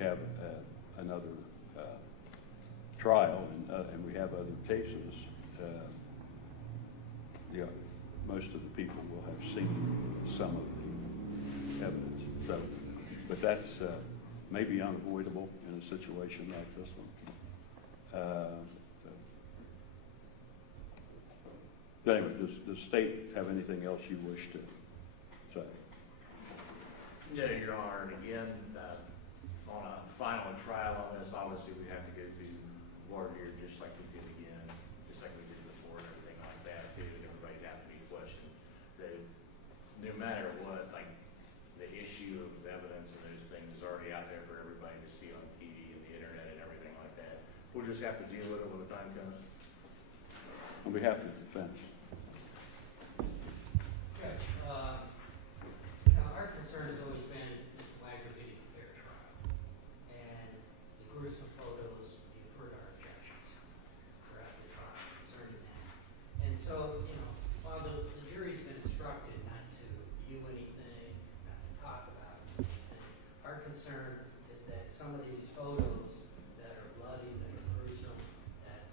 have another trial and we have other cases, yeah, most of the people will have seen some of the evidence. So, but that's maybe unavoidable in a situation like this one. But anyway, does the state have anything else you wish to say? Yeah, Your Honor, and again, on a final trial on this, obviously we have to go through voir dire just like we did again, just like we did before and everything like that, too. Everybody have to be questioned. That no matter what, like the issue of evidence and those things is already out there for everybody to see on TV and the internet and everything like that. We'll just have to deal with it when the time comes. On behalf of the defense. Judge, our concern has always been Mr. Wagner getting a fair trial. And the gruesome photos, you've heard our objections throughout the trial concerning that. And so, while the jury's been instructed not to view anything, not to talk about anything, our concern is that some of these photos that are bloody, that are gruesome, that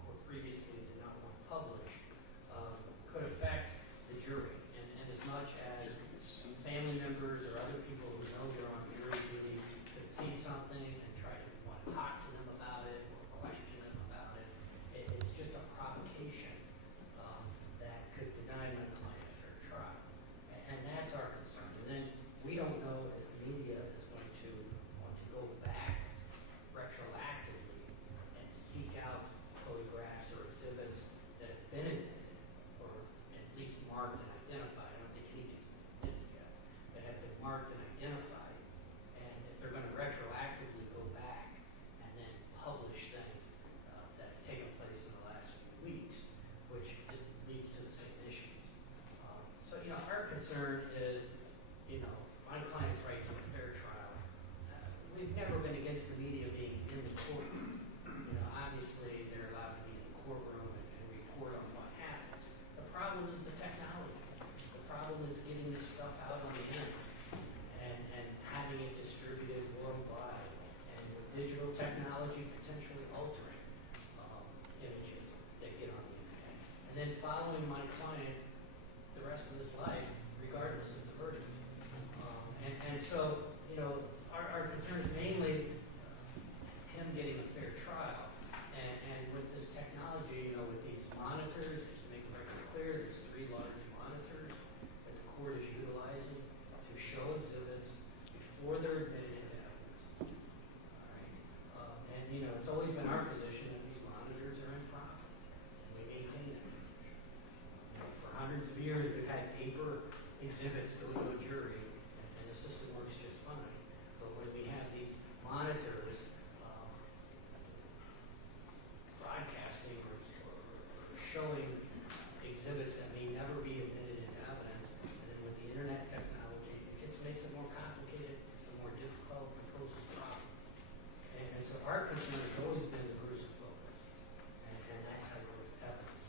court previously did not want published, could affect the jury. And as much as family members or other people who know they're on jury duty could see something and try to want to talk to them about it or question them about it, it's just a provocation that could deny my client a fair trial. And that's our concern. And then we don't know if the media is going to want to go back retroactively and seek out photographs or exhibits that have been admitted or at least marked and identified. I don't think anything's been admitted yet, that have been marked and identified. And if they're going to retroactively go back and then publish things that have taken place in the last few weeks, which leads to the same issues. So, our concern is, my client's right to a fair trial. We've never been against the media being in the courtroom. Obviously they're allowed to be in the courtroom and report on what happens. The problem is the technology. The problem is getting this stuff out on the internet and having it distributed worldwide, and with digital technology potentially altering images that get on the internet. And then following my client the rest of his life, regardless of the verdict. And so, our concern is mainly him getting a fair trial. And with this technology, with these monitors, just to make the record clear, there's 3 large monitors that the court is utilizing to show exhibits before they're admitted into evidence. All right. And it's always been our position that these monitors are improper, and we maintain that position. For hundreds of years, we've had paper exhibits go to a jury, and the system works just fine. But when we have these monitors broadcasting or showing exhibits that may never be admitted into evidence, and then with the internet technology, it just makes it more complicated and more difficult and poses problems. And so our concern has always been the gruesome photos and that type of evidence.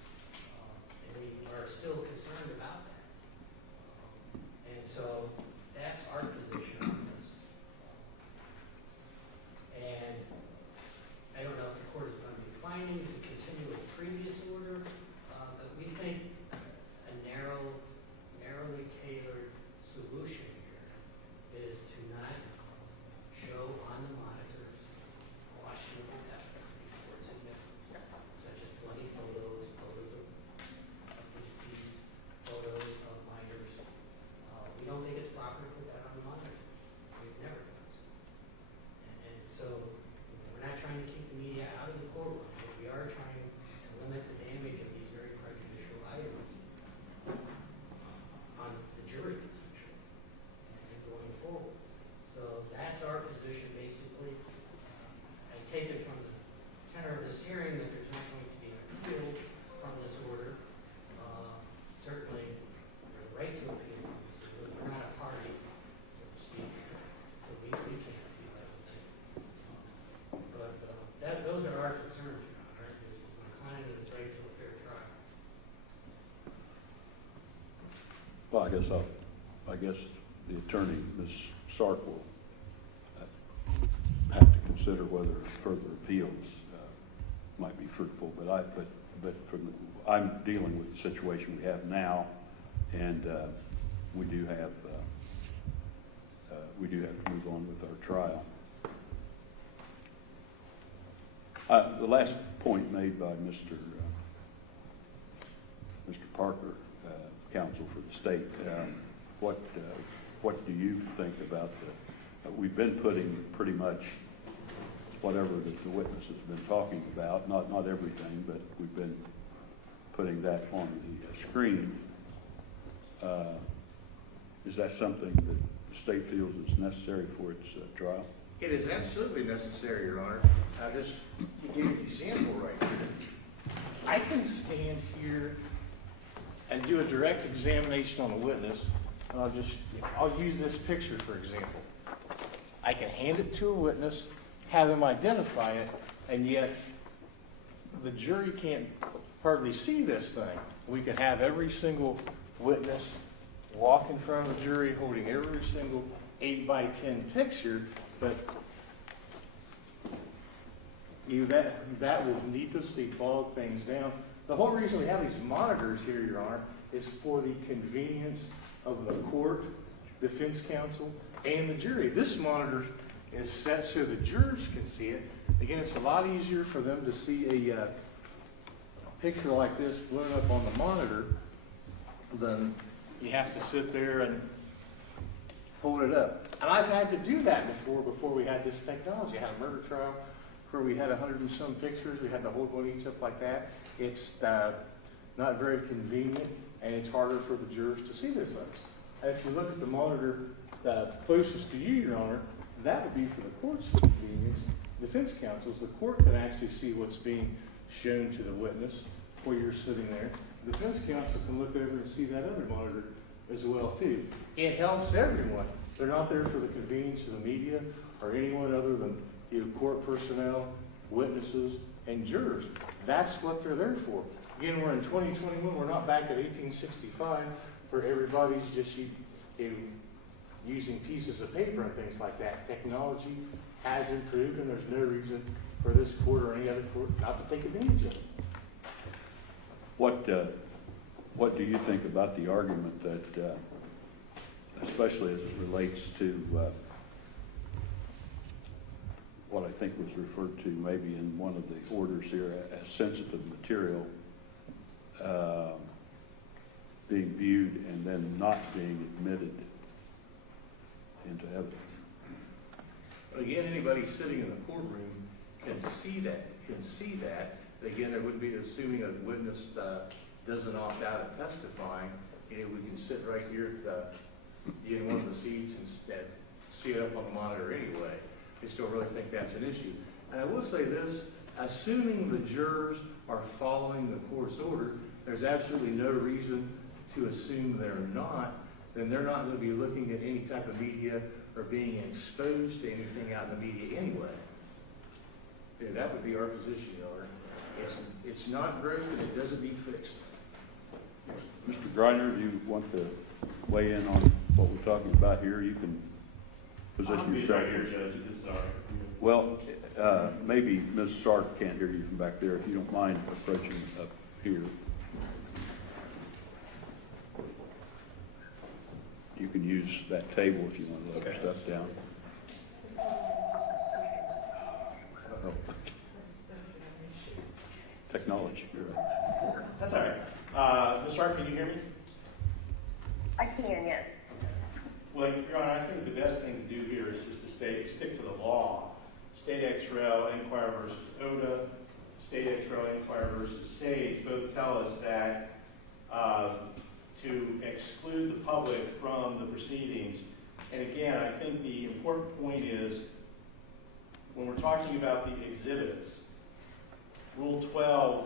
And we are still concerned about that. And so that's our position on this. And I don't know if the court is going to be finding to continue with the previous order, but we think a narrowly tailored solution here is to not show on the monitors questionable evidence before it's admitted, such as bloody photos, photos of deceased, photos of minors. We don't think it's proper to put that on the monitor. We've never done so. And so we're not trying to keep the media out of the courtroom, but we are trying to limit the damage of these very prejudicial items on the jury potentially and going forward. So that's our position basically. I take it from the tenor of this hearing that there's not going to be an appeal from this order. Certainly, there's a right to appeal from this order. We're not a party, so to speak, so we can't appeal everything. But those are our concerns, Your Honor, is my client is right to a fair trial. Well, I guess the attorney, Ms. Sark, will consider whether further appeals might be fruitful. But I'm dealing with the situation we have now, and we do have to move on with our trial. The last point made by Mr. Parker, counsel for the state, what do you think about we've been putting pretty much whatever the witness has been talking about, not everything, but we've been putting that on the screen. Is that something that the state feels is necessary for its trial? It is absolutely necessary, Your Honor. I'll just give you an example right here. I can stand here and do a direct examination on a witness, and I'll use this picture for example. I can hand it to a witness, have them identify it, and yet the jury can't hardly see this thing. We could have every single witness walk in front of the jury holding every single 8x10 picture, but that will needlessly bog things down. The whole reason we have these monitors here, Your Honor, is for the convenience of the court, defense counsel, and the jury. This monitor is set so the jurors can see it. Again, it's a lot easier for them to see a picture like this blown up on the monitor than you have to sit there and hold it up. And I've had to do that before we had this technology. I had a murder trial where we had 100 and some pictures. We had to hold one each up like that. It's not very convenient, and it's harder for the jurors to see this things. If you look at the monitor closest to you, Your Honor, that would be for the court's convenience. Defense counsels, the court can actually see what's being shown to the witness while you're sitting there. The defense counsel can look over and see that other monitor as well too. It helps everyone. They're not there for the convenience of the media or anyone other than court personnel, witnesses, and jurors. That's what they're there for. Again, we're in 2021. We're not back at 1865 where everybody's just using pieces of paper and things like that. Technology has improved, and there's no reason for this court or any other court not to take advantage of it. What do you think about the argument that, especially as it relates to what I think was referred to maybe in one of the orders here as sensitive material being viewed and then not being admitted into evidence? Again, anybody sitting in the courtroom can see that. Again, there would be assuming a witness doesn't opt out of testifying. We can sit right here in one of the seats and see it up on the monitor anyway. I still really think that's an issue. And I will say this, assuming the jurors are following the court's order, there's absolutely no reason to assume they're not, then they're not going to be looking at any type of media or being exposed to anything out in the media anyway. That would be our position, Your Honor. It's not broken, it doesn't need fixed. Mr. Griner, do you want to weigh in on what we're talking about here? You can position yourself. Right here, Judge. Sorry. Well, maybe Ms. Sark can't hear you from back there. If you don't mind approaching up here. You can use that table if you want to lower stuff down. Oh. Technology, you're right. That's all right. Ms. Sharp, can you hear me? I can, yes. Well, Your Honor, I think the best thing to do here is just to stick to the law. State ex rel. Inquirer versus ODA, State ex rel. Inquirer versus Sage both tell us that to exclude the public from the proceedings. And again, I think the important point is when we're talking about the exhibits, Rule 12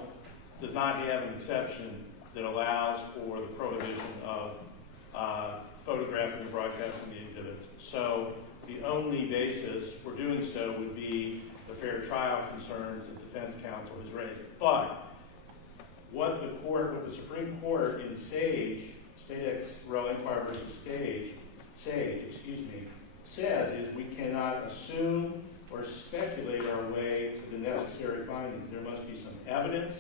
does not have an exception that allows for the prohibition of photographing and broadcasting the exhibits. So the only basis for doing so would be the fair trial concerns that defense counsel has raised. But what the Supreme Court in Sage, State ex rel. Inquirer versus Sage, says is we cannot assume or speculate our way to the necessary findings. There must be some evidence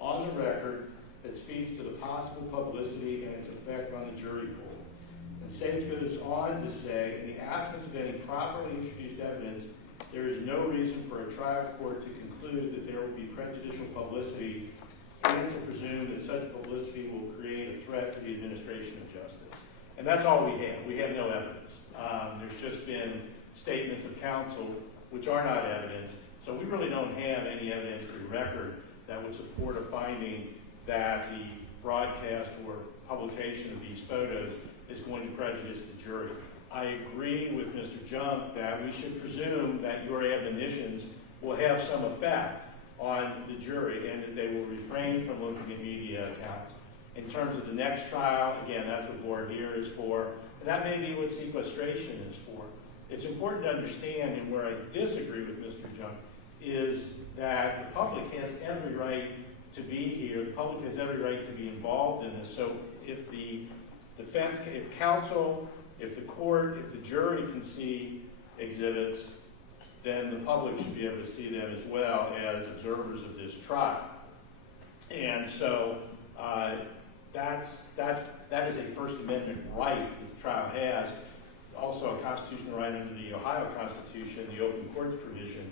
on the record that speaks to the possible publicity and its effect on the jury pool. And Sage goes on to say, in the absence of any properly introduced evidence, there is no reason for a trial court to conclude that there will be prejudicial publicity and to presume that such publicity will create a threat to the administration of justice. And that's all we have. We have no evidence. There's just been statements of counsel which are not evidence. So we really don't have any evidentiary record that would support a finding that the broadcast or publication of these photos is going to prejudice the jury. I agree with Mr. Junk that we should presume that your admonitions will have some effect on the jury and that they will refrain from looking at media accounts. In terms of the next trial, again, that's what voir dire is for, and that may be what sequestration is for. It's important to understand, and where I disagree with Mr. Junk, is that the public has every right to be here. The public has every right to be involved in this. So if the defense, if counsel, if the court, if the jury can see exhibits, then the public should be able to see them as well as observers of this trial. And so that is a First Amendment right that the trial has. Also a constitutional right under the Ohio Constitution, the Open Courts provision,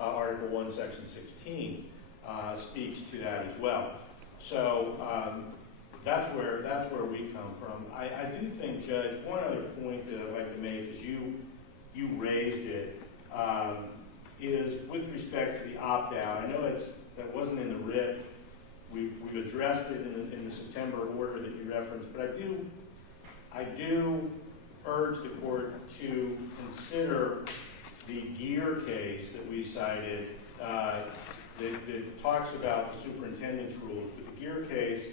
Article 1, Section 16, speaks to that as well. So that's where we come from. I do think, Judge, one other point that I'd like to make is you raised it, is with respect to the opt-out. I know that wasn't in the writ. We've addressed it in the September order that you referenced, but I do urge the court to consider the Gear case that we cited that talks about the superintendent's rules. But the Gear case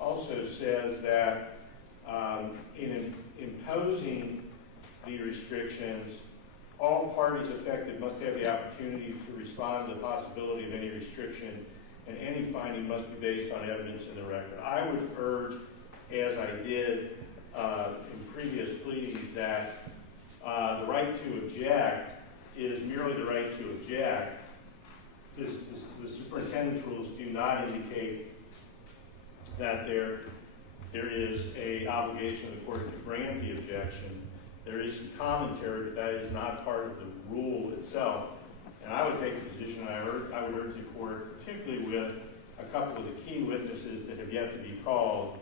also says that in imposing the restrictions, all parties affected must have the opportunity to respond to the possibility of any restriction, and any finding must be based on evidence in the record. I would urge, as I did in previous pleadings, that the right to object is merely the right to object. The superintendent's rules do not indicate that there is an obligation of the court to grant the objection. There is some commentary, but that is not part of the rule itself. And I would take the position, I would urge the court, particularly with a couple of the key witnesses that have yet to be called,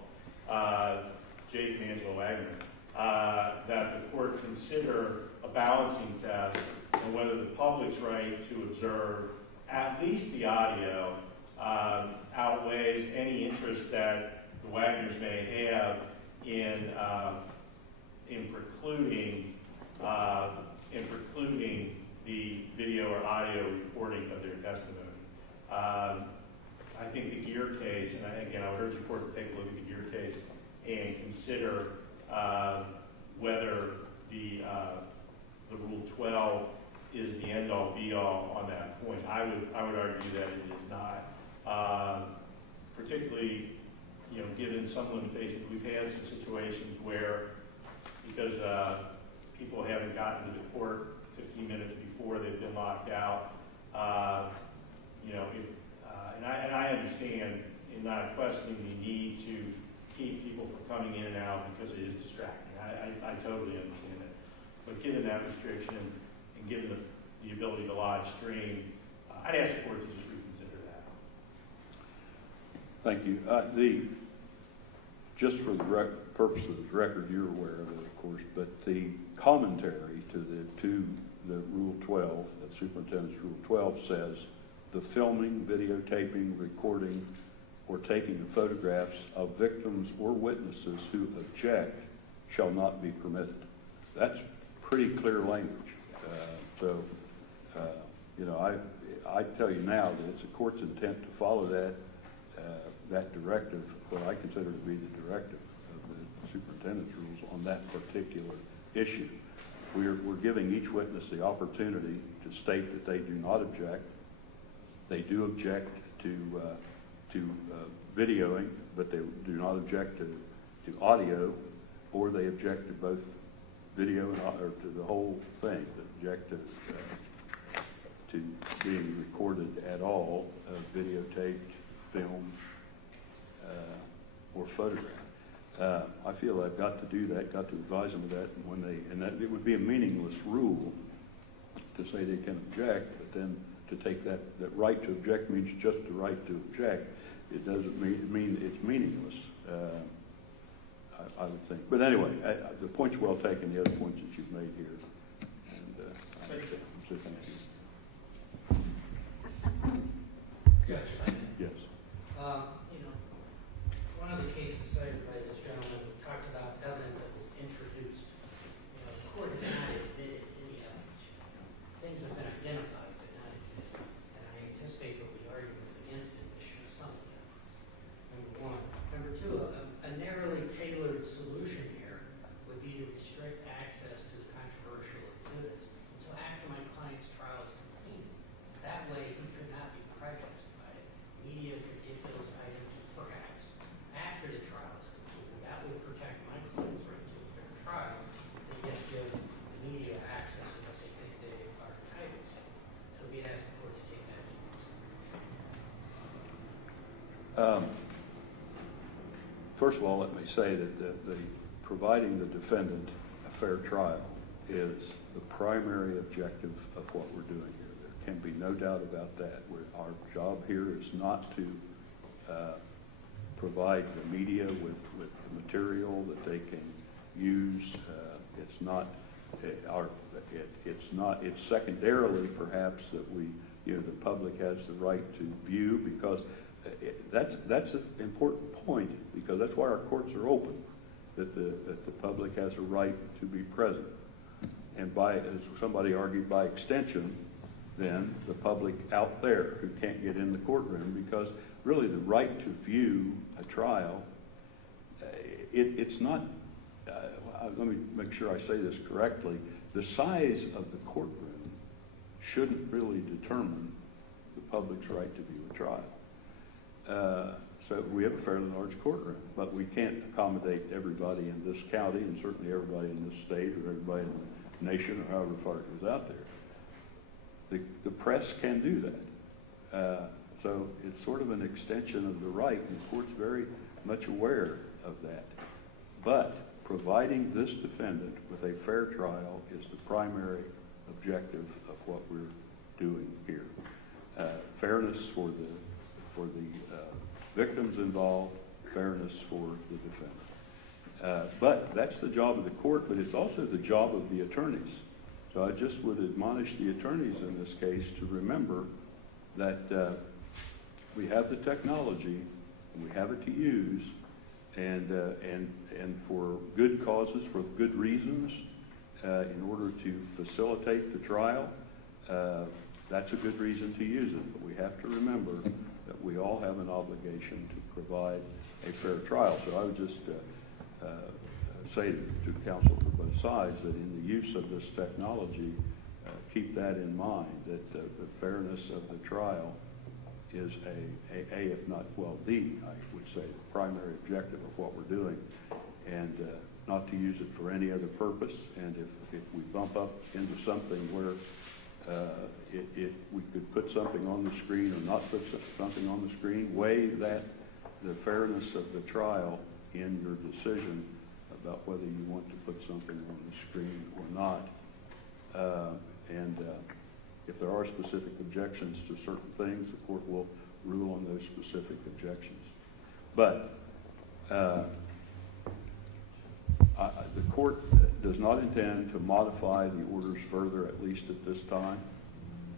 Jake Wagner, that the court consider a balancing test on whether the public's right to observe at least the audio outweighs any interest that the Wagners may have in precluding the video or audio recording of their testimony. I think the Gear case, and again, I would urge the court to take a look at the Gear case and consider whether the Rule 12 is the end-all, be-all on that point. I would argue that it is not, particularly, given some limitations. We've had some situations where, because people haven't gotten to the court 15 minutes before they've been locked out, and I understand in not questioning the need to keep people from coming in and out because it is distracting. I totally understand it. But given that restriction and given the ability to live stream, I'd ask the court to just reconsider that. Thank you. Just for the purpose of the record, you're aware of it, of course, but the commentary to the Rule 12, the Superintendent's Rule 12, says the filming, videotaping, recording, or taking of photographs of victims or witnesses who object shall not be permitted. That's pretty clear language. I tell you now that it's the court's intent to follow that directive, what I consider to be the directive of the superintendent's rules on that particular issue. We're giving each witness the opportunity to state that they do not object. They do object to videoing, but they do not object to audio, or they object to both video and or to the whole thing. They object to to being recorded at all, videotaped, filmed, or photographed. I feel I've got to do that, got to advise them of that, and that it would be a meaningless rule to say they can object, but then to take that right to object means just the right to object. It doesn't mean it's meaningless, I would think. But anyway, the point's well taken, the other points that you've made here. And Thank you. so thank you. Judge, Yes. one of the cases cited by this gentleman talked about evidence that was introduced. The court has not admitted any evidence. Things have been identified, but not admitted. And I anticipate there'll be arguments against admission of some of the evidence. Number one. Number two, a narrowly tailored solution here would be to restrict access to controversial exhibits until after my client's trial is complete. That way, he could not be prejudiced by it. Media could get those items perhaps after the trial is completed. That would protect my client's right to a fair trial. They yet give the media access to what they think they are entitled to. So we ask the court to take that into consideration. First of all, let me say that the providing the defendant a fair trial is the primary objective of what we're doing here. There can be no doubt about that. Our job here is not to provide the media with material that they can use. It's secondarily perhaps that the public has the right to view, because that's an important point, because that's why our courts are open, that the public has a right to be present. And as somebody argued, by extension, then the public out there who can't get in the courtroom, because really the right to view a trial, it's not, let me make sure I say this correctly, the size of the courtroom shouldn't really determine the public's right to view a trial. So we have a fairly large courtroom, but we can't accommodate everybody in this county, and certainly everybody in this state, or everybody in the nation, or however far it goes out there. The press can do that. So it's sort of an extension of the right, and the court's very much aware of that. But providing this defendant with a fair trial is the primary objective of what we're doing here. Fairness for the victims involved, fairness for the defendant. But that's the job of the court, but it's also the job of the attorneys. So I just would admonish the attorneys in this case to remember that we have the technology, and we have it to use, and for good causes, for good reasons, in order to facilitate the trial. That's a good reason to use it, but we have to remember that we all have an obligation to provide a fair trial. So I would just say to counsel for both sides that in the use of this technology, keep that in mind, that the fairness of the trial is if not, well, I would say, the primary objective of what we're doing, and not to use it for any other purpose. And if we bump up into something where we could put something on the screen or not put something on the screen, weigh the fairness of the trial in your decision about whether you want to put something on the screen or not. And if there are specific objections to certain things, the court will rule on those specific objections. But the court does not intend to modify the orders further, at least at this time.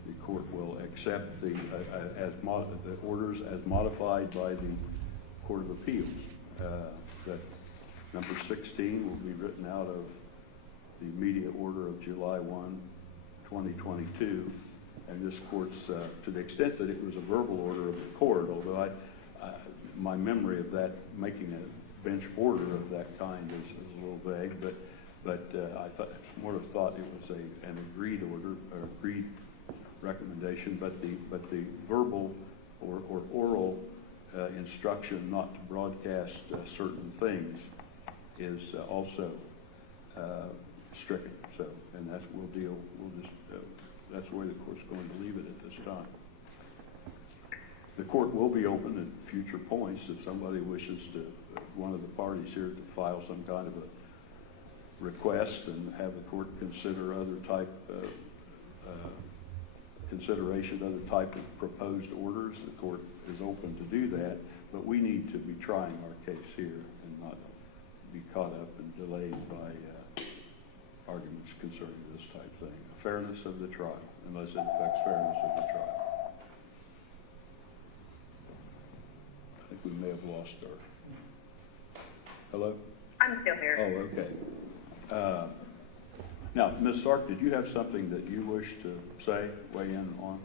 The court will accept the orders as modified by the Court of Appeals. That number 16 will be written out of the immediate order of July 1, 2022. And this court's, to the extent that it was a verbal order of the court, although my memory of that, making a bench order of that kind is a little vague, but I more have thought it was an agreed order, or agreed recommendation, but the verbal or oral instruction not to broadcast certain things is also stricken. So, and that's we'll just that's where the court's going to leave it at this time. The court will be open at future points if somebody wishes to, one of the parties here, to file some kind of a request and have the court consider other type other type of proposed orders. The court is open to do that, but we need to be trying our case here and not be caught up and delayed by arguments concerning this type of thing. The fairness of the trial, unless it affects fairness of the trial. I think we may have lost our... Hello? I'm still here. Oh, okay. Now, Ms. Sark, did you have something that you wish to say, weigh in on?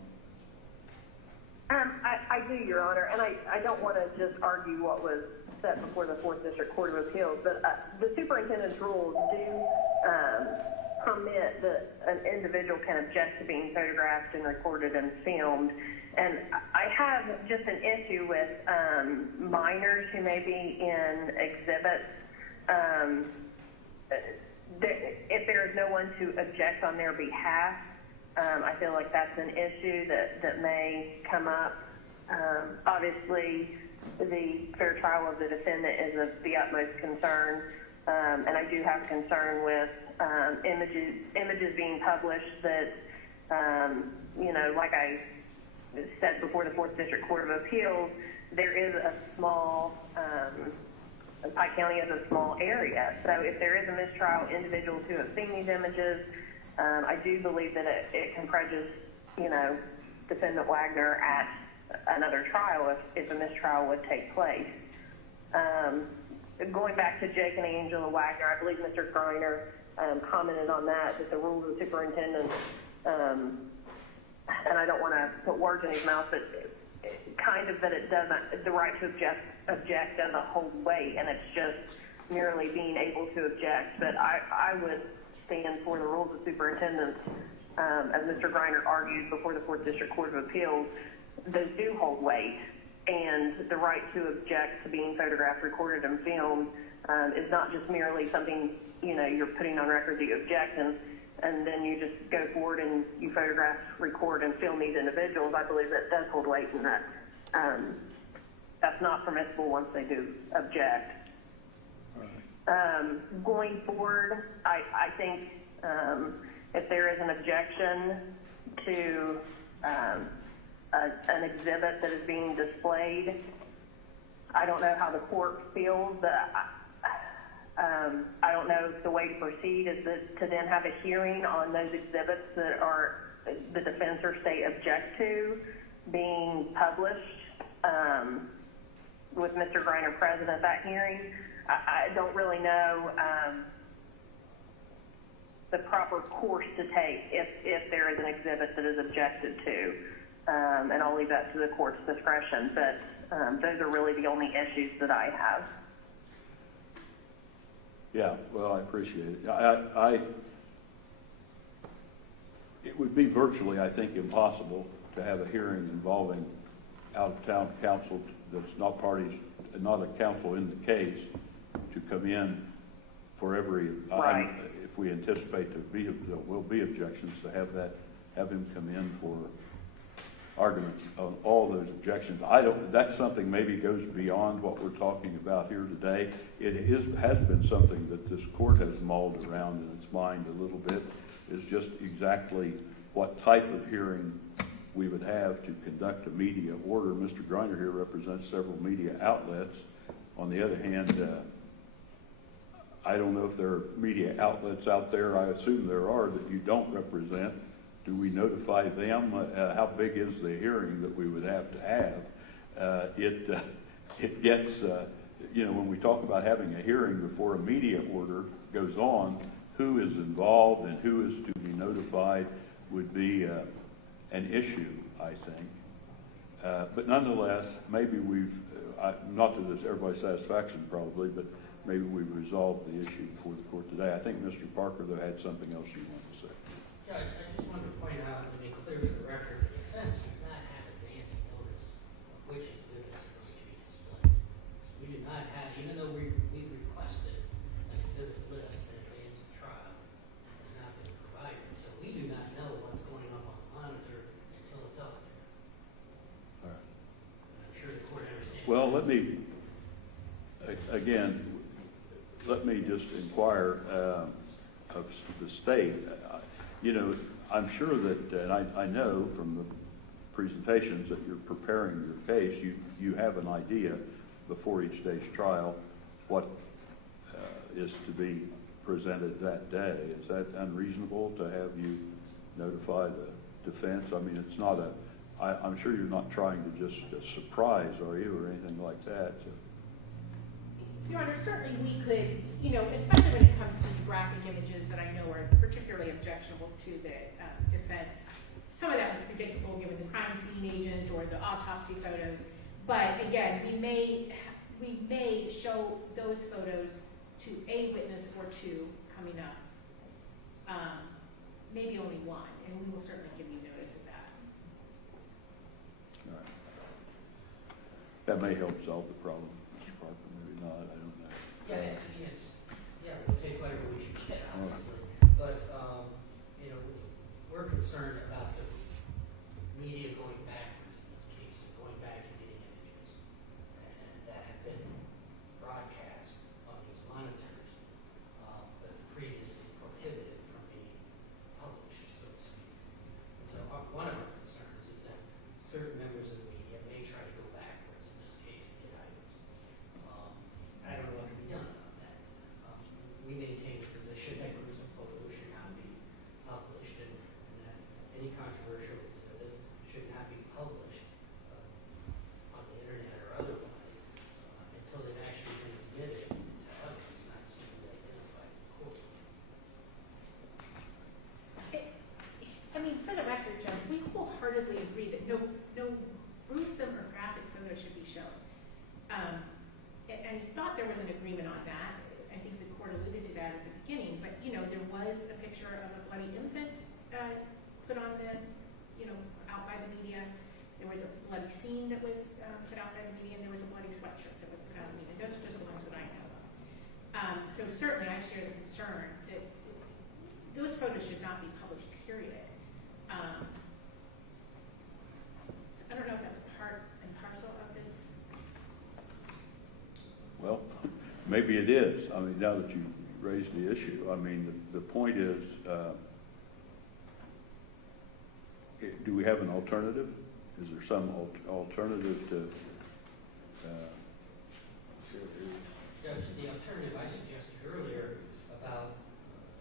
I do, Your Honor, and I don't want to just argue what was set before the 4th District Court of Appeals, but the superintendent's rules do permit that an individual can object to being photographed and recorded and filmed. And I have just an issue with minors who may be in exhibits. If there is no one to object on their behalf, I feel like that's an issue that may come up. Obviously, the fair trial of the defendant is of the utmost concern, and I do have concern with images being published that, like I said before the 4th District Court of Appeals, there is a small, Pike County is a small area. So if there is a mistrial, individuals who have seen these images, I do believe that it can prejudice, Defendant Wagner at another trial if a mistrial would take place. Going back to Jake and Angela Wagner, I believe Mr. Greiner commented on that the rules of the superintendent, and I don't want to put words in his mouth, but kind of that it doesn't, the right to object doesn't hold weight, and it's just merely being able to object. But I would stand for the rules of superintendents, as Mr. Greiner argued before the 4th District Court of Appeals. Those do hold weight, and the right to object to being photographed, recorded, and filmed is not just merely something, you're putting on record that you object, and then you just go forward and you photograph, record, and film these individuals. I believe that does hold weight, and that that's not permissible once they do object. Going forward, I think if there is an objection to an exhibit that is being displayed, I don't know how the court feels. I don't know if the way to proceed is to then have a hearing on those exhibits that are the defense or state object to being published, with Mr. Greiner present at that hearing. I don't really know the proper course to take if there is an exhibit that is objected to, and I'll leave that to the court's discretion. But those are really the only issues that I have. Yeah, well, I appreciate it. It would be virtually, I think, impossible to have a hearing involving out-of-town counsel that's not parties, not a counsel in the case, to come in for every Right. if we anticipate there will be objections, to have him come in for arguments on all those objections. That's something maybe goes beyond what we're talking about here today. Has been something that this court has mulled around in its mind a little bit, is just exactly what type of hearing we would have to conduct a media order. Mr. Greiner here represents several media outlets. On the other hand, I don't know if there are media outlets out there, I assume there are, that you don't represent. Do we notify them? How big is the hearing that we would have to have? It gets, when we talk about having a hearing before a media order goes on, who is involved and who is to be notified would be an issue, I think. But nonetheless, maybe we've, not to this everybody's satisfaction probably, but maybe we've resolved the issue before the court today. I think Mr. Parker, though, had something else you wanted to say. Judge, I just wanted to point out, to be clear for the record, the defense does not have advance notice of which exhibit is supposed to be displayed. We do not have, even though we requested an exhibit list in advance of trial, it has not been provided. So we do not know what's going up on the Well, let me just inquire of the state. You know, I'm sure that, and I know from the presentations that you're preparing your case, you have an idea before each day's trial what is to be presented that day. Is that unreasonable to have you notify the defense? I mean, it's not I'm sure you're not trying to just surprise, are you, or anything like that? So. Your Honor, certainly we could, you know, especially when it comes to graphic images that I know are particularly objectionable to the defense. Some of that was predictable given the crime scene agent or the autopsy photos. But again, we may show those photos to a witness or two coming up. Maybe only one, and we will certainly give you notice of that. All right. That may help solve the problem, Mr. Parker. Maybe not. I don't know. Yeah, I mean, we'll take whatever we can get, obviously. But, you know, we're concerned about the media going backwards in this case, and going back and getting images and that have been broadcast on these monitors, but previously prohibited from being published, so to speak. And so one of our concerns is that certain members of the media may try to go backwards in this case and get items. I don't know what can be done about that. We maintain the position that gruesome photos should not be published, and that any controversial exhibit should not be published on the internet or otherwise until they've actually been admitted to evidence, not simply identified in court. I mean, for the record, Judge, we wholeheartedly agree that no gruesome or graphic photos should be shown. And I thought there was an agreement on that. I think the court alluded to that at the beginning. But, you know, there was a picture of a bloody infant put on the, you know, out by the media. There was a bloody scene that was put out by the media, and there was a bloody sweatshirt that was put out by the media. Those are just the ones that I know of. So certainly I share the concern that those photos should not be published, period. I don't know if that's part and parcel of this. Well, maybe it is. I mean, now that you raised the issue, I mean, the point is, do we have an alternative? Is there some alternative to? Judge, the alternative I suggested earlier about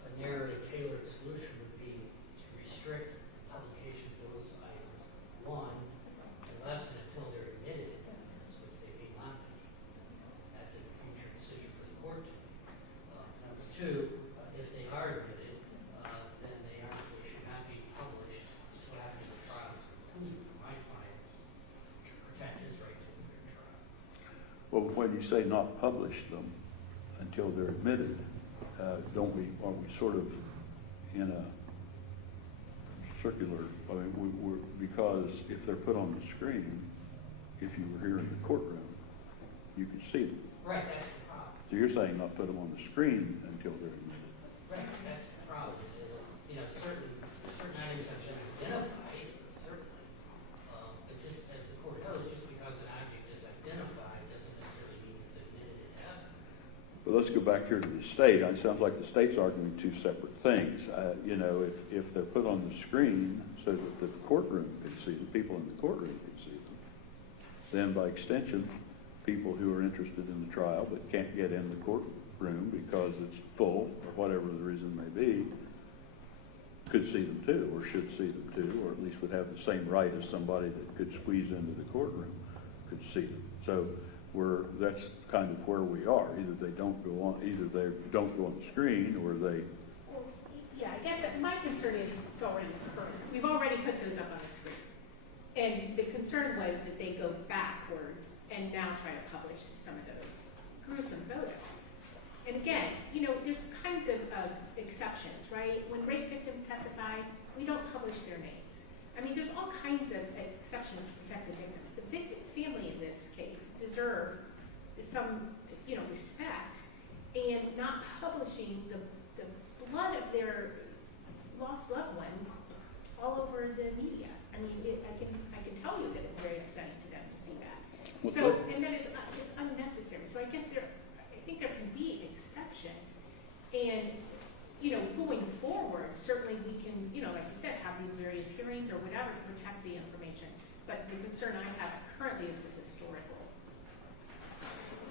a narrowly tailored solution would be to restrict publication of those items. One, unless and until they're admitted in evidence, which they may not be. That's a future decision for the court to make. Number two, if they are admitted, then they should not be published until after the trial is concluded. My client should protect his right to a fair trial. Well, when you say not publish them until they're admitted, aren't we sort of in a circular? I mean, we're because if they're put on the screen, if you were here in the courtroom, you could see them. Right, that's the problem. So you're saying not put them on the screen until they're admitted. Right, that's the problem. You know, certain items have been identified, certainly. But just as the court knows, just because an object is identified doesn't necessarily mean it's admitted in evidence. Well, let's go back here to the state. It sounds like the state's arguing two separate things. You know, if they're put on the screen so that the courtroom can see them, people in the courtroom can see them, then by extension, people who are interested in the trial but can't get in the courtroom because it's full or whatever the reason may be, could see them too, or should see them too, or at least would have the same right as somebody that could squeeze into the courtroom could see them. So that's kind of where we are. Either they don't go on the screen, or they. Well, yeah, I guess that my concern is it's already occurred. We've already put those up on the screen. And the concern was that they go backwards and now try to publish some of those gruesome photos. And again, you know, there's kinds of exceptions, right? When rape victims testify, we don't publish their names. I mean, there's all kinds of exceptions to protect the victims. The victim's family in this case deserve some, you know, respect, and not publishing the blood of their lost loved ones all over the media. I mean, I can tell you that it's very upsetting to them to see that. Well, So, and then it's print or whatever to protect the information. But the concern I have currently is the historical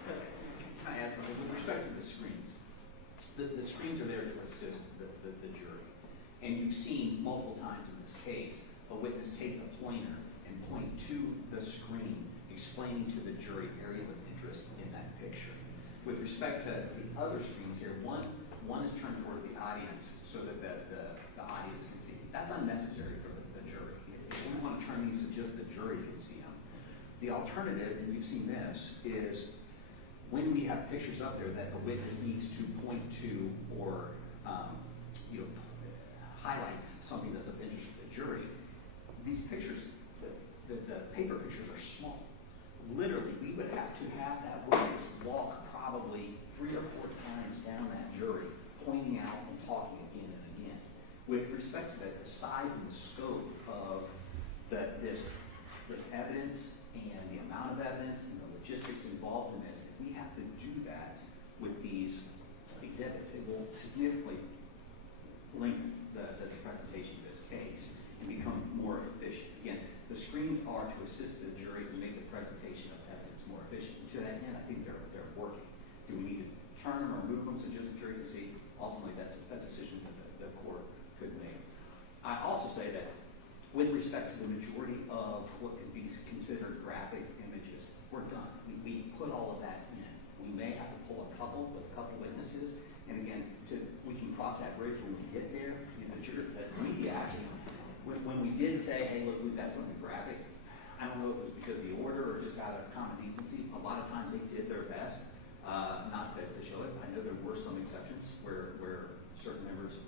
photos. Can I add something? With respect to the screens, the screens are there to assist the jury. And you've seen multiple times in this case, a witness take the pointer and point to the screen, explaining to the jury areas of interest in that picture. With respect to the other screens here, one is turned towards the audience so that the audience can see. That's unnecessary for the jury. If we want to turn these so just the jury can see them. The alternative, and you've seen this, is when we have pictures up there that the witness needs to point to or highlight something that's of interest to the jury, these pictures, the paper pictures are small. Literally, we would have to have that witness walk probably 3 or 4 times down that jury, pointing out and talking again and again. With respect to the size and the scope of this evidence and the amount of evidence and the logistics involved in this, if we have to do that with these exhibits, it will significantly lengthen the presentation of this case and become more efficient. Again, the screens are to assist the jury to make the presentation of evidence more efficient. To that end, I think they're working. Do we need to turn them or move them so just the jury can see? Ultimately, that's a decision that the court could make. I also say that with respect to the majority of what could be considered graphic images, we're done. We put all of that in. We may have to pull a couple with a couple witnesses, and again, we can cross that bridge when we get there. The media actually, when we did say, hey, look, we've got something graphic, I don't know if it was because of the order or just out of common decency. A lot of times they did their best not to show it. I know there were some exceptions where certain members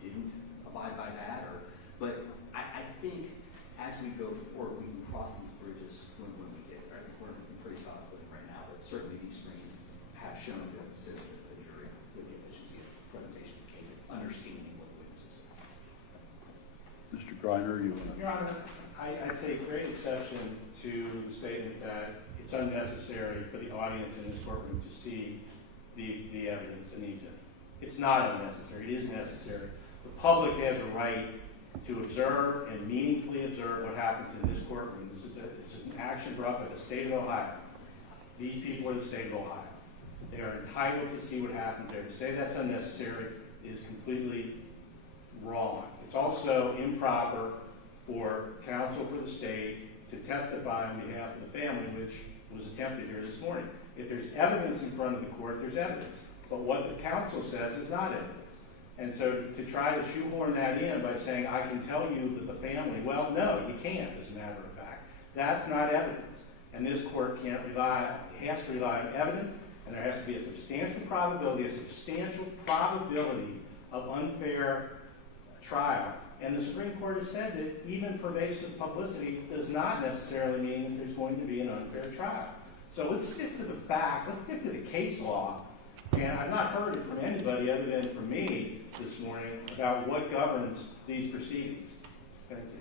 didn't abide by that, but I think as we go forward, we can cross these bridges when we get there. I think we're in pretty solid footing right now, but certainly these screens have shown to assist the jury with the efficiency of the presentation of the case, understanding what the witnesses say. Mr. Griner, you want to? Your Honor, I take great exception to the statement that it's unnecessary for the audience in this courtroom to see the evidence and the exhibit. It's not unnecessary. It is necessary. The public has a right to observe and meaningfully observe what happens in this courtroom. This is an action brought by the state of Ohio. These people are the state of Ohio. They are entitled to see what happens there. To say that's unnecessary is completely wrong. It's also improper for counsel for the state to testify on behalf of the family, which was attempted here this morning. If there's evidence in front of the court, there's evidence. But what the counsel says is not evidence. And so to try to shoehorn that in by saying, I can tell you that the family, well, no, you can't, as a matter of fact. That's not evidence. And this court can't rely, it has to rely on evidence, and there has to be a substantial probability of unfair trial. And the Supreme Court has said that even pervasive publicity does not necessarily mean that there's going to be an unfair trial. So let's stick to the facts. Let's stick to the case law. And I've not heard it from anybody other than from me this morning about what governs these proceedings. Thank you.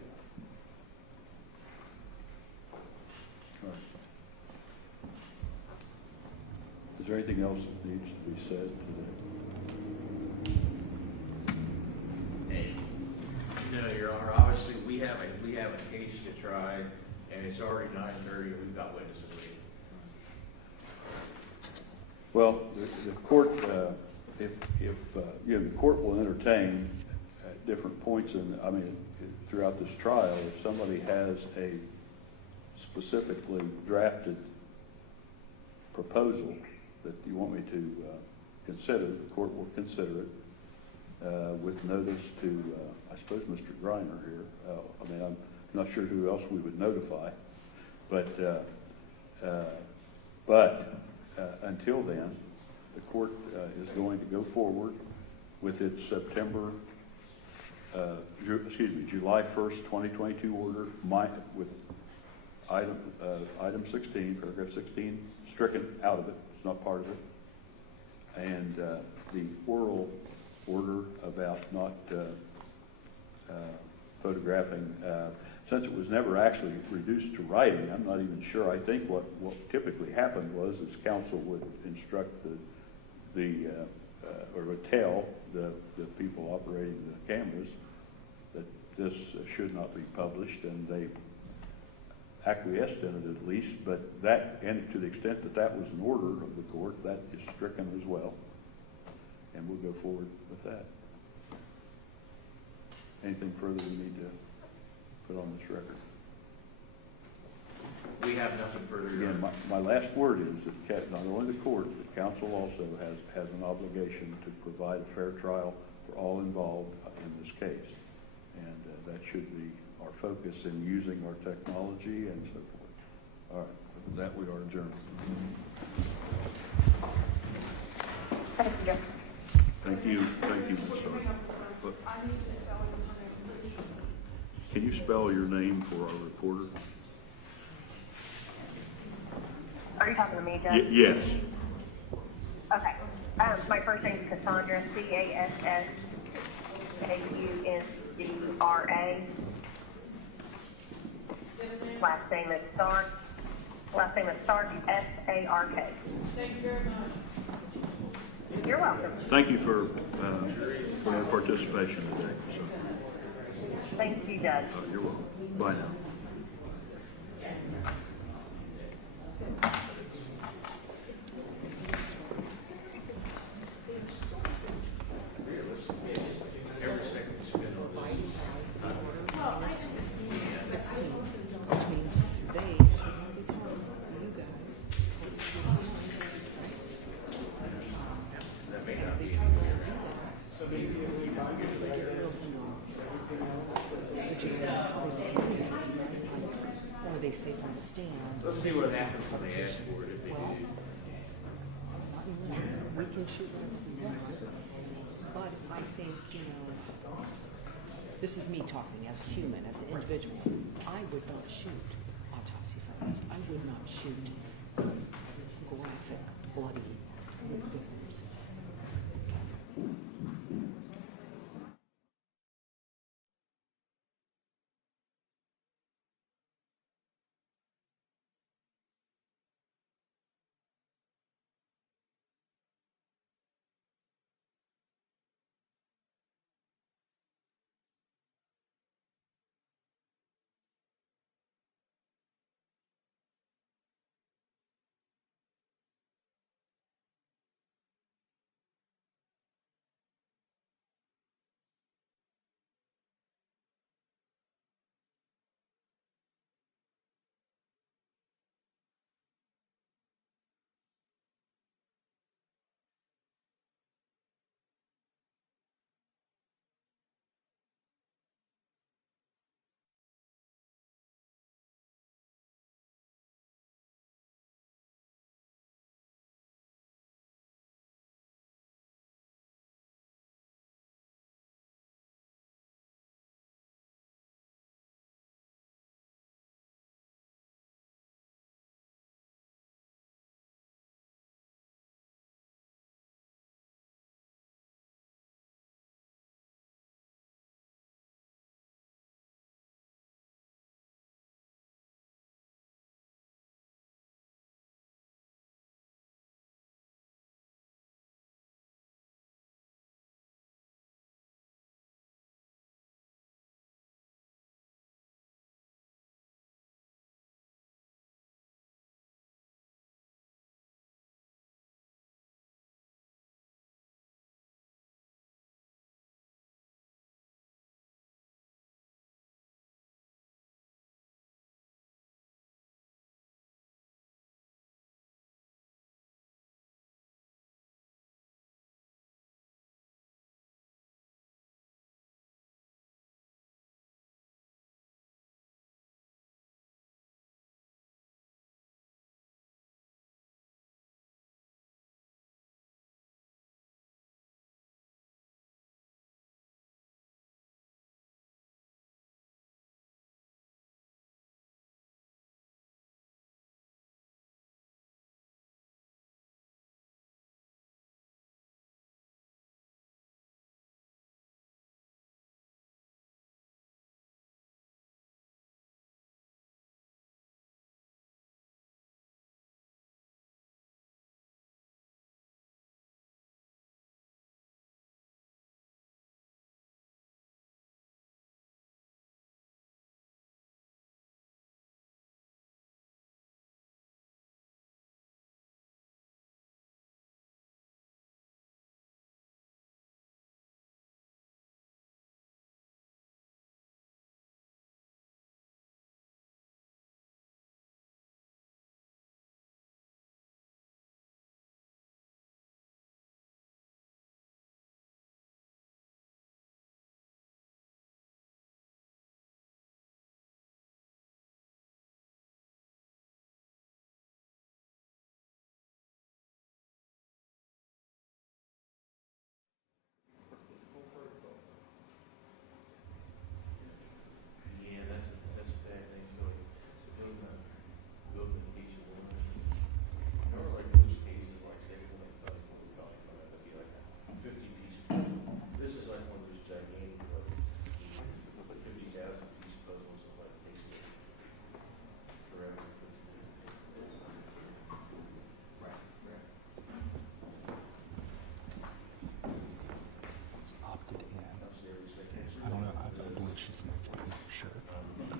Is there anything else that needs to be said today? No, Your Honor, obviously, we have a case to try, and it's already 9:30, and we've got witnesses waiting. Well, the court, the court will entertain at different points throughout this trial, if somebody has a specifically drafted proposal that you want me to consider, the court will consider it with notice to, I suppose, Mr. Griner here. I'm not sure who else we would notify, but until then, the court is going to go forward with its July 1st, 2022 order with item 16, paragraph 16, stricken out of it. It's not part of it. And the oral order about not photographing, since it was never actually reduced to writing, I'm not even sure. I think what typically happened was counsel would instruct or would tell the people operating the cameras that this should not be published, and they acquiesced in it at least, but that, and to the extent that that was an order of the court, that is stricken as well. And we'll go forward with that. Anything further we need to put on this record? We have nothing further. Your Again, Honor. my last word is that not only the court, but counsel also has an obligation to provide a fair trial for all involved in this case. And that should be our focus in using our technology and so forth. All right, with that we are adjourned. Thank you. Thank you, Ms. Stark. But can you spell your name for our reporter? Are you talking to me, Judge? Yes. Okay. My first name is Cassandra, Cassaundra. Last name is Stark. Last name is Stark, Sark. Thank you very much. You're welcome. Thank you for your participation today. So, Thank you, Judge. you're welcome. Bye now. Which means they should be telling you guys. That may not be. Which is or they say from the stand. Let's see what happens when they ask for it, if they do. We can shoot whatever we want, but I think, this is me talking as a human, as an individual. I would not shoot autopsy photos. I would not shoot graphic, bloody victims.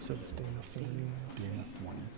So it's still enough for you. Yeah, one.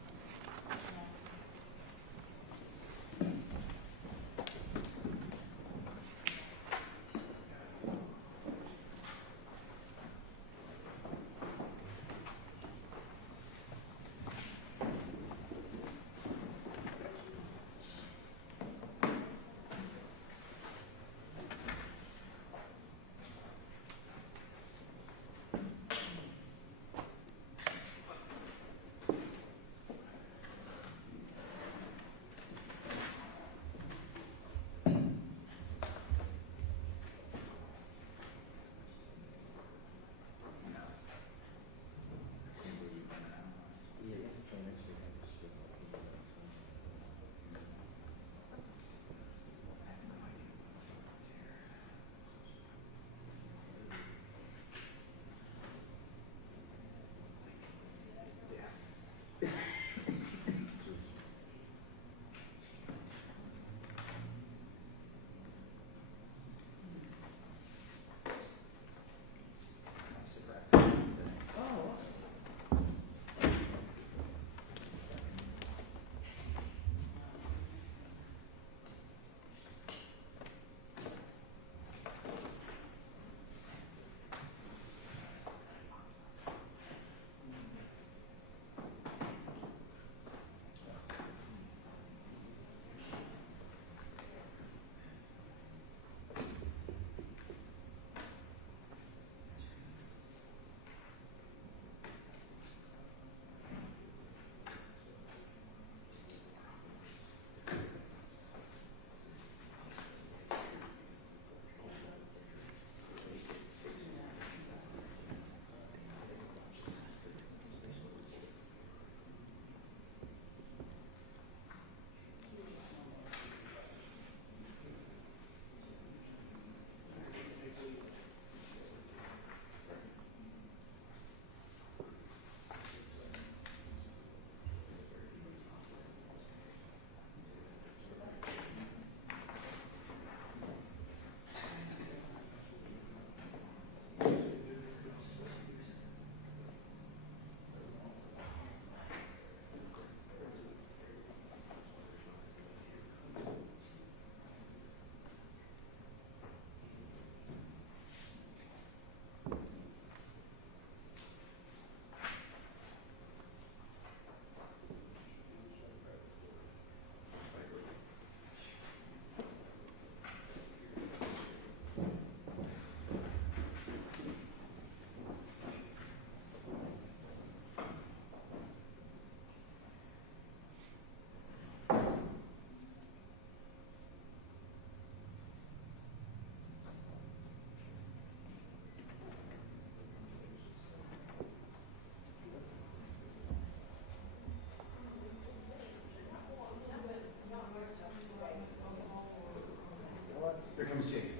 Here comes Jason.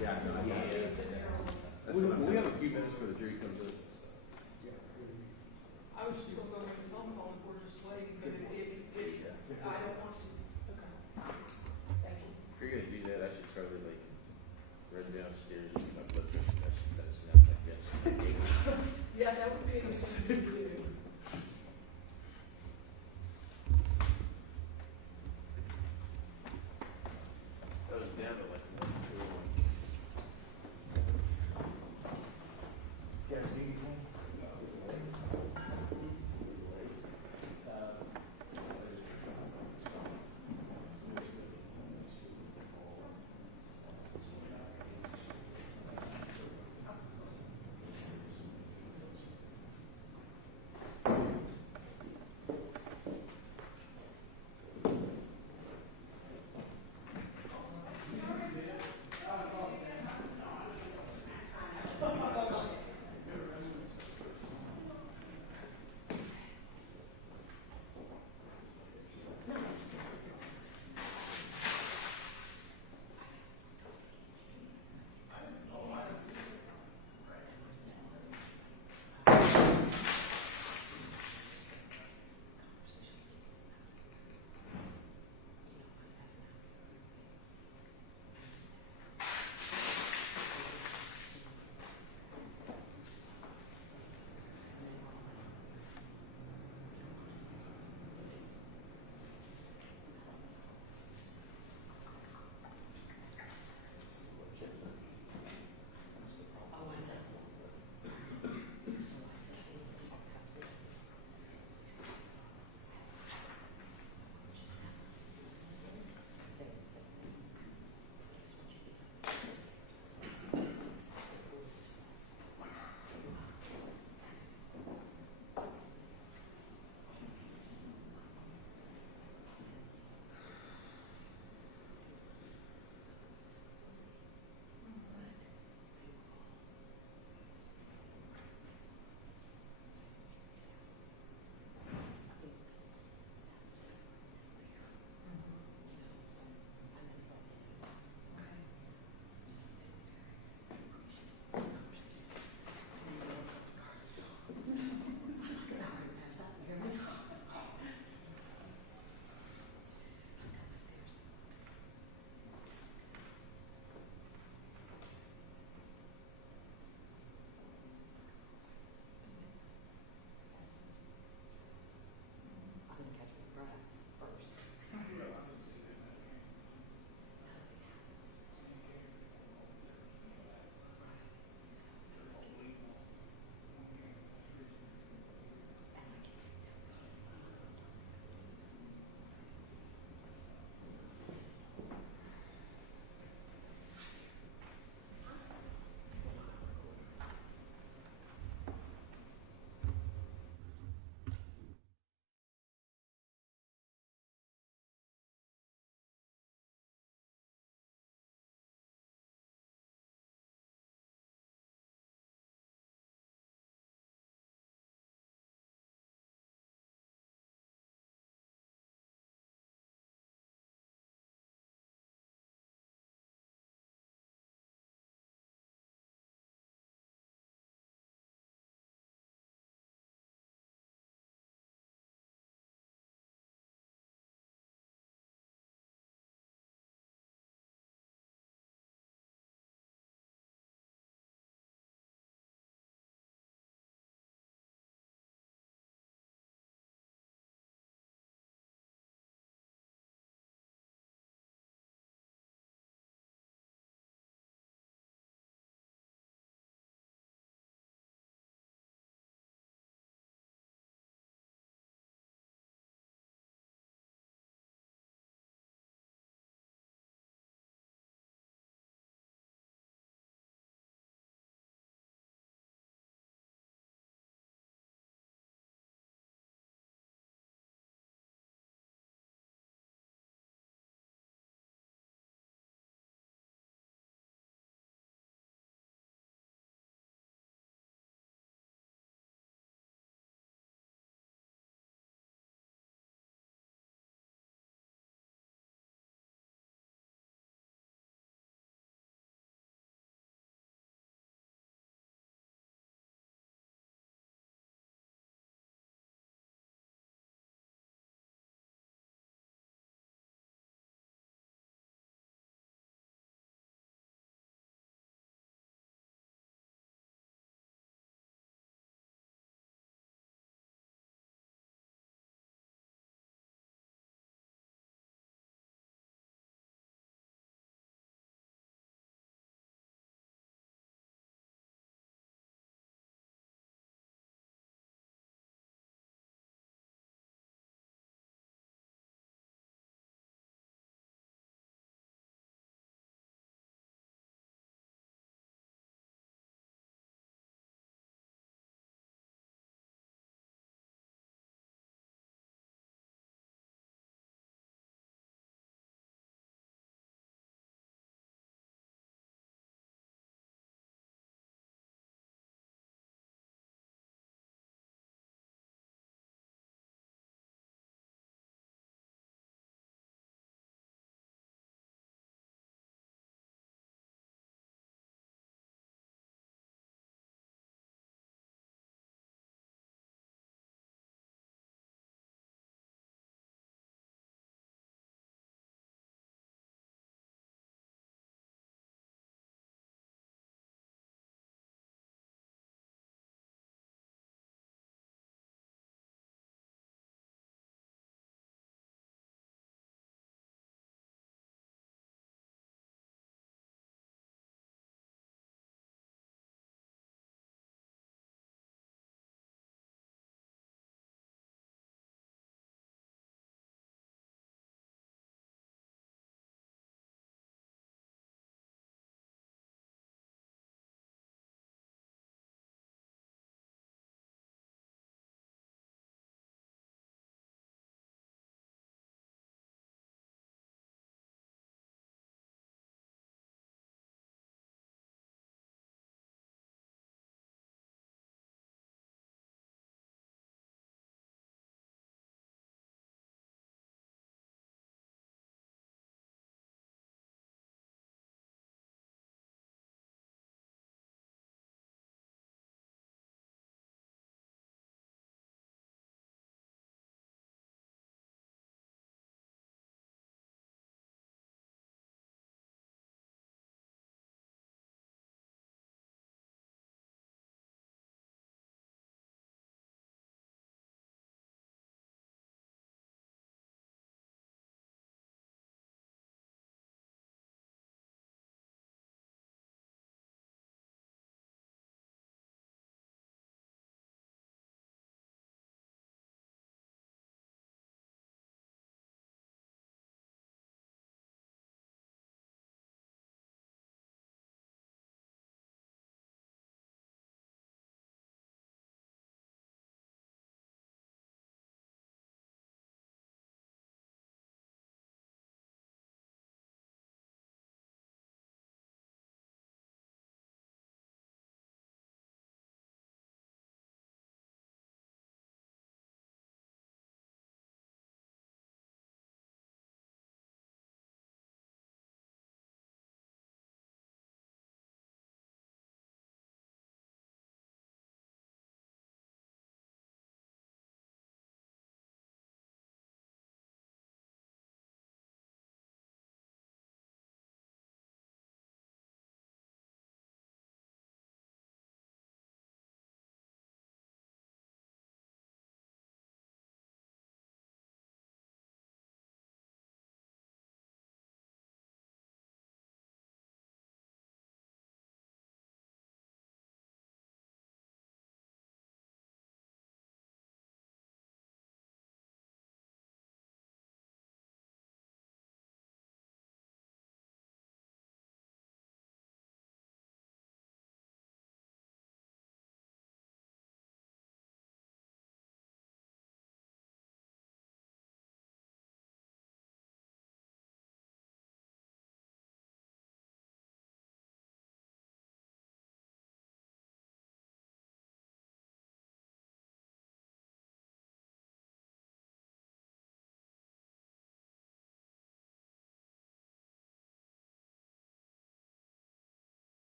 Yeah, no, we have a few minutes before the jury comes in. I was just gonna go make a phone call if we're just waiting, but if I don't want to. Okay. Thank you. If you're gonna do that, I should probably like run downstairs and my blood pressure, that's not like that. Yeah, that would be a good thing to do. That was down to like 1, 2, 1. Guys,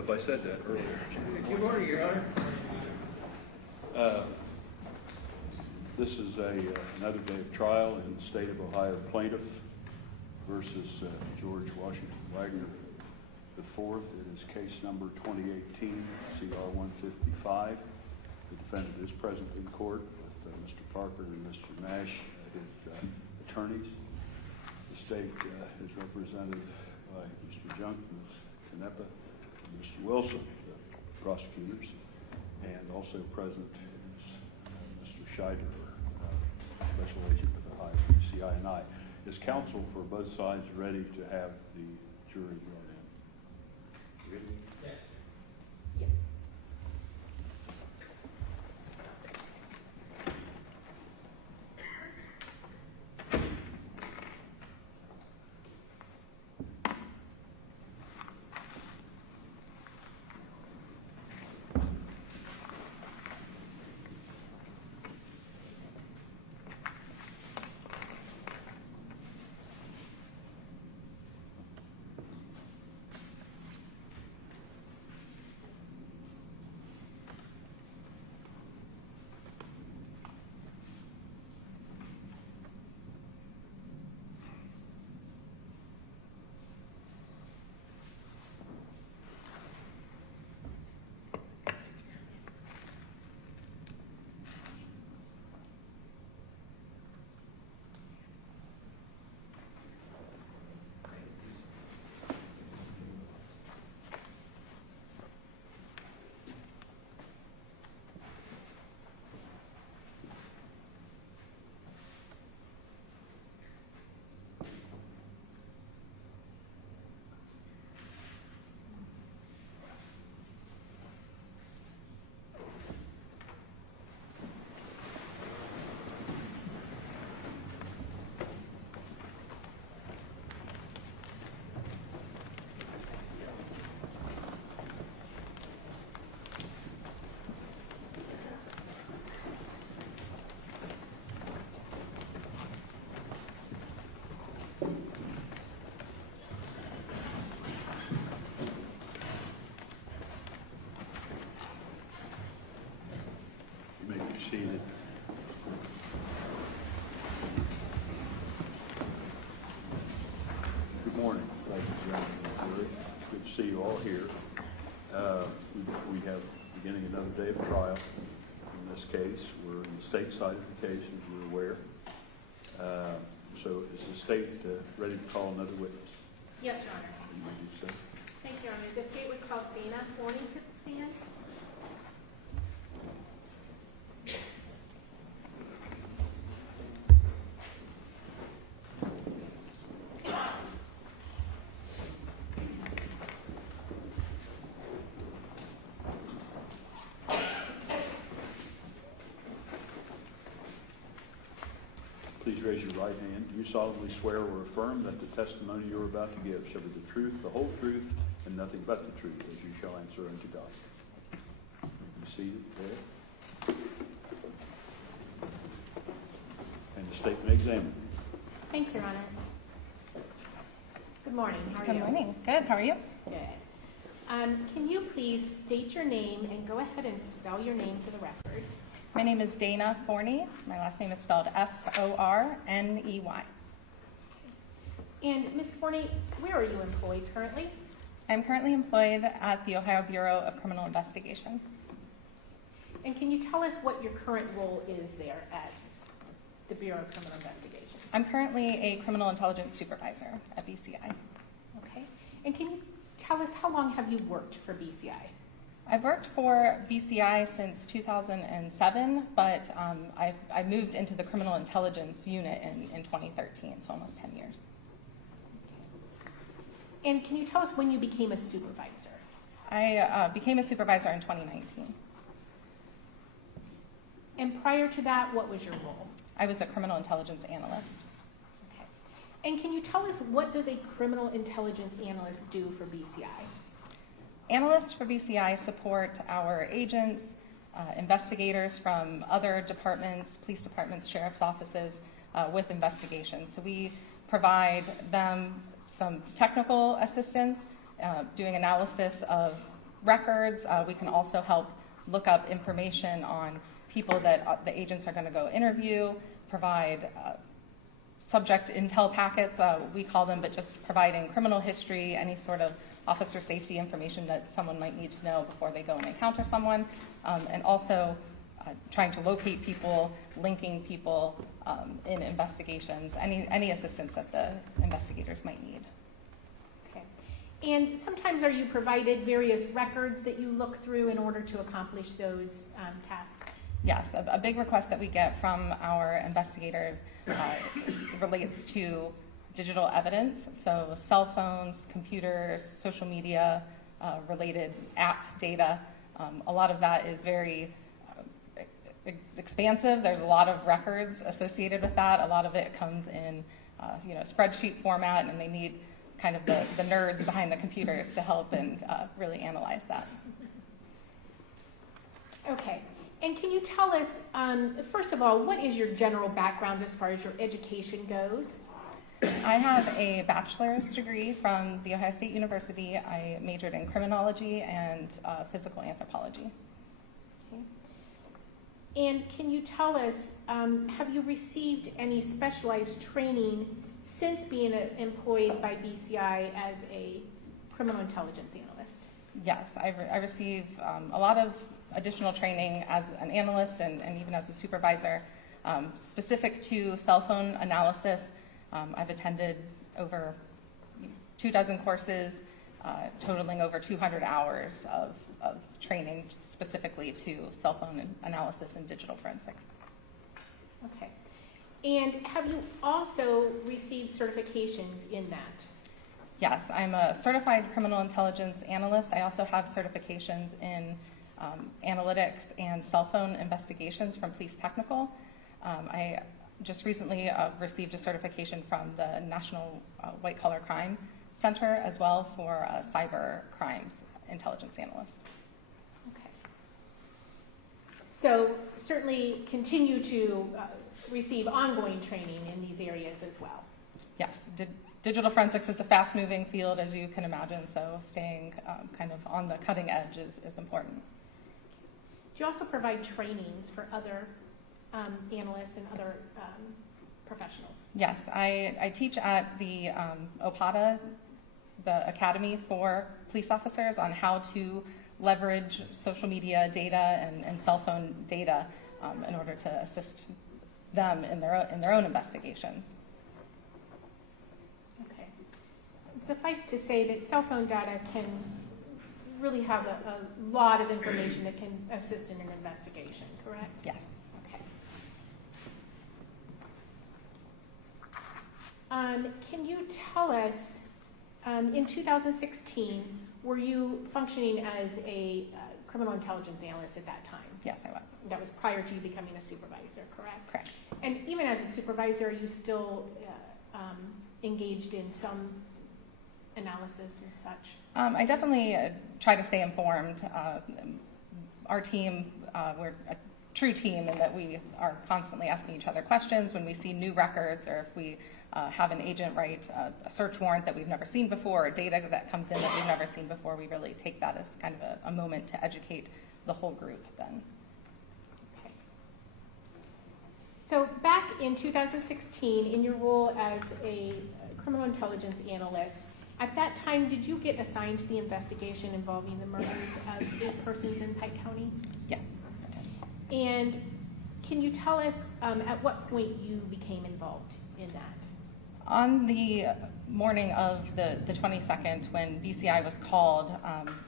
know if I said that earlier. Good morning, Your Honor. This is another day of trial in the state of Ohio, plaintiff versus George Washington Wagner IV. It is case number 2018 CR 155. The defendant is present in court with Mr. Parker and Mr. Nash, his attorneys. The state is represented by Mr. Junk, Ms. Canepa, and Mr. Wilson, the prosecutors, and also present is Mr. Scheider, Special Agent for the Ohio BCI, and I. Is counsel for both sides ready to have the jury brought in? Ready? Yes. Yes. Seated. Good morning, ladies and gentlemen. Good to see you all here. We have beginning another day of trial. In this case, we're in the state side of the case, as you're aware. So is the state ready to call another witness? Yes, Your Honor. You may do so. Thank you, Your Honor. The state would call Dana Forney to the stand. Please raise your right hand. Do you solemnly swear or affirm that the testimony you're about to give shall be the truth, the whole truth, and nothing but the truth, as you shall answer unto God? Be seated there. And the state may examine. Thank you, Your Honor. Good morning. How are you? Good morning. Good. How are you? Good. Can you please state your name and go ahead and spell your name for the record? My name is Dana Forney. My last name is spelled Forney. And Ms. Forney, where are you employed currently? I'm currently employed at the Ohio Bureau of Criminal Investigation. And can you tell us what your current role is there at the Bureau of Criminal Investigations? I'm currently a criminal intelligence supervisor at BCI. Okay. And can you tell us how long have you worked for BCI? I've worked for BCI since 2007, but I moved into the criminal intelligence unit in 2013, so almost 10 years. And can you tell us when you became a supervisor? I became a supervisor in 2019. And prior to that, what was your role? I was a criminal intelligence analyst. Okay. And can you tell us what does a criminal intelligence analyst do for BCI? Analysts for BCI support our agents, investigators from other departments, police departments, sheriff's offices with investigations. So we provide them some technical assistance, doing analysis of records. We can also help look up information on people that the agents are going to go interview, provide subject intel packets, we call them, but just providing criminal history, any sort of officer safety information that someone might need to know before they go and encounter someone, and also trying to locate people, linking people in investigations, any assistance that the investigators might need. Okay. And sometimes are you provided various records that you look through in order to accomplish those tasks? Yes, a big request that we get from our investigators relates to digital evidence, so cell phones, computers, social media, related app data. A lot of that is very expansive. There's a lot of records associated with that. A lot of it comes in spreadsheet format, and they need kind of the nerds behind the computers to help and really analyze that. Okay. And can you tell us, first of all, what is your general background as far as your education goes? I have a bachelor's degree from The Ohio State University. I majored in criminology and physical anthropology. Okay. And can you tell us, have you received any specialized training since being employed by BCI as a criminal intelligence analyst? Yes, I receive a lot of additional training as an analyst and even as a supervisor, specific to cell phone analysis. I've attended over 24 courses, totaling over 200 hours of training specifically to cell phone analysis and digital forensics. Okay. And have you also received certifications in that? Yes, I'm a certified criminal intelligence analyst. I also have certifications in analytics and cell phone investigations from Police Technical. I just recently received a certification from the National White Collar Crime Center as well for cyber crimes intelligence analyst. Okay. So certainly continue to receive ongoing training in these areas as well. Yes, digital forensics is a fast-moving field, as you can imagine, so staying kind of on the cutting edge is important. Do you also provide trainings for other analysts and other professionals? Yes, I teach at the OPATA, the Academy for Police Officers, on how to leverage social media data and cell phone data in order to assist them in their own investigations. Okay. Suffice to say that cell phone data can really have a lot of information that can assist in an investigation, correct? Yes. Okay. Can you tell us, in 2016, were you functioning as a criminal intelligence analyst at that time? Yes, I was. That was prior to you becoming a supervisor, correct? Correct. And even as a supervisor, are you still engaged in some analysis and such? I definitely try to stay informed. Our team, we're a true team in that we are constantly asking each other questions when we see new records, or if we have an agent write a search warrant that we've never seen before, or data that comes in that we've never seen before. We really take that as kind of a moment to educate the whole group then. Okay. So back in 2016, in your role as a criminal intelligence analyst, at that time, did you get assigned to the investigation involving the murders of 8 persons in Pike County? Yes, I did. And can you tell us at what point you became involved in that? On the morning of the 22nd, when BCI was called,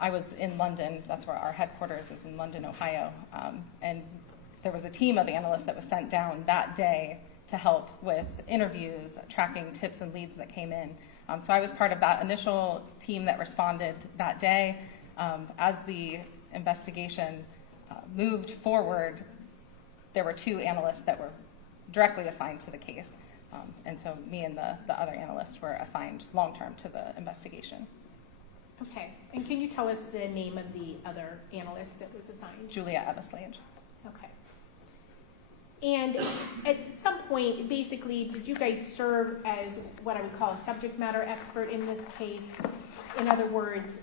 I was in London. That's where our headquarters is, in London, Ohio. And there was a team of analysts that was sent down that day to help with interviews, tracking tips and leads that came in. So I was part of that initial team that responded that day. As the investigation moved forward, there were 2 analysts that were directly assigned to the case. And so me and the other analysts were assigned long-term to the investigation. Okay. And can you tell us the name of the other analyst that was assigned? Julia Eveslage. Okay. And at some point, basically, did you guys serve as what I would call a subject matter expert in this case? In other words,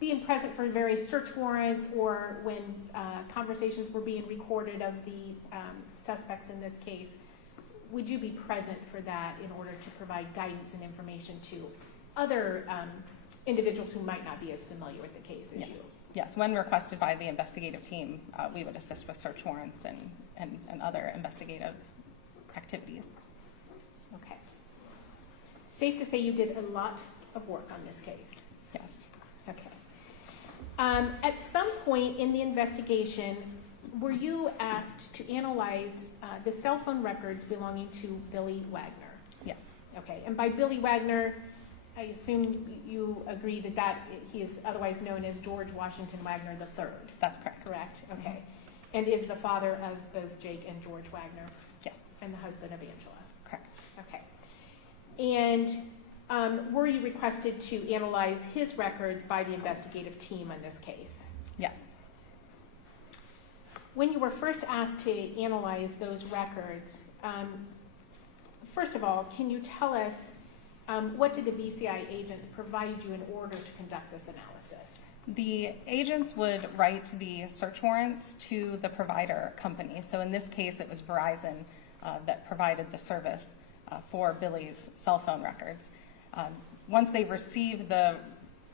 being present for various search warrants or when conversations were being recorded of the suspects in this case, would you be present for that in order to provide guidance and information to other individuals who might not be as familiar with the case as you? Yes, when requested by the investigative team, we would assist with search warrants and other investigative activities. Okay. Safe to say you did a lot of work on this case? Yes. Okay. At some point in the investigation, were you asked to analyze the cell phone records belonging to Billy Wagner? Yes. Okay, and by Billy Wagner, I assume you agree that he is otherwise known as George Washington Wagner III. That's correct. Correct? Okay. And is the father of both Jake and George Wagner? Yes. And the husband of Angela? Correct. Okay. And were you requested to analyze his records by the investigative team on this case? Yes. When you were first asked to analyze those records, first of all, can you tell us what did the BCI agents provide you in order to conduct this analysis? The agents would write the search warrants to the provider company. So in this case, it was Verizon that provided the service for Billy's cell phone records. Once they received the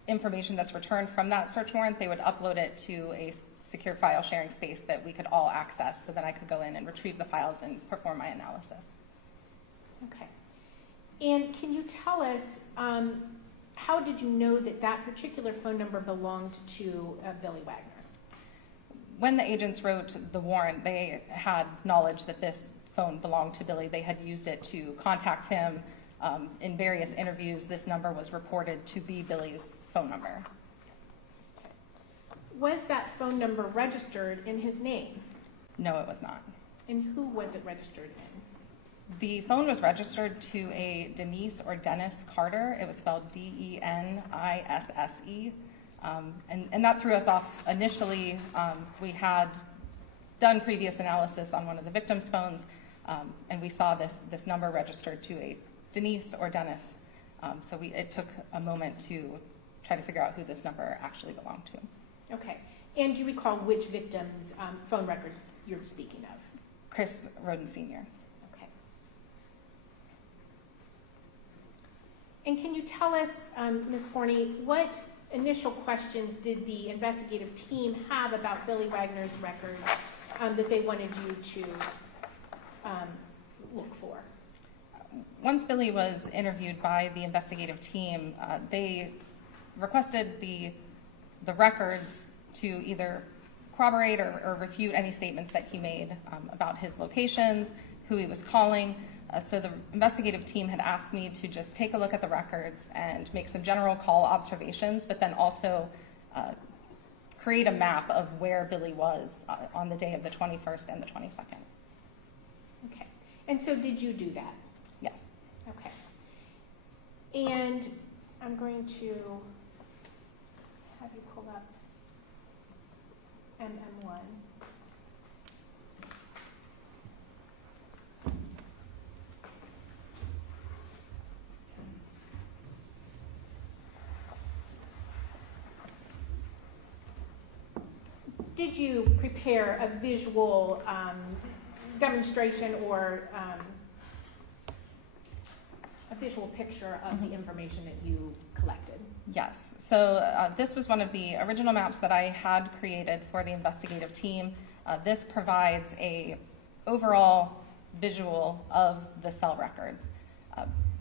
information that's returned from that search warrant, they would upload it to a secure file sharing space that we could all access so that I could go in and retrieve the files and perform my analysis. Okay. And can you tell us, how did you know that that particular phone number belonged to Billy Wagner? When the agents wrote the warrant, they had knowledge that this phone belonged to Billy. They had used it to contact him. In various interviews, this number was reported to be Billy's phone number. Was that phone number registered in his name? No, it was not. And who was it registered in? The phone was registered to a Denise or Dennis Carter. It was spelled Denisse. And that threw us off initially. We had done previous analysis on one of the victims' phones, and we saw this number registered to a Denise or Dennis. So it took a moment to try to figure out who this number actually belonged to. Okay. And do you recall which victim's phone records you're speaking of? Chris Rhoden Sr. Okay. And can you tell us, Ms. Forney, what initial questions did the investigative team have about Billy Wagner's records that they wanted you to look for? Once Billy was interviewed by the investigative team, they requested the records to either corroborate or refute any statements that he made about his locations, who he was calling. So the investigative team had asked me to just take a look at the records and make some general call observations, but then also create a map of where Billy was on the day of the 21st and the 22nd. Okay. And so did you do that? Yes. Okay. And I'm going to have you pull up MM1. Did you prepare a visual demonstration or a visual picture of the information that you collected? Yes. So this was one of the original maps that I had created for the investigative team. This provides a overall visual of the cell records.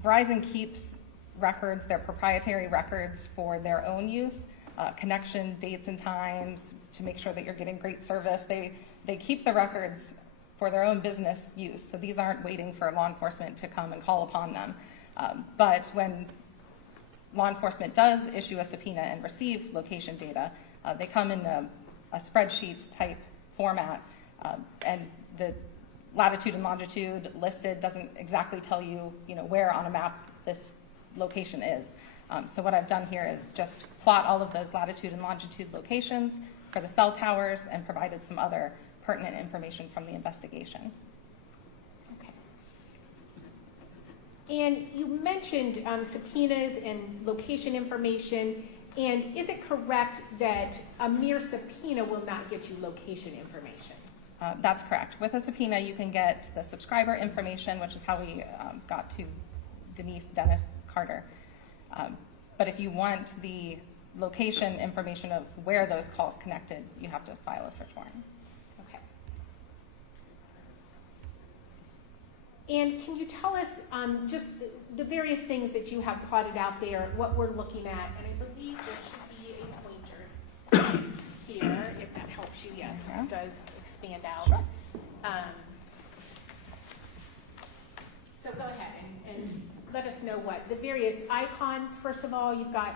Verizon keeps records, their proprietary records, for their own use, connection dates and times, to make sure that you're getting great service. They keep the records for their own business use, so these aren't waiting for law enforcement to come and call upon them. But when law enforcement does issue a subpoena and receive location data, they come in a spreadsheet type format, and the latitude and longitude listed doesn't exactly tell you, where on a map this location is. So what I've done here is just plot all of those latitude and longitude locations for the cell towers and provided some other pertinent information from the investigation. Okay. And you mentioned subpoenas and location information. And is it correct that a mere subpoena will not get you location information? That's correct. With a subpoena, you can get the subscriber information, which is how we got to Dennis Carter. But if you want the location information of where those calls connected, you have to file a search warrant. Okay. And can you tell us just the various things that you have plotted out there, what we're looking at? And I believe there should be a pointer here, if that helps you. Yes, it does expand out. Sure. So go ahead and let us know what the various icons. First of all, you've got,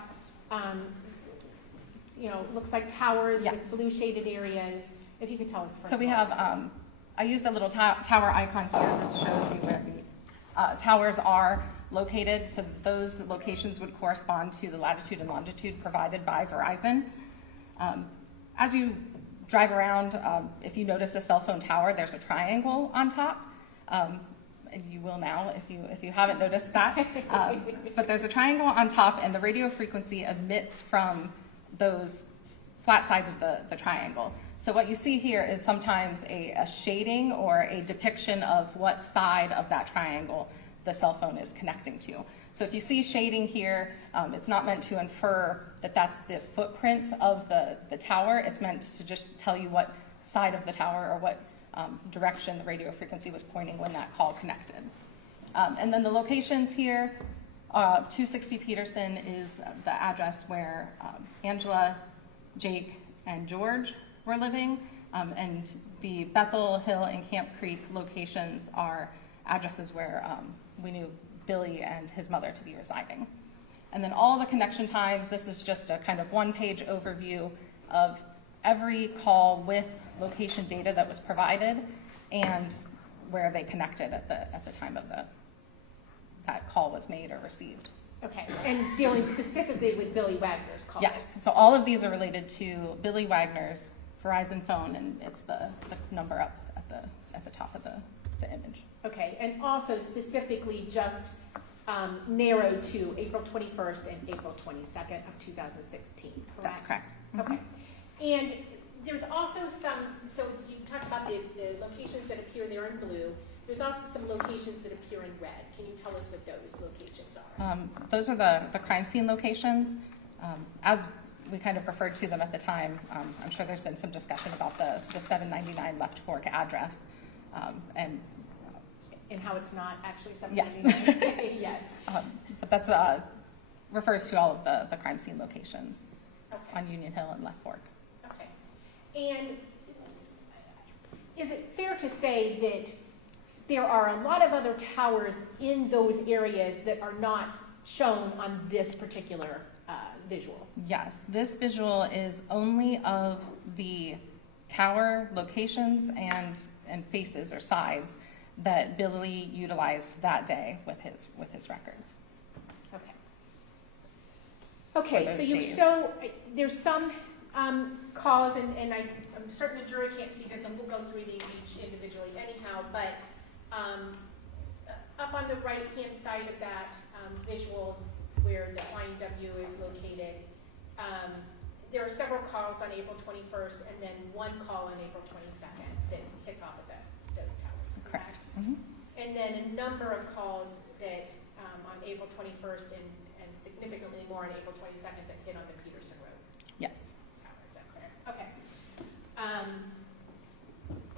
looks like towers Yes. with blue shaded areas. If you could tell us first. So we have, I used a little tower icon here. This shows you where the towers are located. So those locations would correspond to the latitude and longitude provided by Verizon. As you drive around, if you notice a cell phone tower, there's a triangle on top. And you will now if you haven't noticed that. But there's a triangle on top, and the radio frequency emits from those flat sides of the triangle. So what you see here is sometimes a shading or a depiction of what side of that triangle the cell phone is connecting to. So if you see shading here, it's not meant to infer that that's the footprint of the tower. It's meant to just tell you what side of the tower or what direction the radio frequency was pointing when that call connected. And then the locations here, 260 Peterson is the address where Angela, Jake, and George were living, and the Bethel Hill and Camp Creek locations are addresses where we knew Billy and his mother to be residing. And then all the connection times, this is just a kind of one-page overview of every call with location data that was provided and where they connected at the time of that call was made or received. Okay, and dealing specifically with Billy Wagner's call. Yes, so all of these are related to Billy Wagner's Verizon phone, and it's the number up at the top of the image. Okay, and also specifically just narrowed to April 21st and April 22nd of 2016, correct? That's correct. Okay, and there's also so you talked about the locations that appear there in blue. There's also some locations that appear in red. Can you tell us what those locations are? Those are the crime scene locations. As we kind of referred to them at the time, I'm sure there's been some discussion about the 799 Left Fork address. And how it's not actually 799? Yes. But that's refers to all of the crime scene locations on Union Hill and Left Fork. Okay. And is it fair to say that there are a lot of other towers in those areas that are not shown on this particular visual? Yes, this visual is only of the tower locations and faces or sides that Billy utilized that day with his records. Okay. Okay, so you days. show there's some calls, and I'm certain the jury can't see this, and we'll go through these each individually anyhow, but up on the right-hand side of that visual where the line W is located, there are several calls on April 21st and then one call on April 22nd that hits off of those towers. Correct. Mm-hmm. And then a number of calls that on April 21st and significantly more on April 22nd that hit on the Peterson Road Yes. tower. Is that clear? Okay.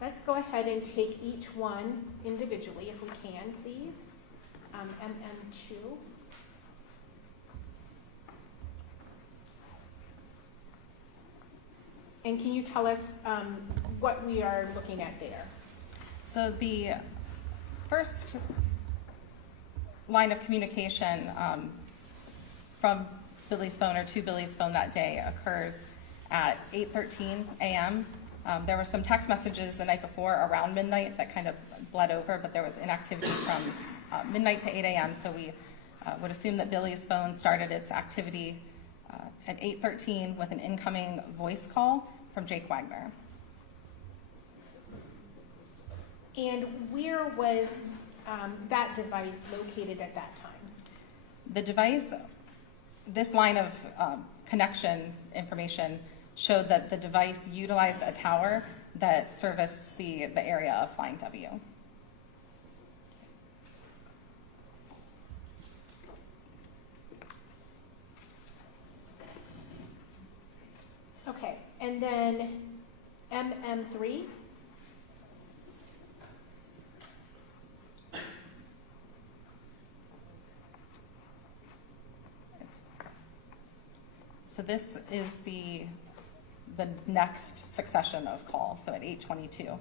Let's go ahead and take each one individually, if we can, please. MM2. And can you tell us what we are looking at there? So the first line of communication from Billy's phone or to Billy's phone that day occurs at 8:13 a.m. There were some text messages the night before around midnight that kind of bled over, but there was inactivity from midnight to 8 a.m. So we would assume that Billy's phone started its activity at 8:13 with an incoming voice call from Jake Wagner. And where was that device located at that time? The device, this line of connection information showed that the device utilized a tower that serviced the area of Flying W. Okay, and then MM3. So this is the next succession of calls. So at 8:22,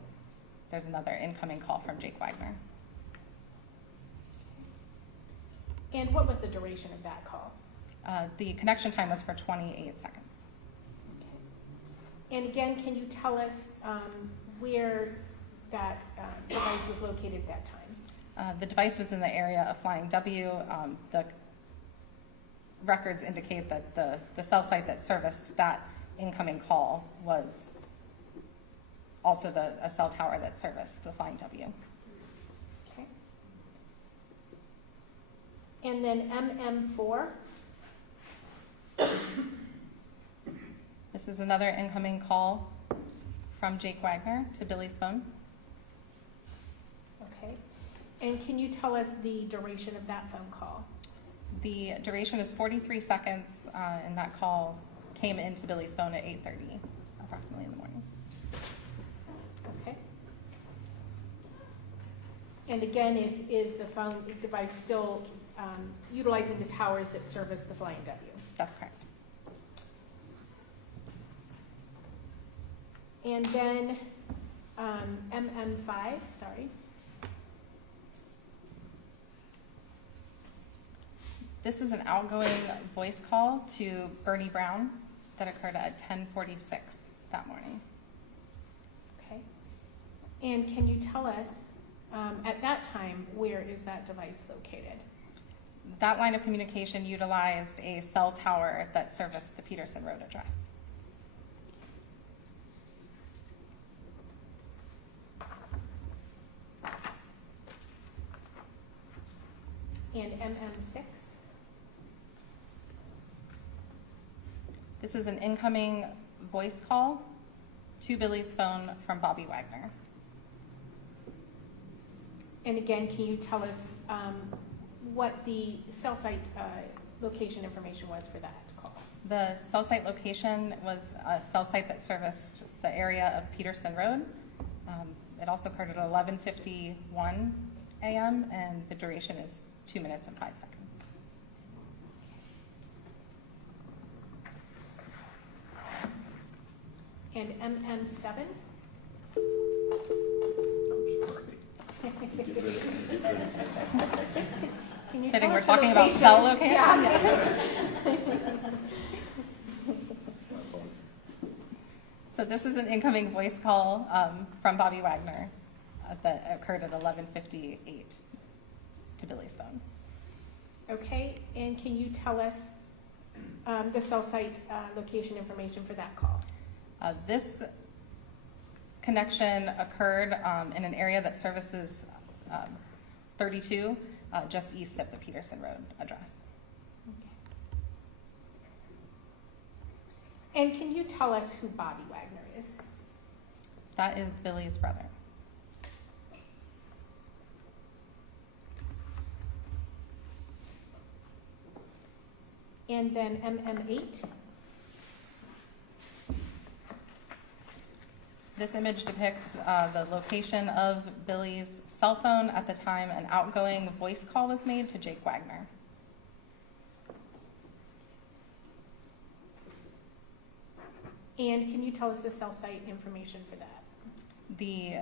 there's another incoming call from Jake Wagner. And what was the duration of that call? The connection time was for 28 seconds. And again, can you tell us where that device was located at that time? The device was in the area of Flying W. The records indicate that the cell site that serviced that incoming call was also a cell tower that serviced the Flying W. Okay. And then MM4. This is another incoming call from Jake Wagner to Billy's phone. Okay. And can you tell us the duration of that phone call? The duration is 43 seconds, and that call came into Billy's phone at 8:30, approximately in the morning. Okay. And again, is the phone device still utilizing the towers that service the Flying W? That's correct. And then MM5, sorry. This is an outgoing voice call to Bernie Brown that occurred at 10:46 that morning. Okay. And can you tell us, at that time, where is that device located? That line of communication utilized a cell tower that serviced the Peterson Road address. And MM6? This is an incoming voice call to Billy's phone from Bobby Wagner. And again, can you tell us what the cell site location information was for that call? The cell site location was a cell site that serviced the area of Peterson Road. It also occurred at 11:51 a.m. and the duration is 2 minutes and 5 seconds. And MM7? Can you Fitting tell we're us the talking about location? cell location? Yeah. So this is an incoming voice call from Bobby Wagner that occurred at 11:58 to Billy's phone. Okay, and can you tell us the cell site location information for that call? This connection occurred in an area that services 32, just east of the Peterson Road address. Okay. And can you tell us who Bobby Wagner is? That is Billy's brother. And then MM8? This image depicts the location of Billy's cell phone at the time an outgoing voice call was made to Jake Wagner. And can you tell us the cell site information for that? The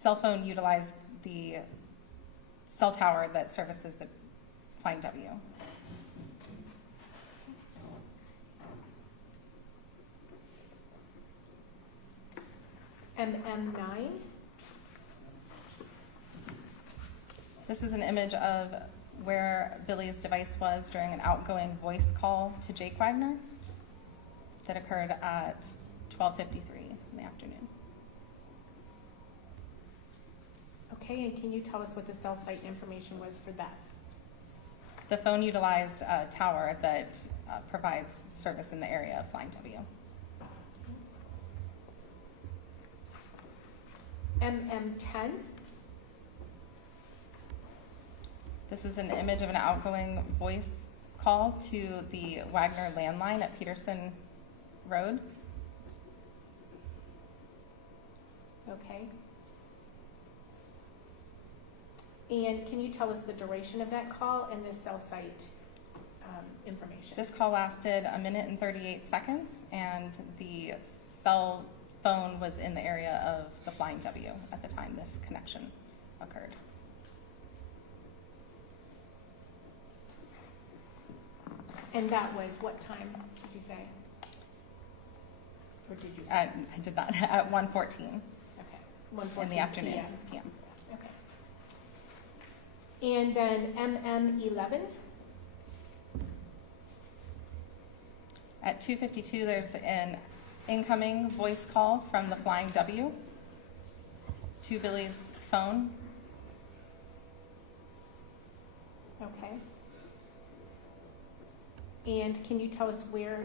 cell phone utilized the cell tower that services the Flying W. MM9? This is an image of where Billy's device was during an outgoing voice call to Jake Wagner that occurred at 12:53 in the afternoon. Okay, and can you tell us what the cell site information was for that? The phone utilized a tower that provides service in the area of Flying W. MM10, This is an image of an outgoing voice call to the Wagner landline at Peterson Road. okay. And can you tell us the duration of that call and the cell site information? This call lasted 1 minute and 38 seconds, and the cell phone was in the area of the Flying W at the time this connection occurred. And that was what time, did you say? Or did you say? I did not, at 1:14 Okay, 1:14 in the afternoon, PM. PM. Okay. And then MM11, At 2:52, there's an incoming voice call from the Flying W to Billy's phone. okay. And can you tell us where,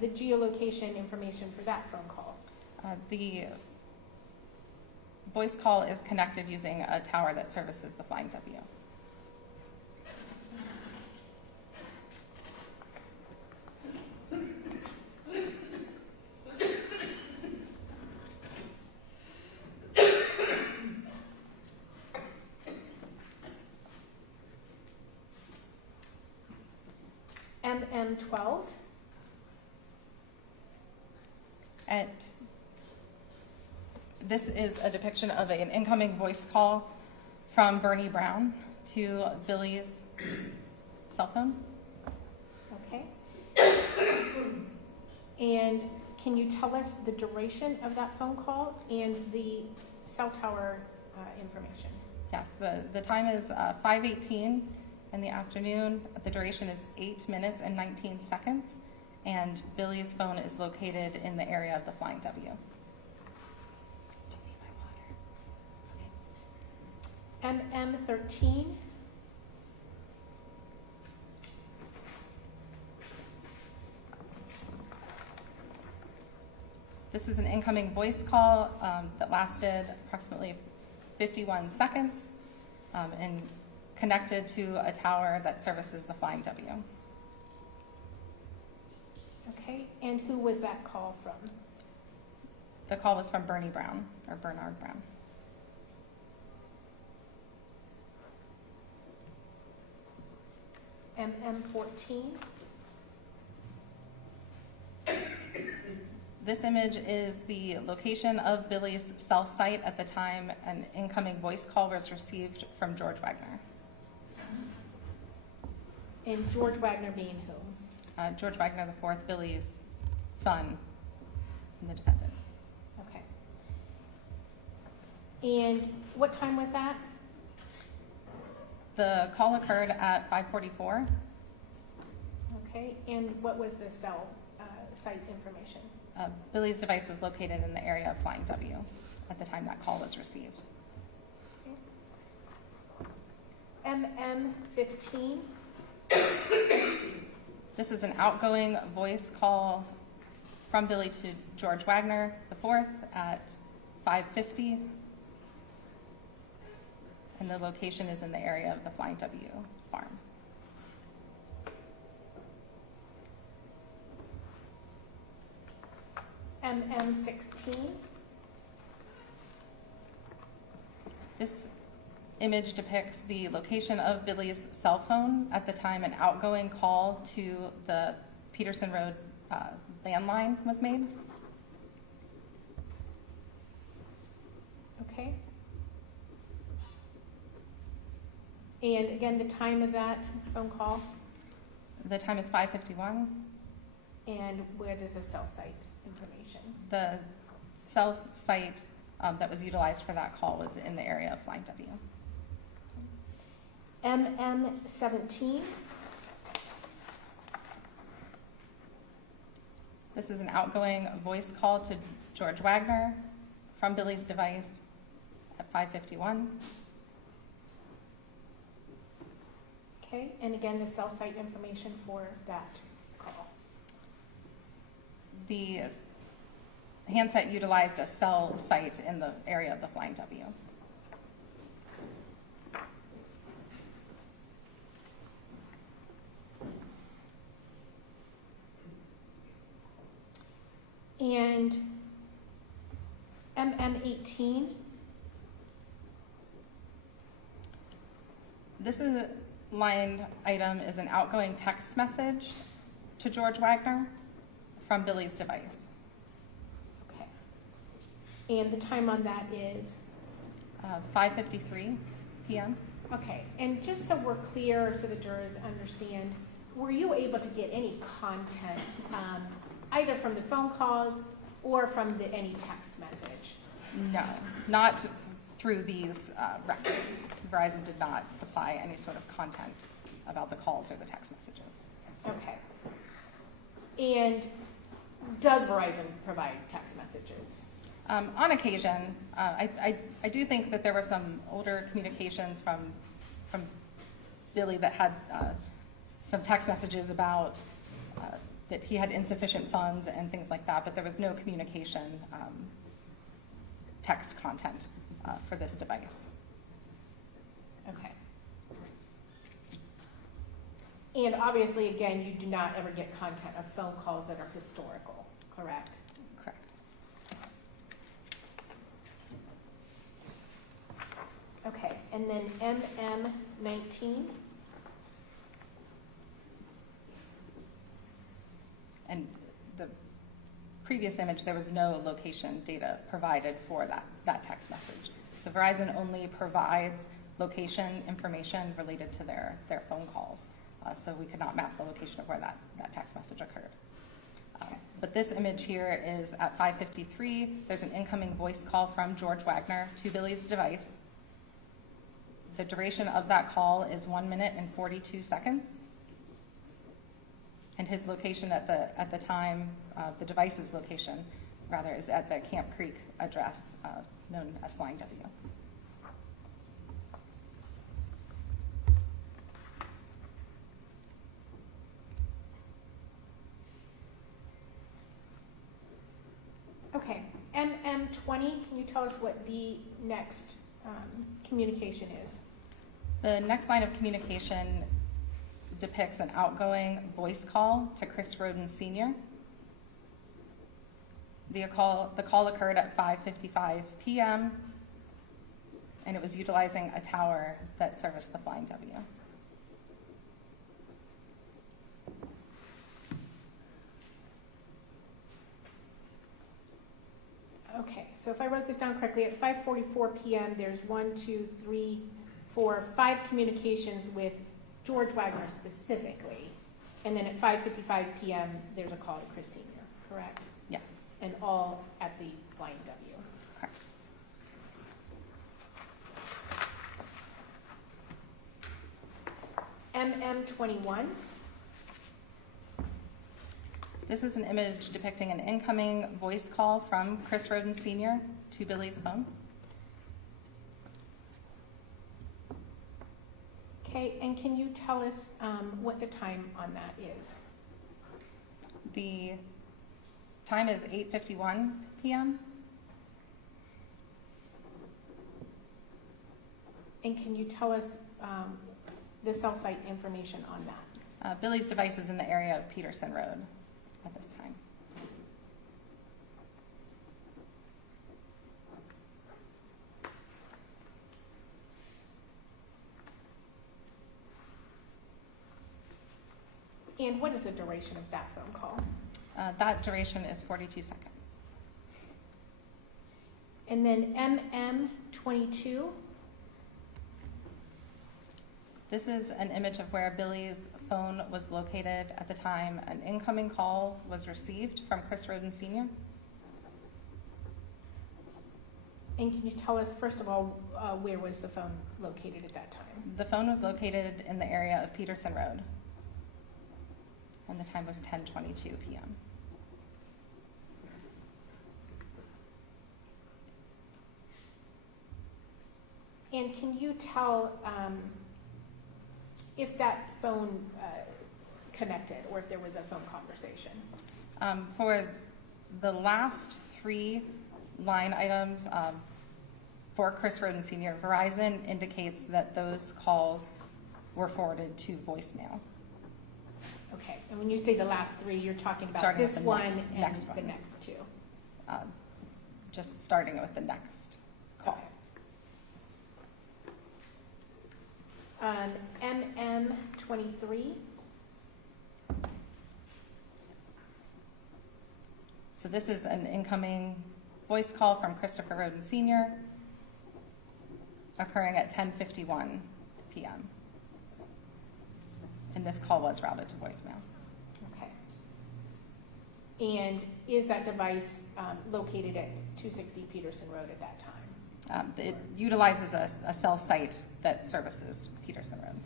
the geolocation information for that phone call? The voice call is connected using a tower that services the Flying W. MM12, This is a depiction of an incoming voice call from Bernie Brown to Billy's cell phone. okay. And can you tell us the duration of that phone call and the cell tower information? Yes, the time is 5:18 in the afternoon. The duration is 8 minutes and 19 seconds, and Billy's phone is located in the area of the Flying W. Do you need my water? MM13, This is an incoming voice call that lasted approximately 51 seconds and connected to a tower that services the Flying W. okay. And who was that call from? The call was from Bernie Brown, or Bernard Brown. MM14, This image is the location of Billy's cell site at the time an incoming voice call was received from George Wagner. and George Wagner being who? George Wagner IV, Billy's son, and the defendant. Okay. And what time was that? The call occurred at 5:44. Okay, and what was the cell site information? Billy's device was located in the area of Flying W at the time that call was received. MM15, This is an outgoing voice call from Billy to George Wagner IV at 5:50. And the location is in the area of the Flying W farms. MM16, This image depicts the location of Billy's cell phone at the time an outgoing call to the Peterson Road landline was made. okay. And again, the time of that phone call, The time is 5:51. and where does the cell site information? The cell site that was utilized for that call was in the area of Flying W. MM17, This is an outgoing voice call to George Wagner from Billy's device at 5:51. okay, and again, the cell site information for that call. The handset utilized a cell site in the area of the Flying W. And MM18, This is line item is an outgoing text message to George Wagner from Billy's device. okay. And the time on that is? 5:53 p.m. Okay, and just so we're clear, so the jurors understand, were you able to get any content, either from the phone calls or from any text message? No, not through these records. Verizon did not supply any sort of content about the calls or the text messages. Okay. And does Verizon provide text messages? On occasion, I do think that there were some older communications from Billy that had some text messages about that he had insufficient funds and things like that, but there was no communication text content for this device. Okay. And obviously, again, you do not ever get content of phone calls that are historical, correct? Correct. Okay, and then MM19? And the previous image, there was no location data provided for that text message. So Verizon only provides location information related to their phone calls. So we could not map the location of where that text message occurred. But this image here is at 5:53. There's an incoming voice call from George Wagner to Billy's device. The duration of that call is 1 minute and 42 seconds. And his location at the time, the device's location, rather, is at the Camp Creek address known as Flying W. Okay, MM20, can you tell us what the next communication is? The next line of communication depicts an outgoing voice call to Chris Rhoden Sr. The call occurred at 5:55 p.m. and it was utilizing a tower that serviced the Flying W. Okay, so if I wrote this down correctly, at 5:44 p.m., there's 5 communications with George Wagner specifically. And then at 5:55 p.m., there's a call to Chris Sr., correct? Yes, And all at the Flying W. correct. MM21, This is an image depicting an incoming voice call from Chris Rhoden Sr. to Billy's phone. okay, and can you tell us what the time on that is? The time is 8:51 p.m. And can you tell us the cell site information on that? Billy's device is in the area of Peterson Road at this time. And what is the duration of that phone call? That duration is 42 seconds. And then MM22, This is an image of where Billy's phone was located at the time an incoming call was received from Chris Rhoden Sr. and can you tell us, first of all, where was the phone located at that time? The phone was located in the area of Peterson Road, and the time was 10:22 p.m. And can you tell if that phone connected or if there was a phone conversation? For The last three line items for Chris Rhoden Sr., Verizon indicates that those calls were forwarded to voicemail. Okay, and when you say the last three, you're talking about Starting with this the one next- and next the one. next two? Just starting with the next call. Okay. MM23, So this is an incoming voice call from Christopher Rhoden Sr. occurring at 10:51 p.m. And this call was routed to voicemail. okay. And is that device located at 260 Peterson Road at that time? It utilizes a cell site that services Peterson Road.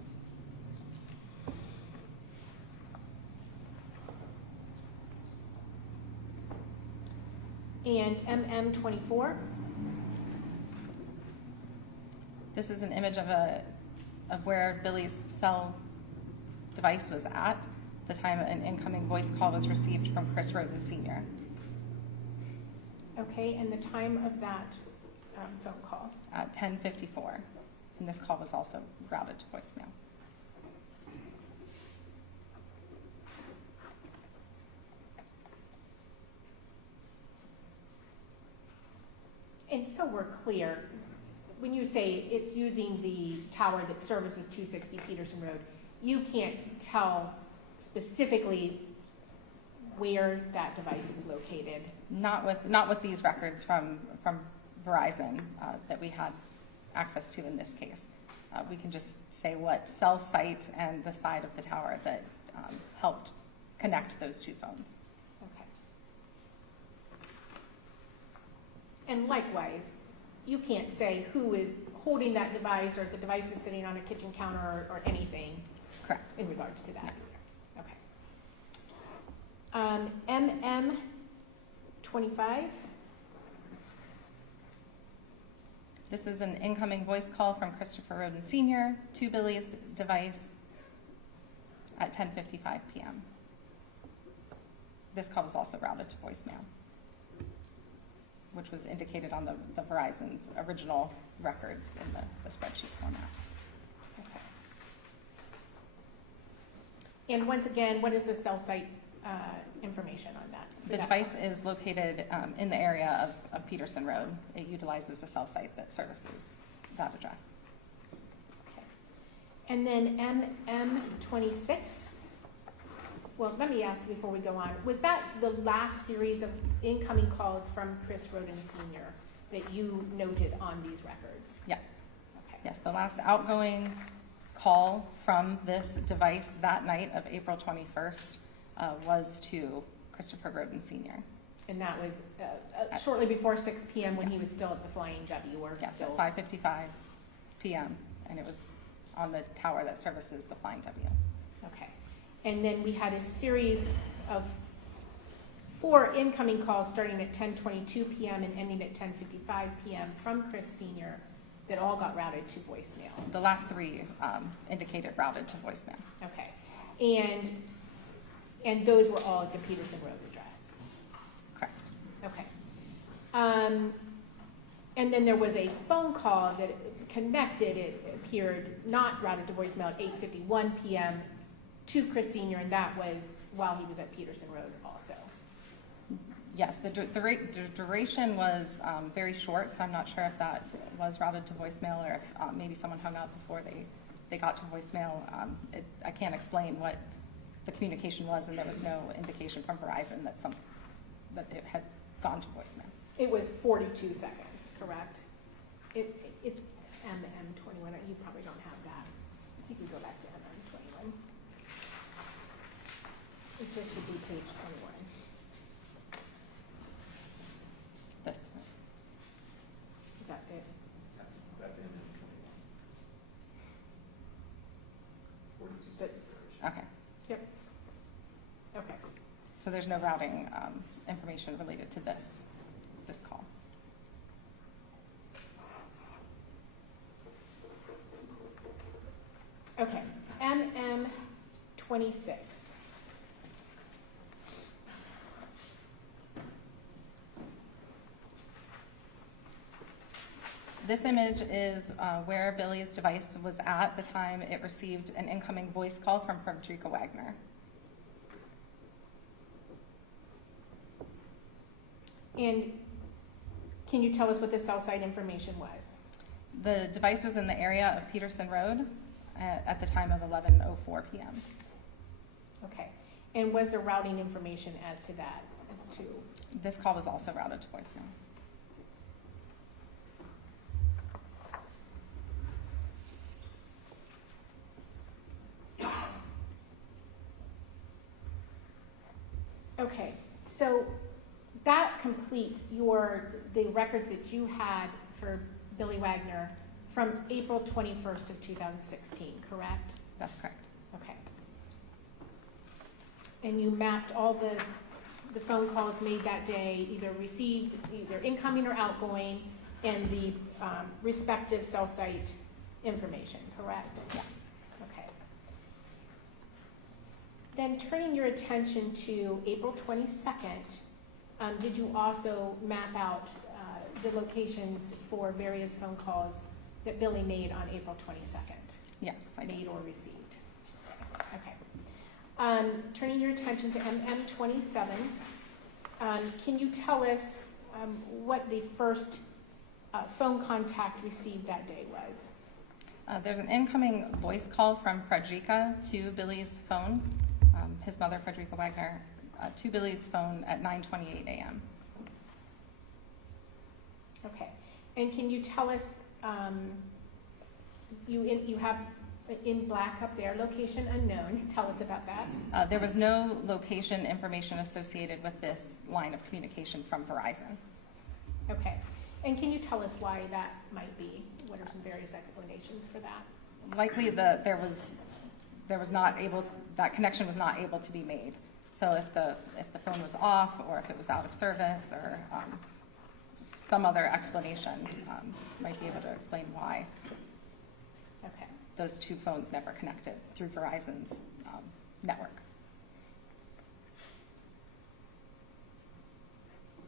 And MM24, This is an image of where Billy's cell device was at the time an incoming voice call was received from Chris Rhoden Sr. okay, and the time of that phone call? At 10:54, and this call was also routed to voicemail. And so we're clear, when you say it's using the tower that services 260 Peterson Road, you can't tell specifically where that device is located? Not with these records from Verizon that we had access to in this case. We can just say what cell site and the side of the tower that helped connect those two phones. Okay. And likewise, you can't say who is holding that device or if the device is sitting on a kitchen counter or anything Correct. in regards to that. Okay. MM25, This is an incoming voice call from Christopher Rhoden Sr. to Billy's device at 10:55 p.m. This call was also routed to voicemail, which was indicated on the Verizon's original records in the spreadsheet format. okay. And once again, what is the cell site information on that? The device is located in the area of Peterson Road. It utilizes a cell site that services that address. Okay. And then MM26, well, let me ask before we go on, was that the last series of incoming calls from Chris Rhoden Sr. that you noted on these records? Yes. Okay. Yes, the last outgoing call from this device that night of April 21st was to Christopher Rhoden Sr. And that was shortly before 6 p.m. when he was still at the Flying W or Yes, still? at 5:55 p.m. And it was on the tower that services the Flying W. Okay. And then we had a series of 4 incoming calls starting at 10:22 p.m. and ending at 10:55 p.m. from Chris Sr. that all got routed to voicemail. The last 3 indicated routed to voicemail. Okay. And those were all at the Peterson Road address? Correct. Okay. And then there was a phone call that connected, it appeared not routed to voicemail at 8:51 p.m. to Chris Sr., and that was while he was at Peterson Road also. Yes, the duration was very short, so I'm not sure if that was routed to voicemail or if maybe someone hung up before they got to voicemail. I can't explain what the communication was, and there was no indication from Verizon that it had gone to voicemail. It was 42 seconds, correct? It's MM21. You probably don't have that. You can go back to MM21. It just should be page 21. This. Is that it? That's in it. 42 But- seconds. Okay. Yep. Okay. So there's no routing information related to this call. Okay. MM26. This image is where Billy's device was at the time it received an incoming voice call from Wagner. And can you tell us what the cell site information was? The device was in the area of Peterson Road at the time of 11:04 p.m. Okay. And was there routing information as to that, as to? This call was also routed to voicemail. Okay, so that completes the records that you had for Billy Wagner from April 21st of 2016, correct? That's correct. Okay. And you mapped all the phone calls made that day, either received, either incoming or outgoing, and the respective cell site information, correct? Yes. Okay. Then turning your attention to April 22nd, did you also map out the locations for various phone calls that Billy made on April 22nd? Yes, I did. Made or received. Okay. Turning your attention to MM27, can you tell us what the first phone contact received that day was? There's an incoming voice call from Frederica to Billy's phone, his mother, Frederica Wagner, to Billy's phone at 9:28 a.m. Okay. And can you tell us, you have in black up there, location unknown. Tell us about that. There was no location information associated with this line of communication from Verizon. Okay. And can you tell us why that might be? What are some various explanations for that? Likely that that connection was not able to be made. So if the phone was off, or if it was out of service, or some other explanation might be able to explain why Okay. those two phones never connected through Verizon's network.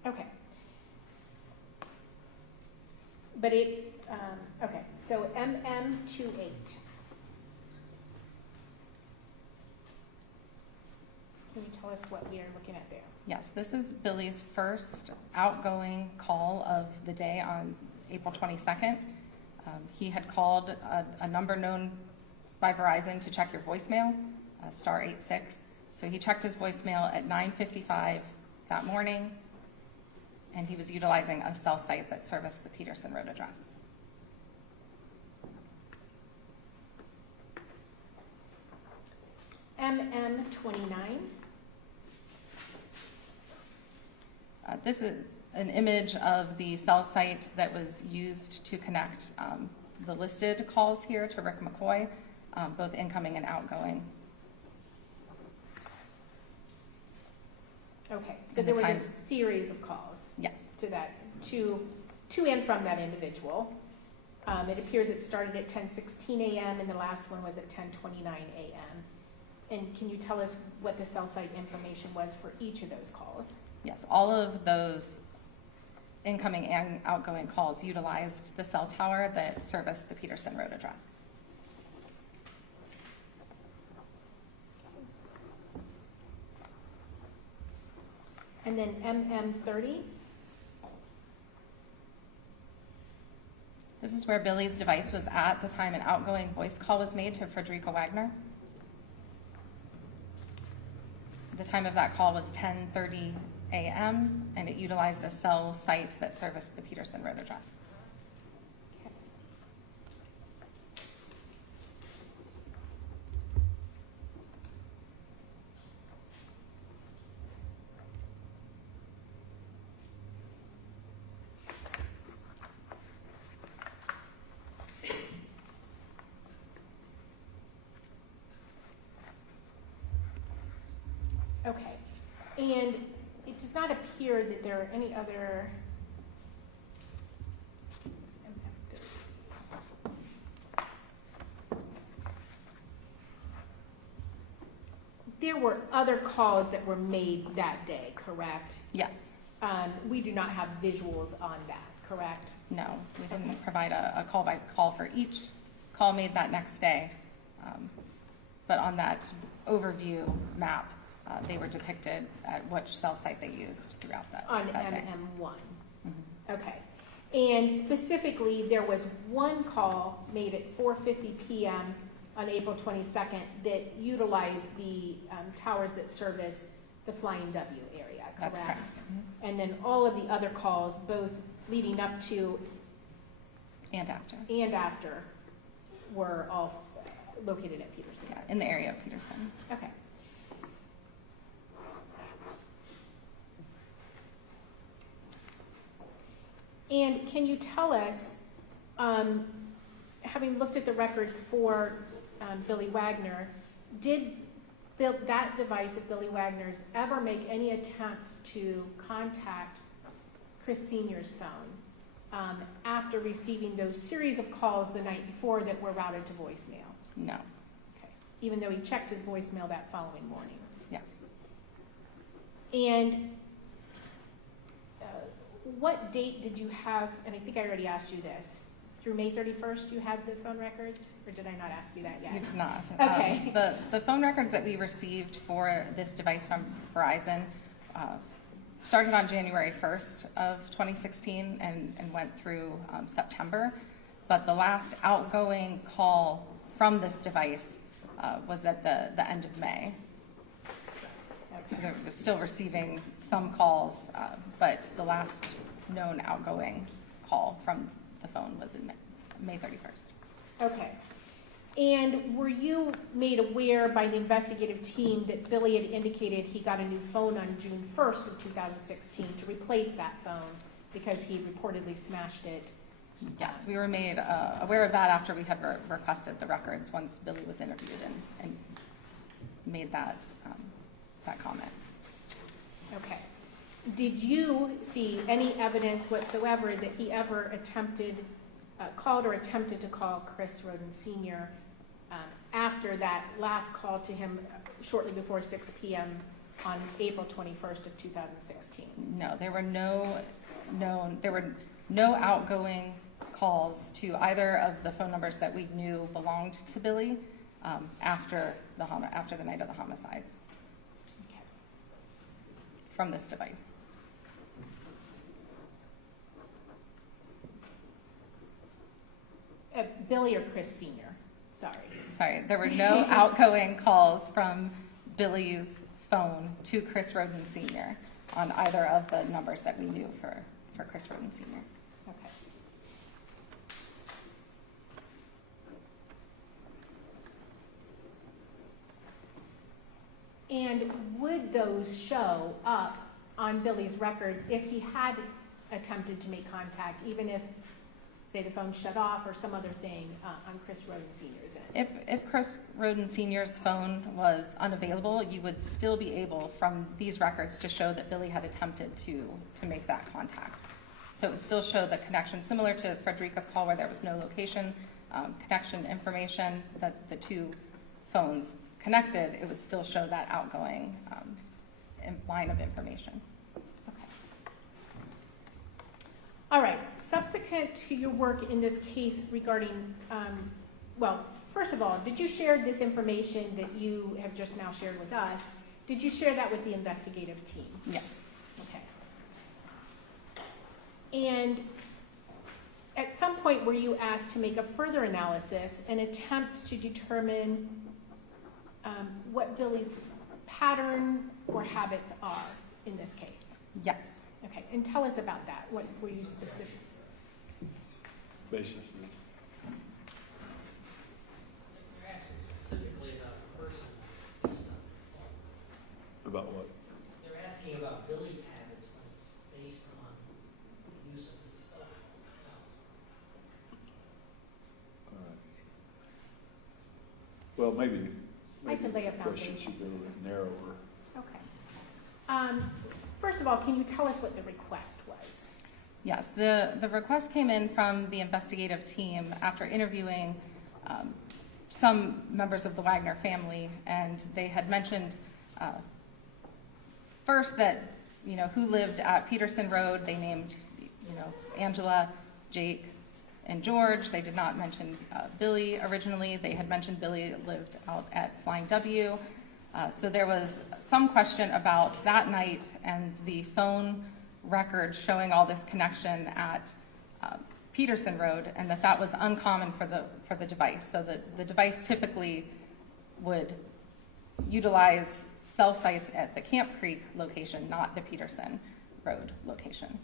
Okay. But okay, so MM28. Can you tell us what we are looking at there? Yes, this is Billy's first outgoing call of the day on April 22nd. He had called a number known by Verizon to check your voicemail, *86. So he checked his voicemail at 9:55 that morning, and he was utilizing a cell site that serviced the Peterson Road address. MM29. This is an image of the cell site that was used to connect the listed calls here to Rick McCoy, both incoming and outgoing. Okay, so there was a series of calls. Yes. To that, to and from that individual. It appears it started at 10:16 a.m. and the last one was at 10:29 a.m. And can you tell us what the cell site information was for each of those calls? Yes, all of those incoming and outgoing calls utilized the cell tower that serviced the Peterson Road address. And then MM30. This is where Billy's device was at the time an outgoing voice call was made to Frederica Wagner. The time of that call was 10:30 a.m. and it utilized a cell site that serviced the Peterson Road address. Okay, and it does not appear that there are any other. There were other calls that were made that day, correct? Yes. We do not have visuals on that, correct? No, we didn't provide a call by call for each call made that next day. But on that overview map, they were depicted at which cell site they used throughout that day. MM1. Mhm. Okay. And specifically, there was one call made at 4:50 p.m. on April 22nd that utilized the towers that service the Flying W area, correct? That's correct. Mhm. And then all of the other calls, both leading up to And after. were all located at Peterson. Yeah, in the area of Peterson. Okay. And can you tell us, having looked at the records for Billy Wagner, did that device of Billy Wagner's ever make any attempts to contact Chris Sr.'s phone after receiving those series of calls the night before that were routed to voicemail? No. Okay. Even though he checked his voicemail that following morning. Yes. And what date did you have, and I think I already asked you this, through May 31st you had the phone records, or did I not ask you that yet? You did not. Okay. The phone records that we received for this device from Verizon started on January 1st of 2016 and went through September. But the last outgoing call from this device was at the end of May. So it was still receiving some calls, but the last known outgoing call from the phone was in May 31st. Okay. And were you made aware by the investigative team that Billy had indicated he got a new phone on June 1st of 2016 to replace that phone because he reportedly smashed it? Yes, we were made aware of that after we had requested the records once Billy was interviewed and made that comment. Okay. Did you see any evidence whatsoever that he ever called or attempted to call Chris Rhoden Sr. After that last call to him shortly before 6 p.m. on April 21st of 2016? No, there were no outgoing calls to either of the phone numbers that we knew belonged to Billy after the night of the homicides. Okay. From this device. Billy or Chris Sr.? Sorry, there were no outgoing calls from Billy's phone to Chris Rhoden Sr. on either of the numbers that we knew for Chris Rhoden Sr. Okay. And would those show up on Billy's records if he had attempted to make contact, even if, say, the phone shut off or some other thing on Chris Rhoden Sr.'s end? If Chris Rhoden Sr.'s phone was unavailable, you would still be able, from these records, to show that Billy had attempted to make that contact. So it would still show the connection, similar to Frederica's call where there was no location, connection information, that the two phones connected, it would still show that outgoing line of information. Okay. All right. Subsequent to your work in this case regarding, well, first of all, did you share this information that you have just now shared with us? Did you share that with the investigative team? Yes. Okay. And at some point were you asked to make a further analysis and attempt to determine what Billy's pattern or habits are in this case? Yes. Okay, and tell us about that. What were you specific? Basis. They're asking specifically about a person based on their phone. About what? They're asking about Billy's habits when it's based on the use of his cell phone themselves. All right. Well, maybe I can lay a questions foundation. should be a little bit narrower. Okay. First of all, can you tell us what the request was? Yes, the request came in from the investigative team after interviewing some members of the Wagner family, and they had mentioned first that, who lived at Peterson Road. They named Angela, Jake, and George. They did not mention Billy originally. They had mentioned Billy lived out at Flying W. So there was some question about that night and the phone record showing all this connection at Peterson Road, and that was uncommon for the device. So the device typically would utilize cell sites at the Camp Creek location, not the Peterson Road location.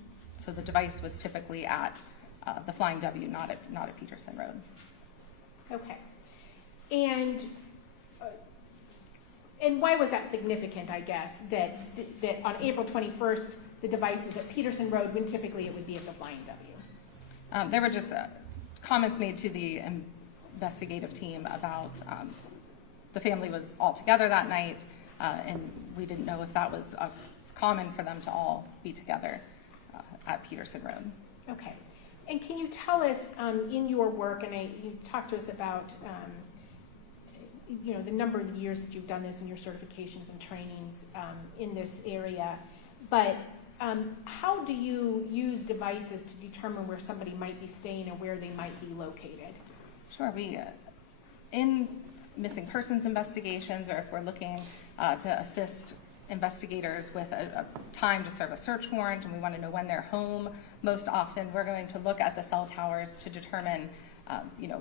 So the device was typically at the Flying W, not at Peterson Road. Okay. And why was that significant, I guess, that on April 21st, the device was at Peterson Road when typically it would be at the Flying W? There were just comments made to the investigative team about the family was all together that night, and we didn't know if that was common for them to all be together at Peterson Road. Okay. And can you tell us, in your work, and you talked to us about, the number of years that you've done this and your certifications and trainings in this area, but how do you use devices to determine where somebody might be staying or where they might be located? Sure. We, in missing persons investigations, or if we're looking to assist investigators with a time to serve a search warrant and we want to know when they're home, most often we're going to look at the cell towers to determine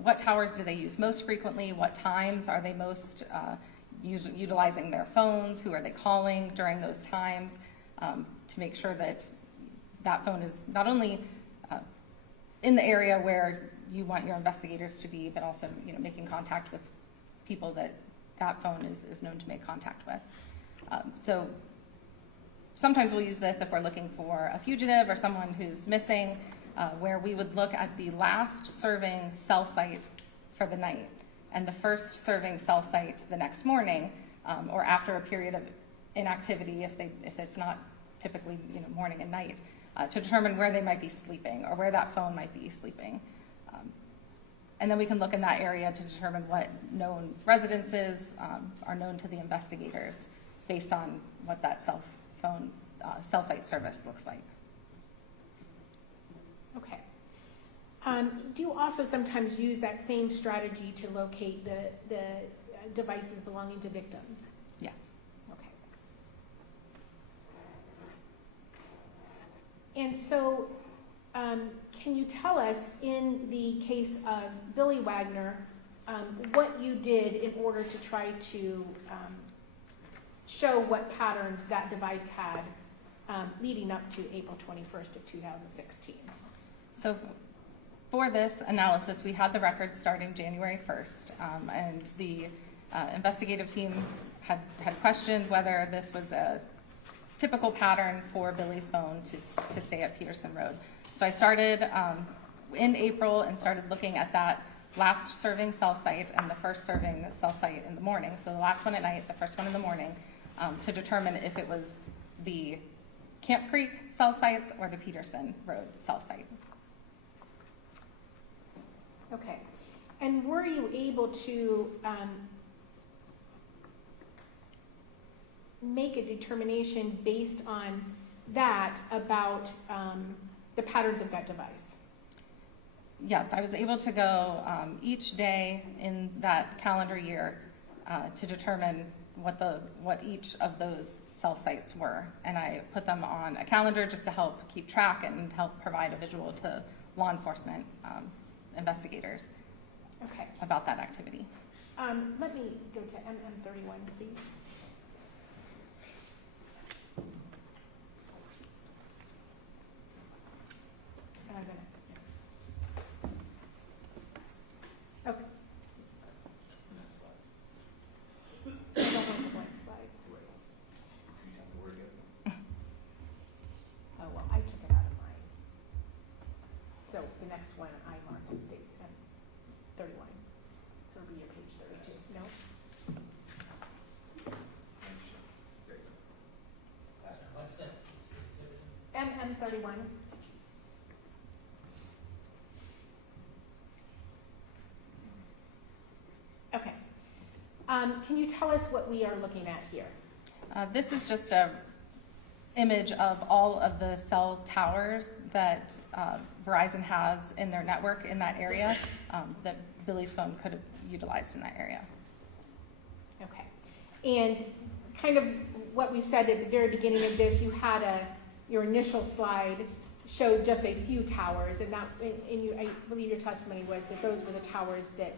what towers do they use most frequently, what times are they most utilizing their phones, who are they calling during those times, to make sure that that phone is not only in the area where you want your investigators to be, but also making contact with people that phone is known to make contact with. So sometimes we'll use this if we're looking for a fugitive or someone who's missing, where we would look at the last serving cell site for the night and the first serving cell site the next morning, or after a period of inactivity, if it's not typically morning and night, to determine where they might be sleeping or where that phone might be sleeping. And then we can look in that area to determine what known residences are known to the investigators based on what that cell site service looks like. Okay. Do you also sometimes use that same strategy to locate the devices belonging to victims? Yes. Okay. And so, can you tell us, in the case of Billy Wagner, what you did in order to try to show what patterns that device had leading up to April 21st of 2016? So for this analysis, we had the records starting January 1st, and the investigative team had questioned whether this was a typical pattern for Billy's phone to stay at Peterson Road. So I started in April and started looking at that last serving cell site and the first serving cell site in the morning. So the last one at night, the first one in the morning, to determine if it was the Camp Creek cell sites or the Peterson Road cell site. Okay. And were you able to make a determination based on that about the patterns of that device? Yes, I was able to go each day in that calendar year to determine what each of those cell sites were, and I put them on a calendar just to help keep track and help provide a visual to law enforcement investigators about that activity. Let me go to MM31, please. Okay. I don't want the blank slide. Oh, well, I took it out of mine. So the next one I marked states M31. So it'll be your page 32. No? What's that? MM31. Okay. Can you tell us what we are looking at here? This is just image of all of the cell towers that Verizon has in their network in that area that Billy's phone could have utilized in that area. Okay. And kind of what we said at the very beginning of this, you had your initial slide showed just a few towers, and that, I believe your testimony was that those were the towers that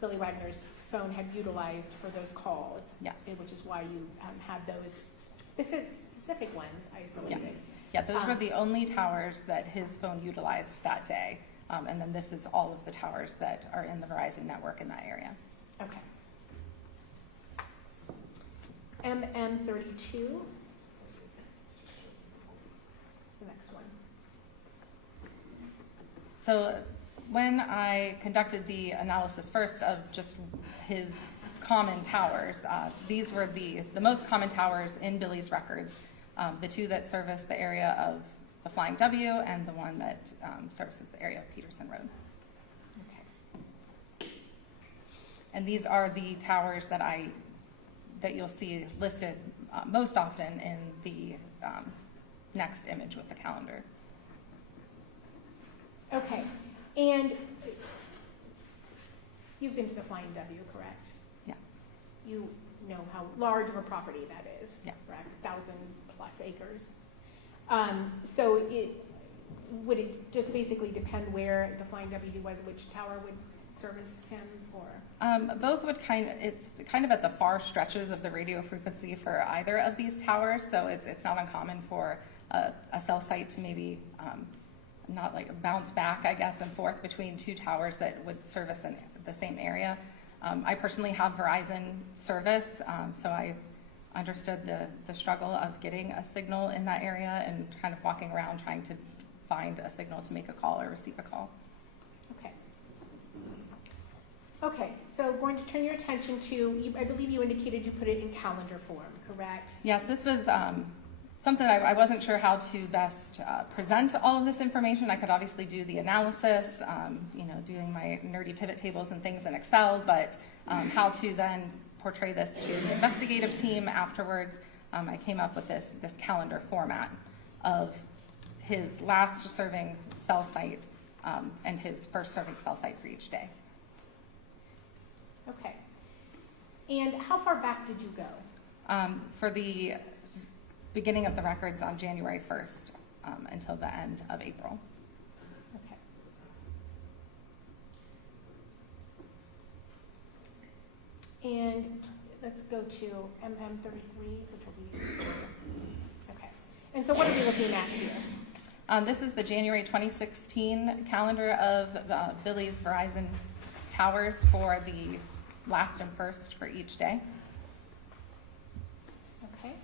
Billy Wagner's phone had utilized for those calls. Yes. Which is why you had those specific ones isolated. Yes. Yeah, those were the only towers that his phone utilized that day. And then this is all of the towers that are in the Verizon network in that area. Okay. MM32. The next one. So when I conducted the analysis first of just his common towers, these were the most common towers in Billy's records, the two that service the area of the Flying W and the one that services the area of Peterson Road. Okay. And these are the towers that you'll see listed most often in the next image with the calendar. Okay. And you've been to the Flying W, correct? Yes. You know how large of a property that is. Yes. Correct? 1,000+ acres. So would it just basically depend where the Flying W was, which tower would service him, or? Both would it's kind of at the far stretches of the radio frequency for either of these towers, so it's not uncommon for a cell site to maybe not like bounce back, I guess, and forth between two towers that would service in the same area. I personally have Verizon service, so I understood the struggle of getting a signal in that area and kind of walking around trying to find a signal to make a call or receive a call. Okay. Okay, so going to turn your attention to, I believe you indicated you put it in calendar form, correct? Yes, this was something I wasn't sure how to best present all of this information. I could obviously do the analysis, doing my nerdy pivot tables and things in Excel, but how to then portray this to the investigative team afterwards, I came up with this calendar format of his last serving cell site and his first serving cell site for each day. Okay. And how far back did you go? For the beginning of the records on January 1st until the end of April. Okay. And let's go to MM33, which will be, okay. And so what are we looking at here? This is the January 2016 calendar of Billy's Verizon towers for the last and first for each day. Okay.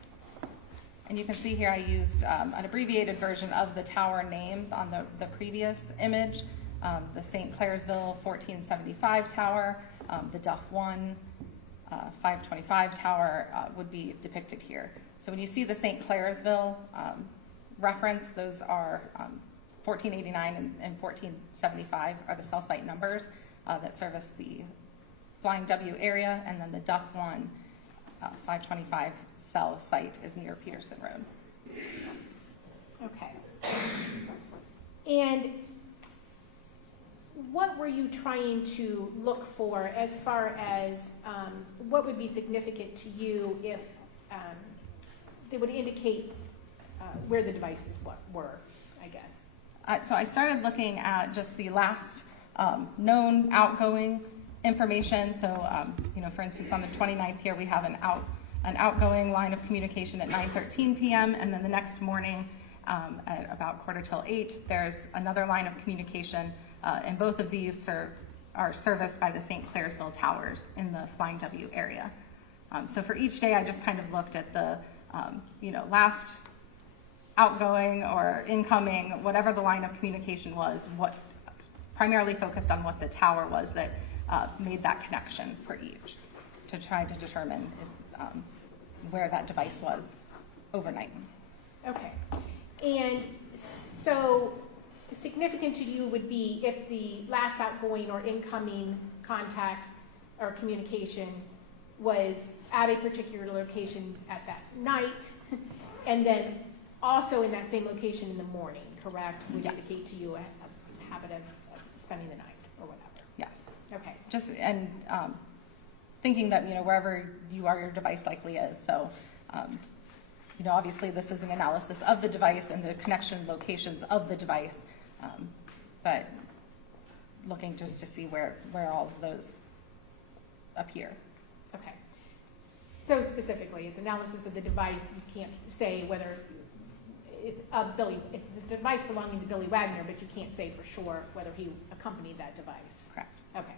And you can see here I used an abbreviated version of the tower names on the previous image. The St. Clairsville 1475 tower, the Duff 1 525 tower would be depicted here. So when you see the St. Clairsville reference, those are 1489 and 1475 are the cell site numbers that service the Flying W area, and then the Duff 1 525 cell site is near Peterson Road. Okay. And what were you trying to look for as far as what would be significant to you if they would indicate where the devices were, I guess? So I started looking at just the last known outgoing information. So, for instance, on the 29th here, we have an outgoing line of communication at 9:13 p.m. And then the next morning at about 7:45, there's another line of communication. And both of these are serviced by the St. Clairsville towers in the Flying W area. So for each day, I just kind of looked at the, last outgoing or incoming, whatever the line of communication was, what primarily focused on what the tower was that made that connection for each to try to determine where that device was overnight. Okay. And so significant to you would be if the last outgoing or incoming contact or communication was at a particular location at that night, And then also in that same location in the morning, correct? Would Yes. indicate to you a habit of spending the night or whatever. Yes. Okay. Just, and thinking that, wherever you are, your device likely is. So, obviously this is an analysis of the device and the connection locations of the device, but looking just to see where all of those appear. Okay. So specifically, it's analysis of the device. You can't say whether it's the device belonging to Billy Wagner, but you can't say for sure whether he accompanied that device. Correct. Okay.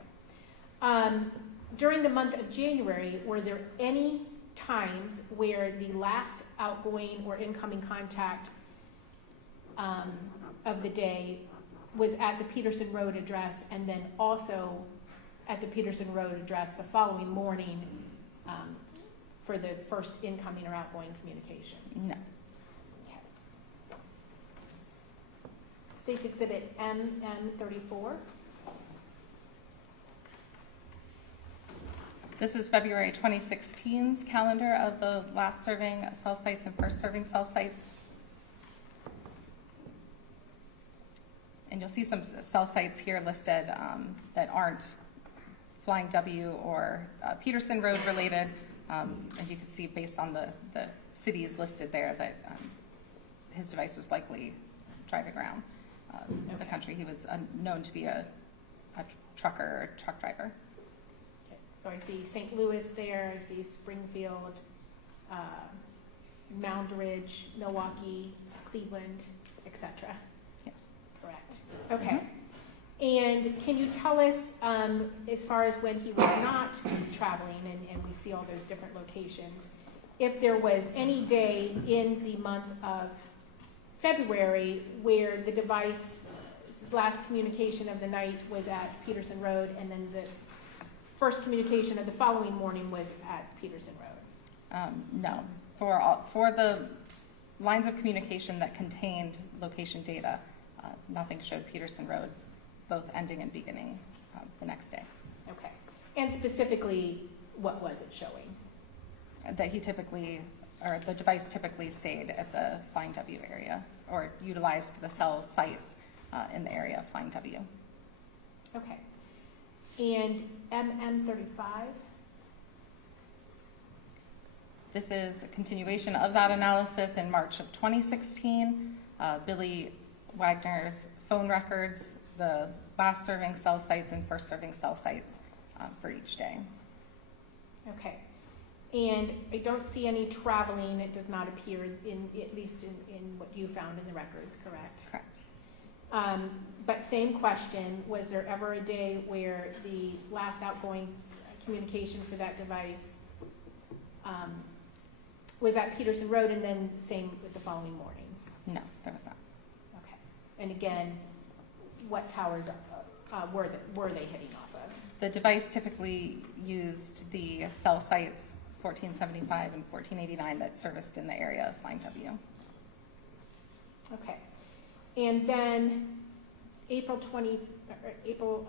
During the month of January, were there any times where the last outgoing or incoming contact of the day was at the Peterson Road address, and then also at the Peterson Road address the following morning for the first incoming or outgoing communication? No. Okay. State's Exhibit MM34. This is February 2016's calendar of the last serving cell sites and first serving cell sites. And you'll see some cell sites here listed that aren't Flying W or Peterson Road related. And you can see based on the cities listed there that his device was likely driving around the country. He was known to be a trucker or truck driver. Okay. So I see St. Louis there, I see Springfield, Mound Ridge, Milwaukee, Cleveland, etc. Yes. Correct. Okay. And can you tell us, as far as when he was not traveling, and we see all those different locations, if there was any day in the month of February where the device's last communication of the night was at Peterson Road, and then the first communication of the following morning was at Peterson Road? No. For the lines of communication that contained location data, nothing showed Peterson Road, both ending and beginning the next day. Okay. And specifically, what was it showing? That he typically, or the device typically stayed at the Flying W area, or utilized the cell sites in the area of Flying W. Okay. And MM35? This is a continuation of that analysis in March of 2016. Billy Wagner's phone records, the last serving cell sites and first serving cell sites for each day. Okay. And I don't see any traveling. It does not appear at least in what you found in the records, correct? Correct. But same question, was there ever a day where the last outgoing communication for that device was at Peterson Road, and then same with the following morning? No, there was not. Okay. And again, what towers were they hitting off of? The device typically used the cell sites 1475 and 1489 that serviced in the area of Flying W. Okay. And then April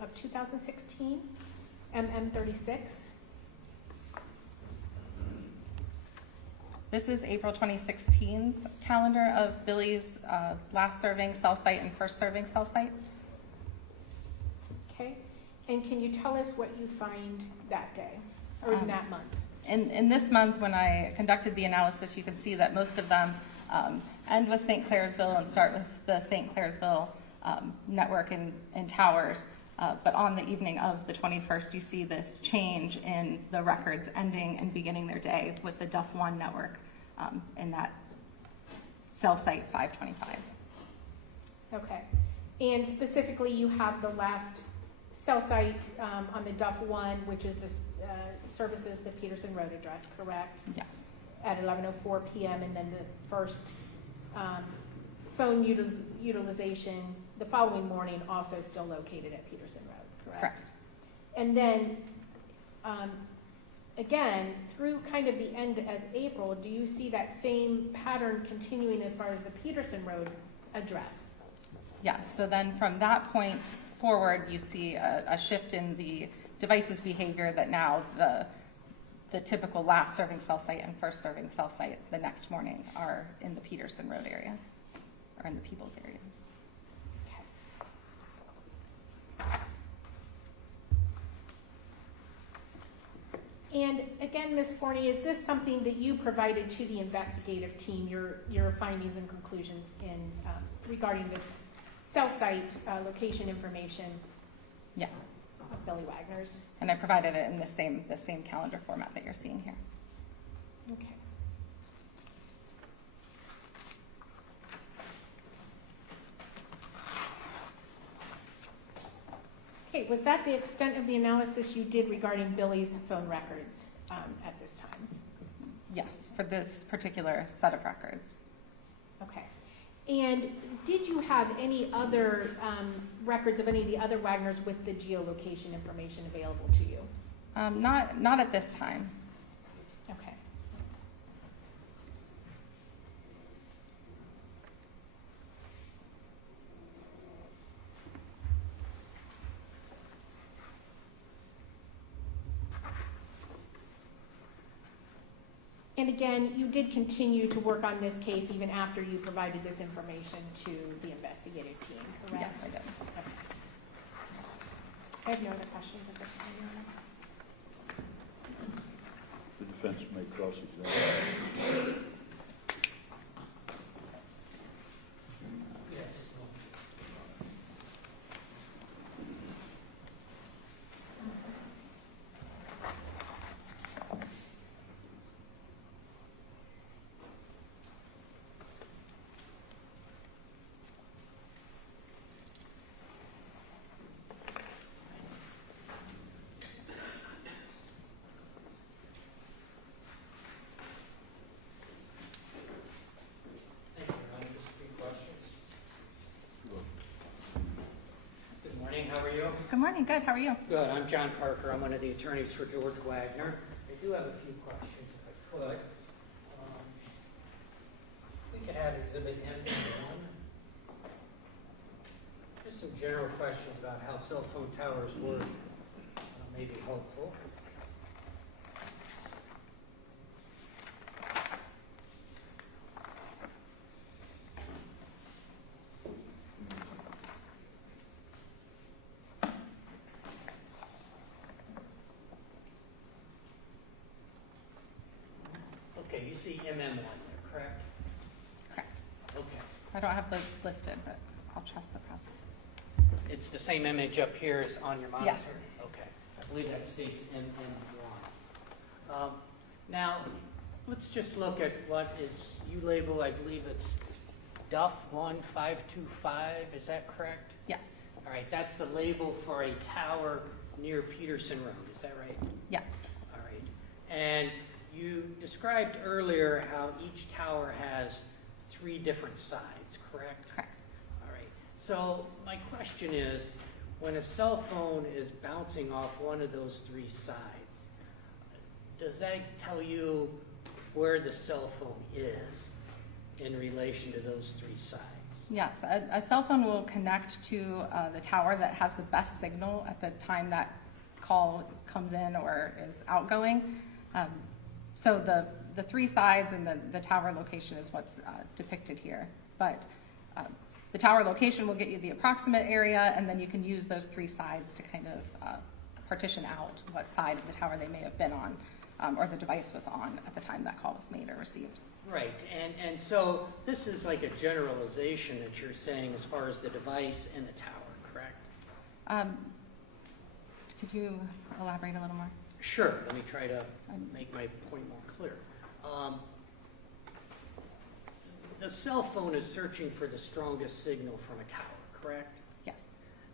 of 2016, MM36. This is April 2016's calendar of Billy's last serving cell site and first serving cell site. Okay. And can you tell us what you find that day, or in that month? In this month, when I conducted the analysis, you can see that most of them end with St. Clairsville and start with the St. Clairsville network and towers. But on the evening of the 21st, you see this change in the records ending and beginning their day with the Duff 1 network in that cell site 525. Okay. And specifically, you have the last cell site on the Duff 1, which is the services the Peterson Road address, correct? Yes. At 11:04 p.m. And then the first phone utilization the following morning, also still located at Peterson Road, correct? Correct. And then, again, through kind of the end of April, do you see that same pattern continuing as far as the Peterson Road address? Yes. So then from that point forward, you see a shift in the device's behavior, that now the typical last serving cell site and first serving cell site the next morning are in the Peterson Road area, or in the Peoples area. And again, Ms. Forney, is this something that you provided to the investigative team, your findings and conclusions in regarding this cell site location information? Yes. Of Billy Wagner's? And I provided it in the same calendar format that you're seeing here. Okay. Okay, was that the extent of the analysis you did regarding Billy's phone records at this time? Yes, for this particular set of records. Okay. And did you have any other records of any of the other Wagners with the geolocation information available to you? Not at this time. Okay. And again, you did continue to work on this case even after you provided this information to the investigative team, correct? Yes, I did. Okay. I have no other questions at this time, Your Honor. The defense may cross-examine. How are you? Good morning, good, how are you? Good, I'm John Parker. I'm one of the attorneys for George Wagner. I do have a few questions, if I could. We could have Exhibit M1. Just some general questions about how cell phone towers work may be helpful. Okay, you see MM1 there, correct? Correct. Okay. I don't have those listed, but I'll trust the process. It's the same image up here as on your monitor? Yes. Okay. I believe that states MM1. Now, let's just look at what is, you label, I believe it's Duff 1525, is that correct? Yes. All right, that's the label for a tower near Peterson Road, is that right? Yes. All right. And you described earlier how each tower has 3 different sides, correct? Correct. All right. So my question is, when a cell phone is bouncing off one of those 3 sides, does that tell you where the cell phone is in relation to those 3 sides? Yes, a cell phone will connect to the tower that has the best signal at the time that call comes in or is outgoing. So the 3 sides and the tower location is what's depicted here. But the tower location will get you the approximate area, and then you can use those 3 sides to kind of partition out what side of the tower they may have been on, or the device was on at the time that call was made or received. Right, and so this is like a generalization that you're saying as far as the device and the tower, correct? Could you elaborate a little more? Sure, let me try to make my point more clear. The cell phone is searching for the strongest signal from a tower, correct? Yes.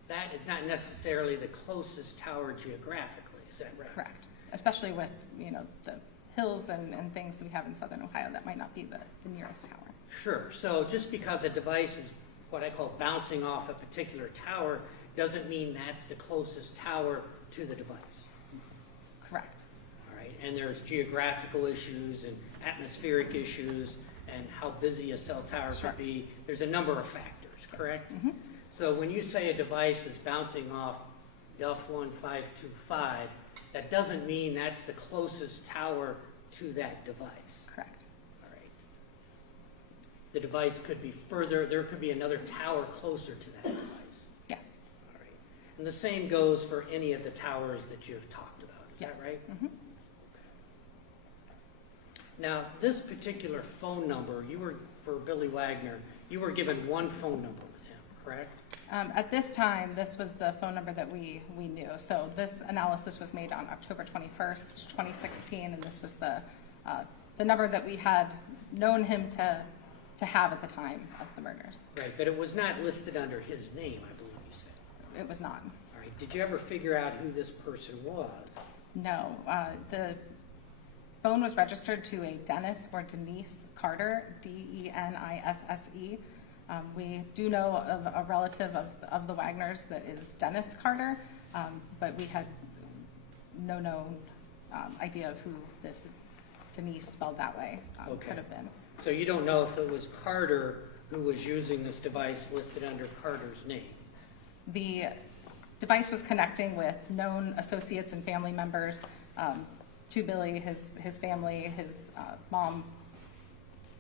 That is not necessarily the closest tower geographically, is that right? Correct. Especially with, the hills and things we have in southern Ohio, that might not be the nearest tower. Sure, so just because a device is what I call bouncing off a particular tower doesn't mean that's the closest tower to the device. Correct. All right, and there's geographical issues and atmospheric issues and how busy a cell tower could be. There's a number of factors, correct? Mm-hmm. So when you say a device is bouncing off Duff 1525, That doesn't mean that's the closest tower to that device. Correct. All right. The device could be further, there could be another tower closer to that device. Yes. All right. And the same goes for any of the towers that you've talked about. Is Yes. that right? Mm-hmm. Now, this particular phone number, for Billy Wagner, you were given one phone number with him, correct? At this time, this was the phone number that we knew. So this analysis was made on October 21st, 2016, and this was the number that we had known him to have at the time of the murders. Right, but it was not listed under his name, I believe you said. It was not. All right, did you ever figure out who this person was? No. The phone was registered to a Dennis or Denise Carter, D-E-N-I-S-S-E. We do know of a relative of the Wagners that is Dennis Carter, but we had no known idea of who this Denise spelled that way Okay. could have been. So you don't know if it was Carter who was using this device listed under Carter's name? The device was connecting with known associates and family members to Billy, his family, his mom,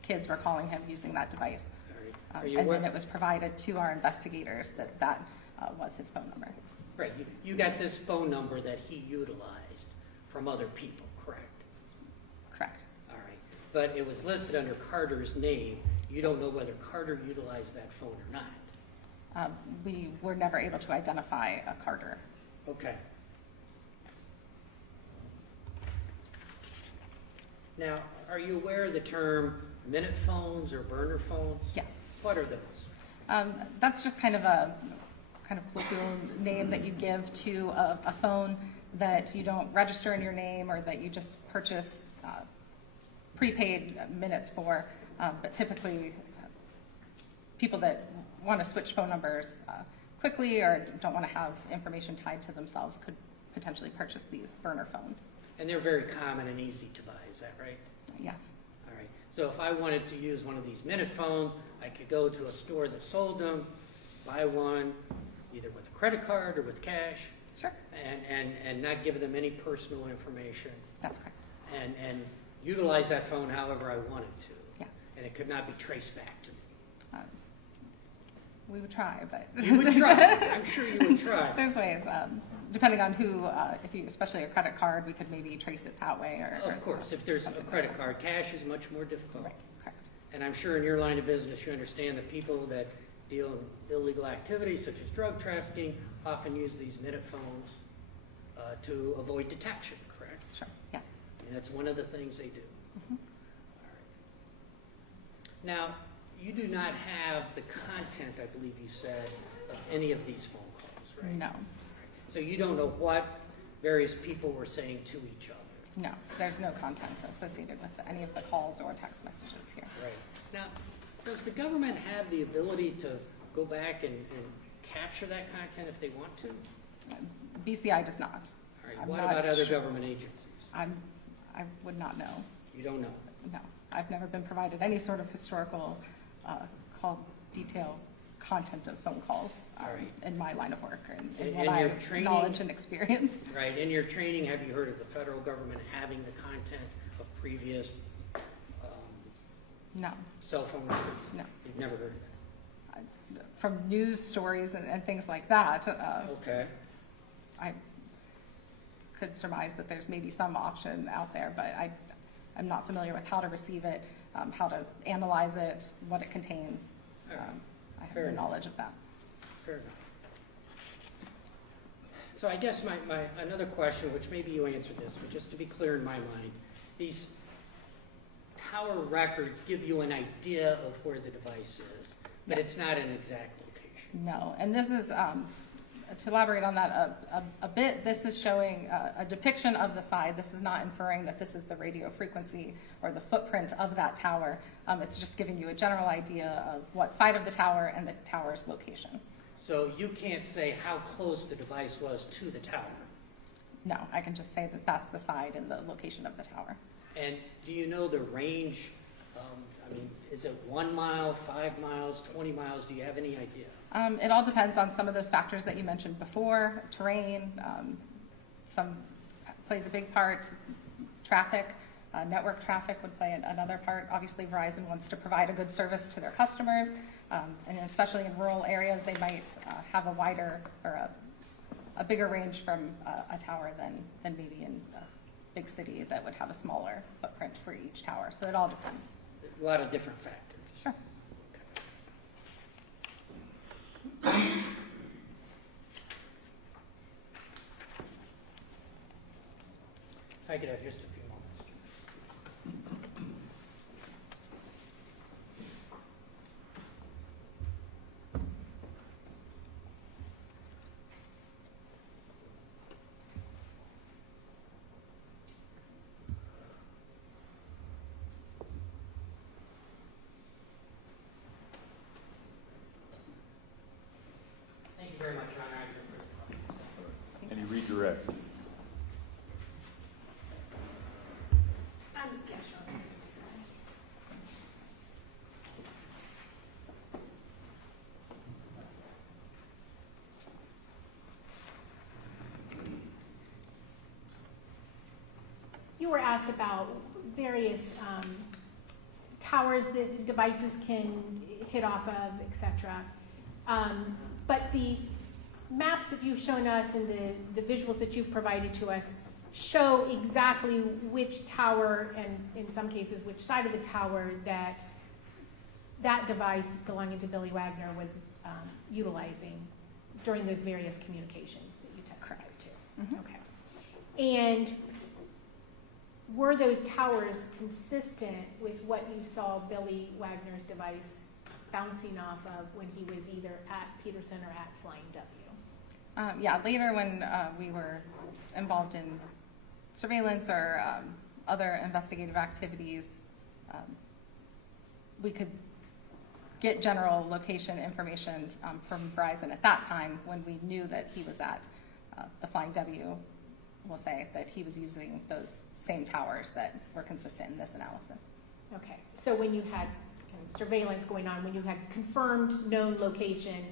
kids were calling him using that device. All right. And then it was provided to our investigators that was his phone number. Right, you got this phone number that he utilized from other people, correct? Correct. All right, but it was listed under Carter's name. You don't know whether Carter utilized that phone or not. We were never able to identify a Carter. Okay. Now, are you aware of the term minute phones or burner phones? Yes. What are those? That's just kind of a colloquial name that you give to a phone that you don't register in your name or that you just purchase prepaid minutes for. But typically, people that want to switch phone numbers quickly or don't want to have information tied to themselves could potentially purchase these burner phones. And they're very common and easy to buy, is that right? Yes. All right, so if I wanted to use one of these minute phones, I could go to a store that sold them, buy one, either with a credit card or with cash, Sure. and not give them any personal information, That's correct. and utilize that phone however I wanted to. Yes. And it could not be traced back to me. We would try, but You would try. I'm sure you would try. there's ways. Depending on who, if you, especially a credit card, we could maybe trace it that way. Or Of course, if there's a something credit like card, cash is much more difficult. that. Right. Correct. And I'm sure in your line of business, you understand that people that deal in illegal activities such as drug trafficking often use these minute phones to avoid detection, correct? Sure. Yes. And that's one of the things they do. Mhm. All right. Now, you do not have the content, I believe you said, of any of these phone calls, right? No. So you don't know what various people were saying to each other. No. There's no content associated with any of the calls or text messages here. Right. Now, does the government have the ability to go back and capture that content if they want to? BCI does not. All right. I'm What not about other sure. government agencies? I would not know. You don't know. No. I've never been provided any sort of historical call detail content of phone calls All right. in my line of work and And what your I training- knowledge and experience. Right. In your training, have you heard of the federal government having the content of previous No. cell phone numbers? No. You've never heard of that? From news stories and things like that, Okay. I could surmise that there's maybe some option out there, but I'm not familiar with how to receive it, how to analyze it, what it contains. All right. I have Fair no enough. knowledge of that. Fair enough. So I guess my another question, which maybe you answered this, but just to be clear in my mind, these tower records give you an idea of where the device is, but Yes. it's not an exact location. No, and this is, to elaborate on that a bit, this is showing a depiction of the side. This is not inferring that this is the radio frequency or the footprint of that tower. It's just giving you a general idea of what side of the tower and the tower's location. So you can't say how close the device was to the tower. No, I can just say that that's the side and the location of the tower. And do you know the range? I mean, is it 1 mile, 5 miles, 20 miles? Do you have any idea? It all depends on some of those factors that you mentioned before, terrain, some plays a big part. Traffic, network traffic would play another part. Obviously, Verizon wants to provide a good service to their customers, and especially in rural areas, they might have a wider or a bigger range from a tower than maybe in a big city that would have a smaller footprint for each tower. So it all depends. A lot of different factors. Sure. I could have just a few moments. Thank you very much, Your Honor. I have no further questions. Any redirect? Yeah, sure. You were asked about various towers that devices can hit off of, etc. But the maps that you've shown us and the visuals that you've provided to us show exactly which tower, and in some cases which side of the tower, that device belonging to Billy Wagner was utilizing during those various communications that you testified to. Mm-hmm. Okay. And were those towers consistent with what you saw Billy Wagner's device bouncing off of when he was either at Peterson or at Flying W? Yeah, later when we were involved in surveillance or other investigative activities, we could get general location information from Verizon at that time when we knew that he was at the Flying W. We'll say that he was using those same towers that were consistent in this analysis. Okay, so when you had kind of surveillance going on, when you had confirmed known location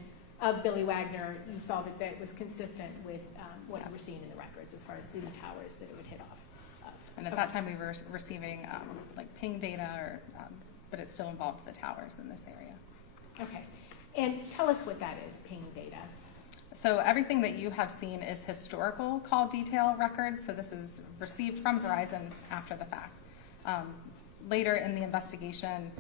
of Billy Wagner, you saw that that was consistent with what you were seeing in the records as far as the towers that it would hit off of. And at that time, we were receiving like ping data, or, but it still involved the towers in this area. Okay, and tell us what that is, ping data. So everything that you have seen is historical call detail records. So this is received from Verizon after the fact. Later in the investigation,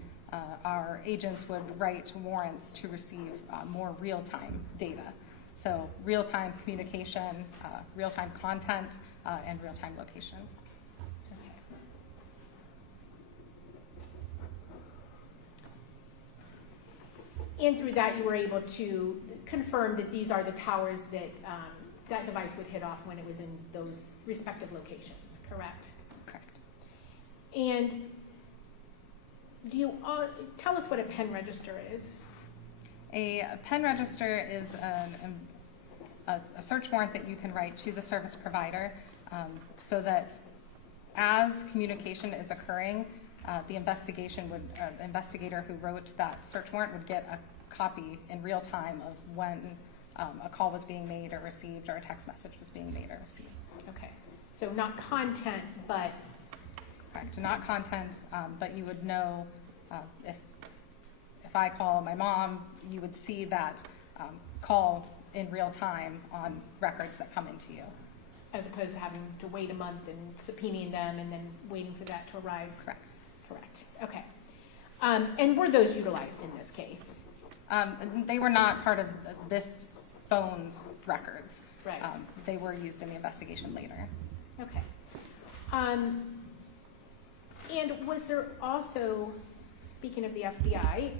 our agents would write warrants to receive more real-time data. So real-time communication, real-time content, and real-time location. And through that, you were able to confirm that these are the towers that that device would hit off when it was in those respective locations, correct? Correct. And do you tell us what a pen register is? A pen register is a search warrant that you can write to the service provider so that as communication is occurring, the investigator who wrote that search warrant would get a copy in real time of when a call was being made or received, or a text message was being made or received. Okay, so not content, but... Correct, not content, but you would know if I call my mom, you would see that call in real time on records that come into you. As opposed to having to wait a month and subpoenaing them and then waiting for that to arrive? Correct. Correct, okay. And were those utilized in this case? They were not part of this phone's records. Right. They were used in the investigation later. Okay. And was there also, speaking of the FBI,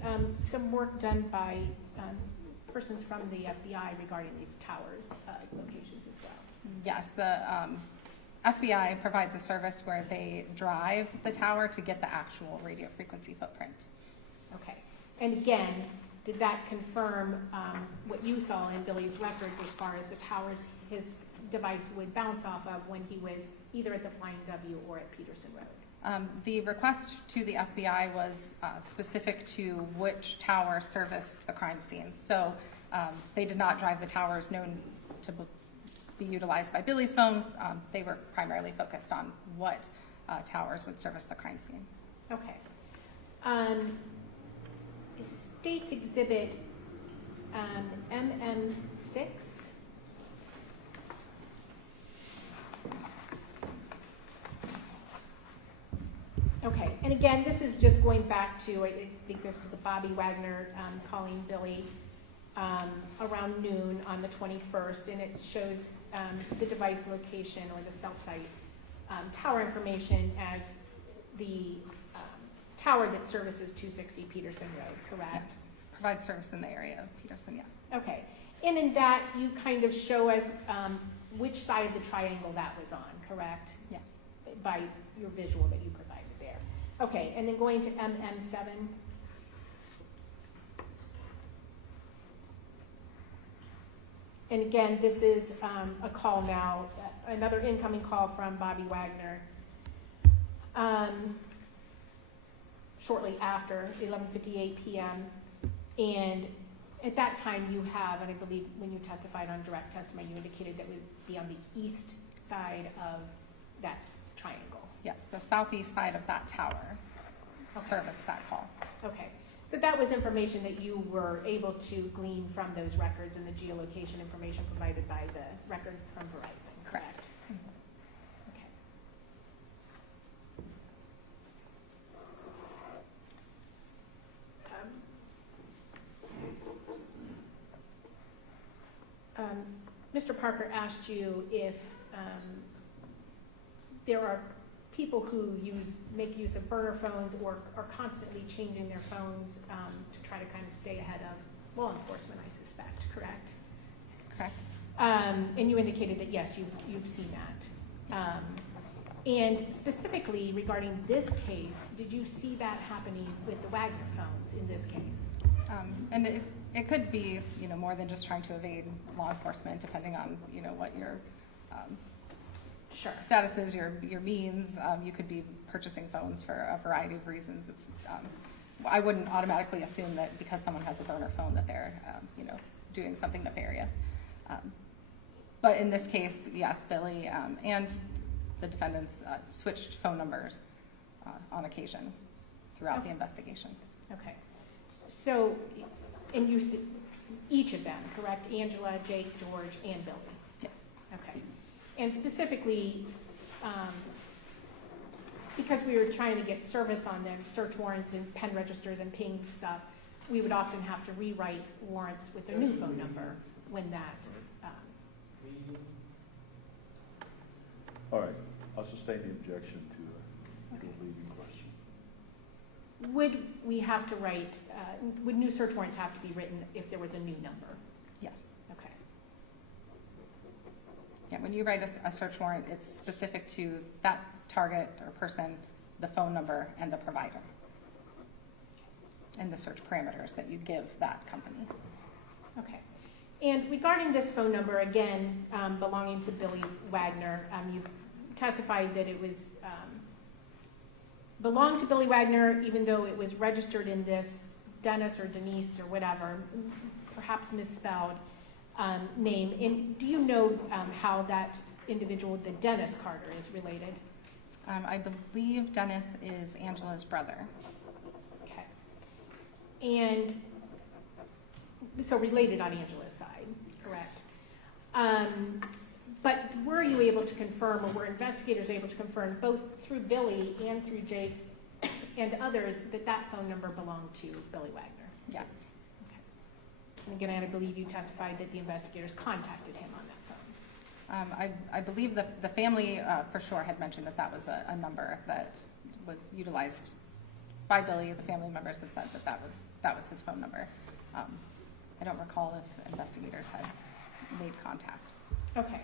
some work done by persons from the FBI regarding these tower locations as well? Yes, the FBI provides a service where they drive the tower to get the actual radio frequency footprint. Okay. And again, did that confirm what you saw in Billy's records as far as the towers his device would bounce off of when he was either at the Flying W or at Peterson Road? The request to the FBI was specific to which tower serviced the crime scenes. So they did not drive the towers known to be utilized by Billy's phone. They were primarily focused on what towers would service the crime scene. Okay. State's Exhibit MM6. Okay, and again, this is just going back to, I think this was a Bobby Wagner calling Billy around noon on the 21st, and it shows the device location or the cell site tower information as the tower that services 260 Peterson Road, correct? Yes. Provide service in the area of Peterson, yes. Okay, and in that, you kind of show us which side of the triangle that was on, correct? Yes. By your visual that you provided there. Okay, and then going to MM7. And again, this is a call now, another incoming call from Bobby Wagner. Shortly after 11:58 p.m. And at that time you have, and I believe when you testified on direct testimony, you indicated that would be on the east side of that triangle. Yes, the southeast side of that tower serviced that call. Okay, so that was information that you were able to glean from those records and the geolocation information provided by the records from Verizon, correct? Okay. Mr. Parker asked you if there are people who make use of burner phones or are constantly changing their phones to try to kind of stay ahead of law enforcement, I suspect, correct? Correct. And you indicated that, yes, you've seen that. And specifically regarding this case, did you see that happening with the Wagner phones in this case? And it could be, more than just trying to evade law enforcement, depending on, what your Sure. status is, your means. You could be purchasing phones for a variety of reasons. It's, I wouldn't automatically assume that because someone has a burner phone that they're, doing something nefarious. But in this case, yes, Billy and the defendants switched phone numbers on occasion throughout the investigation. Okay. So, and you see each of them, correct? Angela, Jake, George, and Billy? Yes. Okay. And specifically, because we were trying to get service on them, search warrants and pen registers and ping stuff, we would often have to rewrite warrants with their new phone number when that. All right, I'll sustain the objection to a leading question. Would we have to write, would new search warrants have to be written if there was a new number? Yes. Okay. Yeah, when you write a search warrant, it's specific to that target or person, the phone number, and the provider, and the search parameters that you give that company. Okay. And regarding this phone number, again, belonging to Billy Wagner, you testified that it was belonged to Billy Wagner, even though it was registered in this Dennis or Denise or whatever, perhaps misspelled, name. And do you know how that individual, the Dennis Carter, is related? I believe Dennis is Angela's brother. Okay. And so related on Angela's side, correct? But were you able to confirm, or were investigators able to confirm, both through Billy and through Jake and others, that that phone number belonged to Billy Wagner? Yes. Okay. And again, I believe you testified that the investigators contacted him on that phone. I believe the family for sure had mentioned that that was a number that was utilized by Billy. The family members had said that that was his phone number. I don't recall if investigators had made contact. Okay.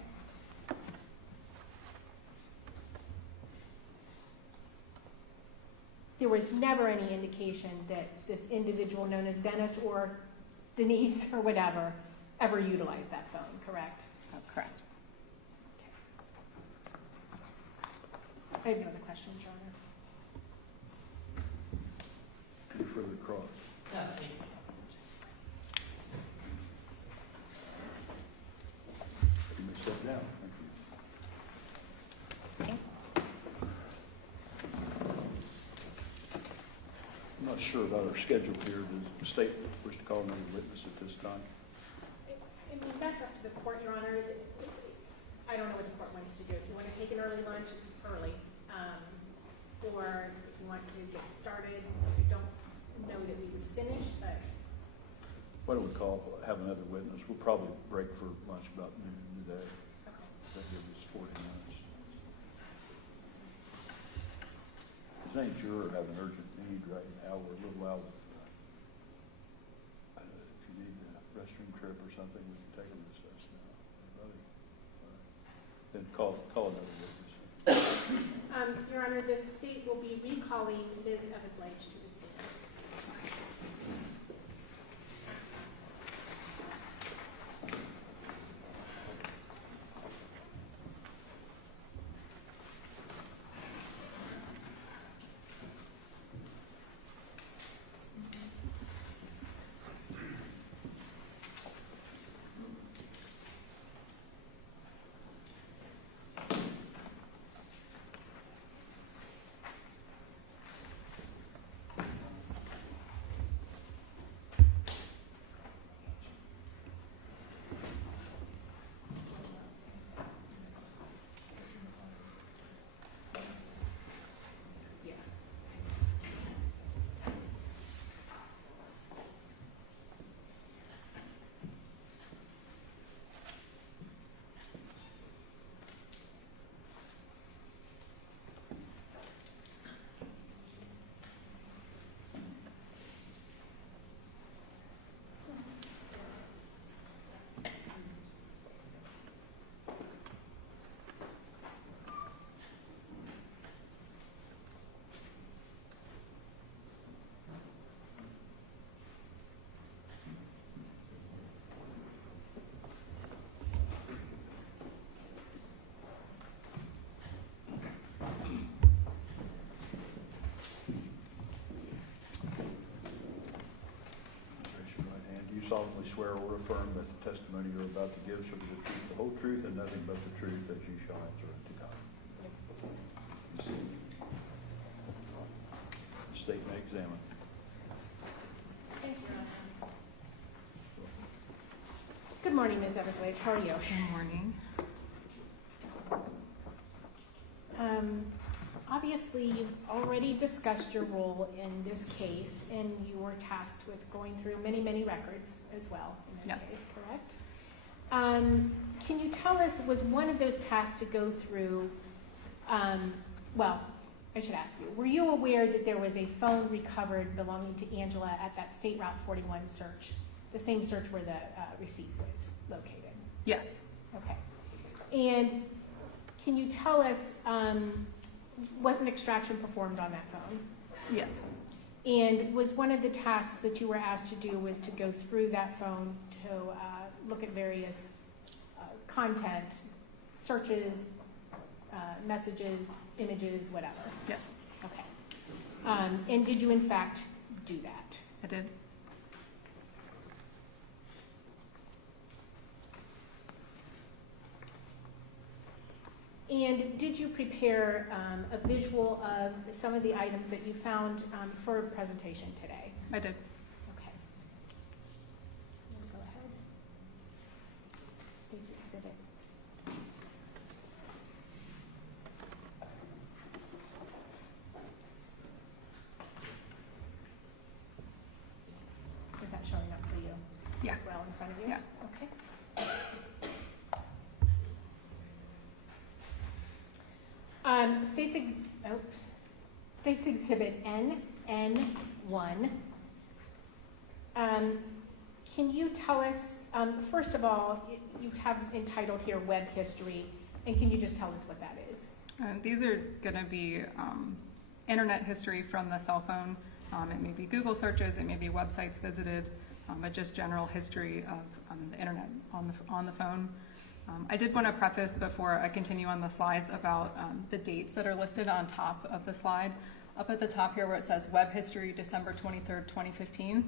There was never any indication that this individual known as Dennis or Denise or whatever ever utilized that phone, correct? Correct. Okay. I have no other questions, Your Honor. Any further cross? No, thank you. You may sit down. sure about our schedule here. Does the state wish to call another witness at this time? I mean, that's up to the court, Your Honor. I don't know what the court wants to do. If you want to take an early lunch, it's early. Or if you want to get started, I don't know that we would finish, but. Why don't we have another witness? We'll probably break for lunch about noon today. That gives us 40 minutes. Does any juror have an urgent need right now? We're a little out of, if you need a restroom trip or something, we can take a recess now. Anybody? Then call another witness. Your Honor, the state will be recalling Ms. Eversledge to the stand. Solemnly swear or affirm that the testimony you're about to give shall be the truth, the whole truth, and nothing but the truth, as you shall answer unto God. The state may examine. Thank you, Your Honor. Good morning, Ms. Eversledge. How are you? Good morning. Obviously, you've already discussed your role in this case, and you were tasked with going through many, many records as well in this Yes. case, correct? Can you tell us, was one of those tasks to go through, well, I should ask you, were you aware that there was a phone recovered belonging to Angela at that State Route 41 search, the same search where the receipt was located? Yes. Okay. And can you tell us, was an extraction performed on that phone? Yes. And was one of the tasks that you were asked to do was to go through that phone to look at various content, searches, messages, images, whatever? Yes, Okay. And did you in fact do that? I did. And did you prepare a visual of some of the items that you found for presentation today? I did. Okay. Go ahead. State's exhibit. Is that showing up for you? Yeah. As well in front of you? Yeah. Okay. State's Exhibit NN1. Can you tell us, first of all, you have entitled here Web History, and can you just tell us what that is? These are going to be internet history from the cell phone. It may be Google searches, it may be websites visited, but just general history of the internet on the phone. I did want to preface before I continue on the slides about the dates that are listed on top of the slide. Up at the top here where it says Web History December 23rd, 2015,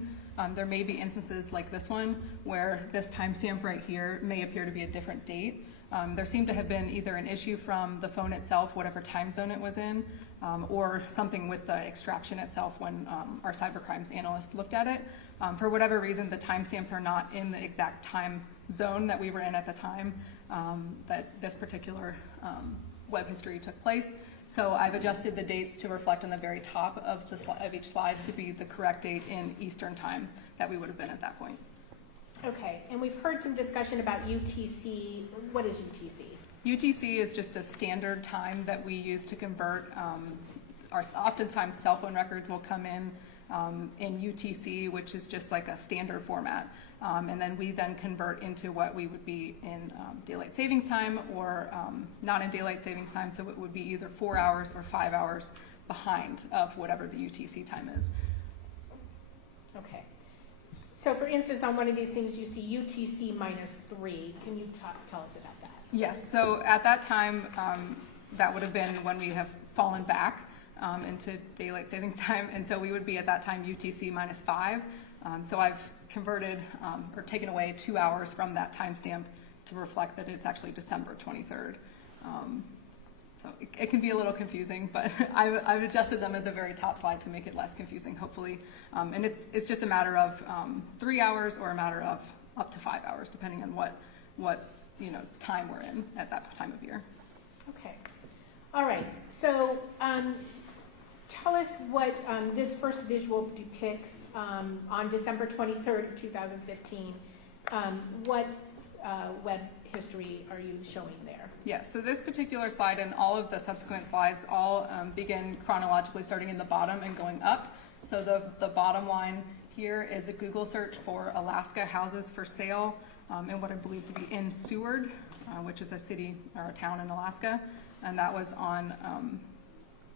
there may be instances like this one where this timestamp right here may appear to be a different date. There seemed to have been either an issue from the phone itself, whatever time zone it was in, or something with the extraction itself when our cybercrimes analyst looked at it. For whatever reason, the timestamps are not in the exact time zone that we were in at the time that this particular web history took place. So I've adjusted the dates to reflect on the very top of each slide to be the correct date in Eastern time that we would have been at that point. Okay, and we've heard some discussion about UTC. What is UTC? UTC is just a standard time that we use to convert. Oftentimes cell phone records will come in UTC, which is just like a standard format. And then we then convert into what we would be in daylight savings time or not in daylight savings time. So it would be either 4 hours or 5 hours behind of whatever the UTC time is. Okay. So for instance, on one of these things, you see UTC -3. Can you tell us about that? Yes, so at that time, that would have been when we have fallen back into daylight savings time. And so we would be at that time UTC -5. So I've converted or taken away 2 hours from that timestamp to reflect that it's actually December 23rd. So it can be a little confusing, but I've adjusted them at the very top slide to make it less confusing, hopefully. And it's just a matter of 3 hours or a matter of up to 5 hours, depending on what time we're in at that time of year. Okay. All right. So tell us what this first visual depicts on December 23rd, 2015. What web history are you showing there? Yes, so this particular slide and all of the subsequent slides all begin chronologically starting in the bottom and going up. So the bottom line here is a Google search for Alaska houses for sale in what I believe to be in Seward, which is a city or a town in Alaska. And that was on,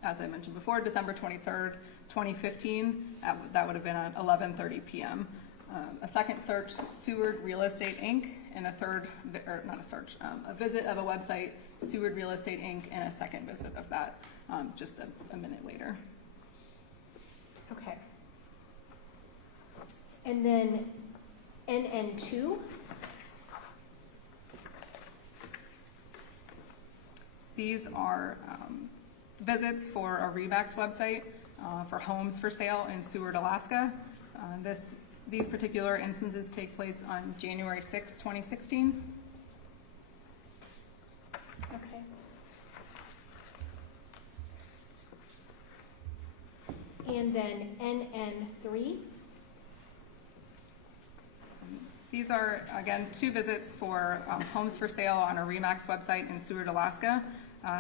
as I mentioned before, December 23rd, 2015. That would have been at 11:30 p.m. A second search, Seward Real Estate Inc., and a third, or not a search, a visit of a website, Seward Real Estate Inc., and a second visit of that just a minute later. Okay. And then NN2. These are visits for a Remax website for homes for sale in Seward, Alaska. These particular instances take place on January 6, 2016. Okay. And then NN3. These are, again, 2 visits for homes for sale on a Remax website in Seward, Alaska.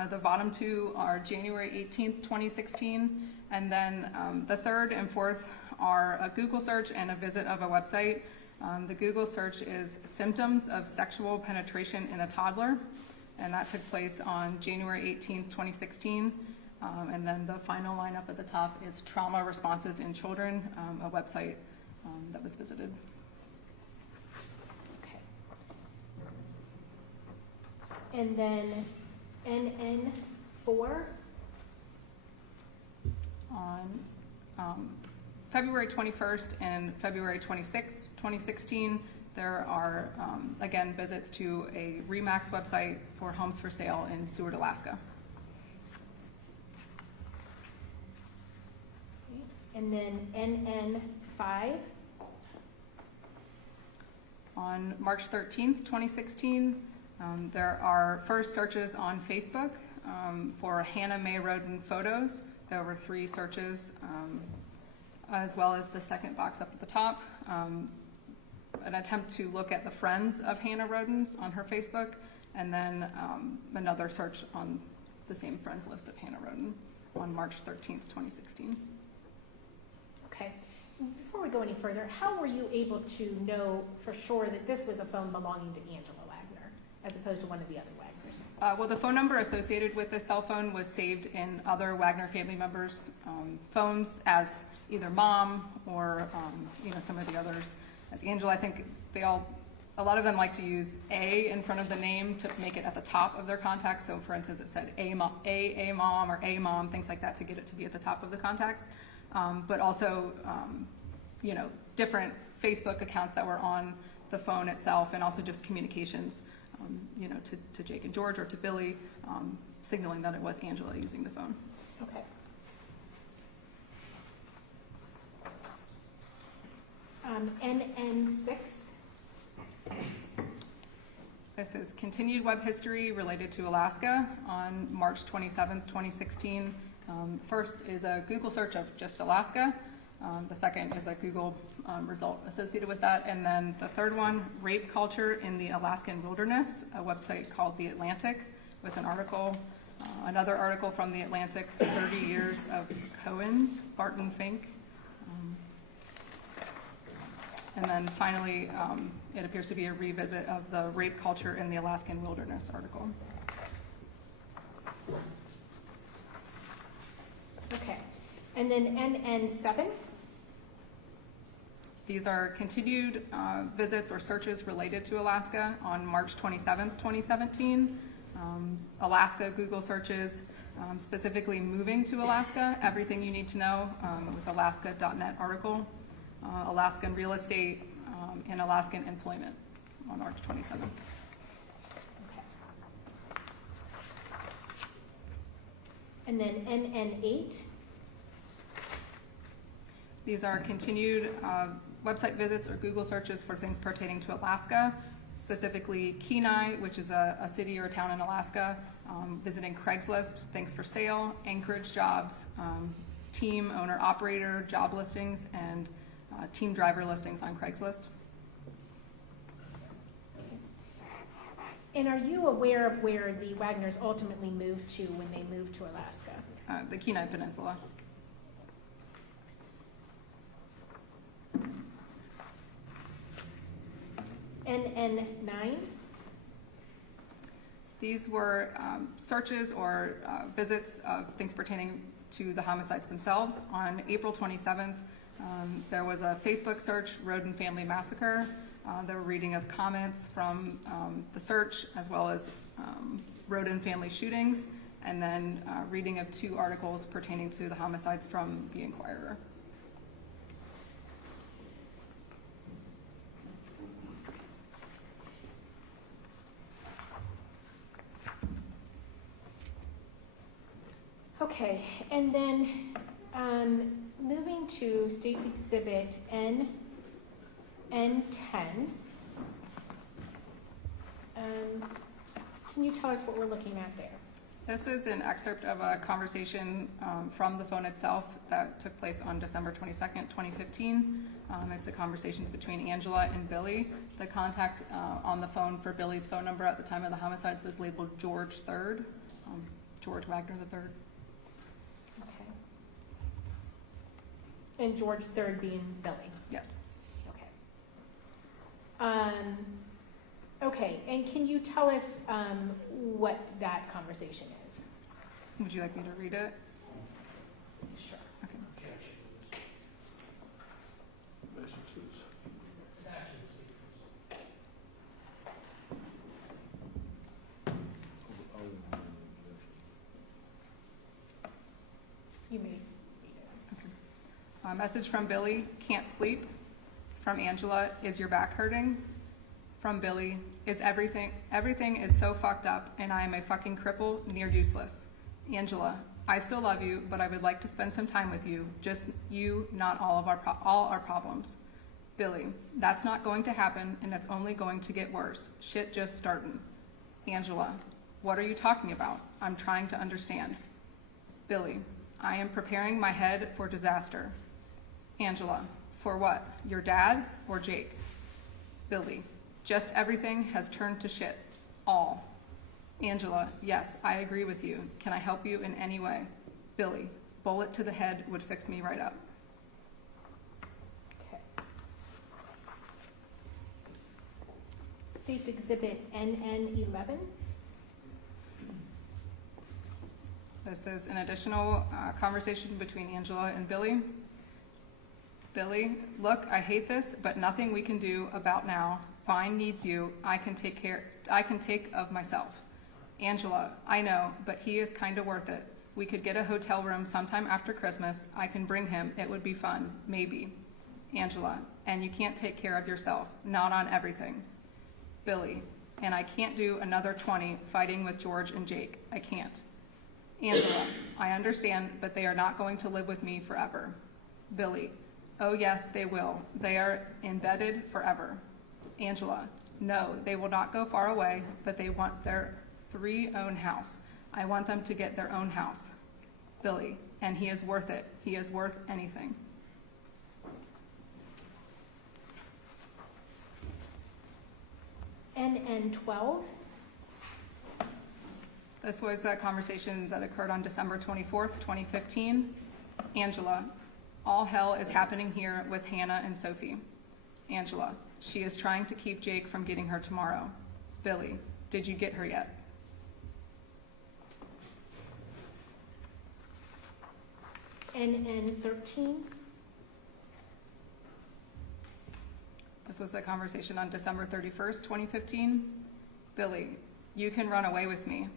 The bottom 2 are January 18th, 2016. And then the third and fourth are a Google search and a visit of a website. The Google search is symptoms of sexual penetration in a toddler, and that took place on January 18th, 2016. And then the final lineup at the top is trauma responses in children, a website that was visited. Okay. And then NN4. On February 21st and February 26th, 2016, there are, again, visits to a Remax website for homes for sale in Seward, Alaska. And then NN5. On March 13th, 2016, there are first searches on Facebook for Hanna May Rhoden photos. There were 3 searches, as well as the second box up at the top, an attempt to look at the friends of Hanna Rhoden's on her Facebook, and then another search on the same friends list of Hanna Rhoden on March 13th, 2016. Okay. Before we go any further, how were you able to know for sure that this was a phone belonging to Angela Wagner as opposed to one of the other Wagners? Well, the phone number associated with this cell phone was saved in other Wagner family members' phones as either mom or some of the others as Angela. I think a lot of them like to use A in front of the name to make it at the top of their contacts. So for instance, it said A mom or A mom, things like that to get it to be at the top of the contacts. But also, different Facebook accounts that were on the phone itself, and also just communications to Jake and George or to Billy, signaling that it was Angela using the phone. Okay. NN6. This is continued web history related to Alaska on March 27th, 2016. First is a Google search of just Alaska. The second is a Google result associated with that. And then the third one, rape culture in the Alaskan wilderness, a website called The Atlantic with an article, another article from The Atlantic, 30 years of Cohen's, Barton Fink. And then finally, it appears to be a revisit of the rape culture in the Alaskan wilderness article. Okay. And then NN7. These are continued visits or searches related to Alaska on March 27th, 2017. Alaska Google searches, specifically moving to Alaska, everything you need to know. It was alaska.net article. Alaskan real estate, and Alaskan employment on March 27th. Okay. And then NN8. These are continued website visits or Google searches for things pertaining to Alaska, specifically Kenai, which is a city or town in Alaska, visiting Craigslist, things for sale, Anchorage jobs, team owner operator job listings, and team driver listings on Craigslist. And are you aware of where the Wagners ultimately moved to when they moved to Alaska? The Kenai Peninsula. NN9. These were searches or visits of things pertaining to the homicides themselves. On April 27th, there was a Facebook search, Rhoden Family Massacre. There were reading of comments from the search, as well as Rhoden family shootings, and then reading of 2 articles pertaining to the homicides from the Inquirer. Okay, and then moving to State's Exhibit N10. Can you tell us what we're looking at there? This is an excerpt of a conversation from the phone itself that took place on December 22nd, 2015. It's a conversation between Angela and Billy. The contact on the phone for Billy's phone number at the time of the homicides was labeled George III, George Wagner IV. Okay. And George III being Billy? Yes. Okay. Okay, and can you tell us what that conversation is? Would you like me to read it? Sure. Okay. You may read it. Okay. Message from Billy, can't sleep. From Angela, is your back hurting? From Billy, is everything is so fucked up and I am a fucking cripple, near useless. Angela, I still love you, but I would like to spend some time with you. Just you, not all our problems. Billy, that's not going to happen and it's only going to get worse. Shit just starting. Angela, what are you talking about? I'm trying to understand. Billy, I am preparing my head for disaster. Angela, for what? Your dad or Jake? Billy, just everything has turned to shit. All. Angela, yes, I agree with you. Can I help you in any way? Billy, bullet to the head would fix me right up. Okay. State's Exhibit NN11. This is an additional conversation between Angela and Billy. Billy, look, I hate this, but nothing we can do about now. Vine needs you. I can take of myself. Angela, I know, but he is kind of worth it. We could get a hotel room sometime after Christmas. I can bring him. It would be fun. Maybe. Angela, and you can't take care of yourself. Not on everything. Billy, and I can't do another 20 fighting with George and Jake. I can't. Angela, I understand, but they are not going to live with me forever. Billy, oh yes, they will. They are embedded forever. Angela, no, they will not go far away, but they want their 3 own house. I want them to get their own house. Billy, and he is worth it. He is worth anything. NN 12. This was a conversation that occurred on December 24th, 2015. Angela, all hell is happening here with Hannah and Sophie. Angela, she is trying to keep Jake from getting her tomorrow. Billy, did you get her yet? NN 13. This was a conversation on December 31st, 2015. Billy, you can run away with me.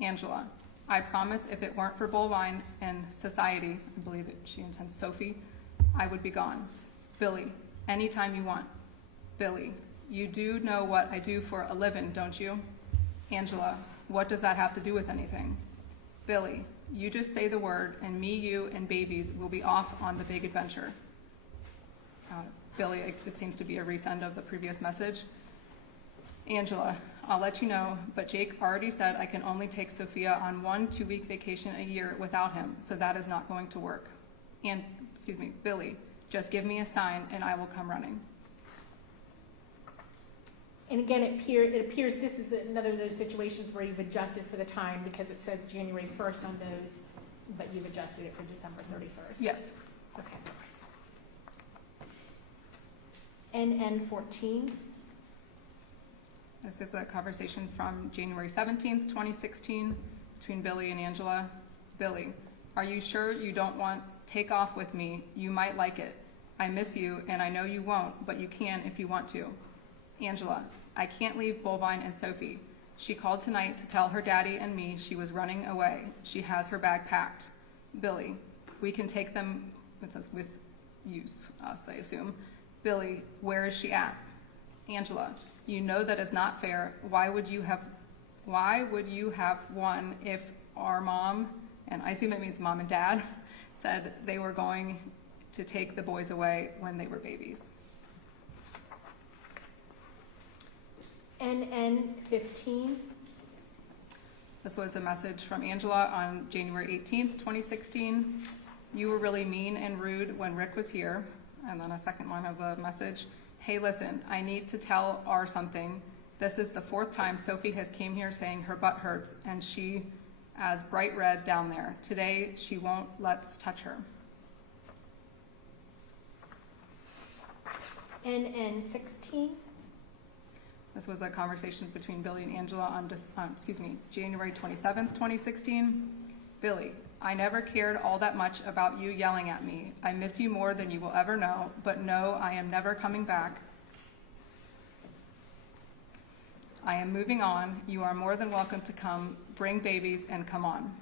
Angela, I promise if it weren't for Bullwine and society, I believe she intends Sophie, I would be gone. Billy, anytime you want. Billy, you do know what I do for a living, don't you? Angela, what does that have to do with anything? Billy, you just say the word and me, you, and babies will be off on the big adventure. Billy, it seems to be a resend of the previous message. Angela, I'll let you know, but Jake already said I can only take Sophia on 1 2-week vacation a year without him, so that is not going to work. And, Billy, just give me a sign and I will come running. And again, it appears this is another of those situations where you've adjusted for the time because it says January 1st on those, but you've adjusted it for December 31st. Yes. Okay. NN 14. This is a conversation from January 17th, 2016 between Billy and Angela. Billy, are you sure you don't want take off with me? You might like it. I miss you and I know you won't, but you can if you want to. Angela, I can't leave Bullvine and Sophie. She called tonight to tell her daddy and me she was running away. She has her bag packed. Billy, we can take them, it says with use, us, I assume. Billy, where is she at? Angela, you know that is not fair. Why would you have one if our mom, and I assume it means mom and dad, said they were going to take the boys away when they were babies? NN 15. This was a message from Angela on January 18th, 2016. You were really mean and rude when Rick was here. And then a second one of the message. Hey, listen, I need to tell R something. This is the 4th time Sophie has came here saying her butt hurts and she as bright red down there. Today, she won't let's touch her. NN 16. This was a conversation between Billy and Angela on January 27th, 2016. Billy, I never cared all that much about you yelling at me. I miss you more than you will ever know, but no, I am never coming back. I am moving on. You are more than welcome to come, bring babies, and come on.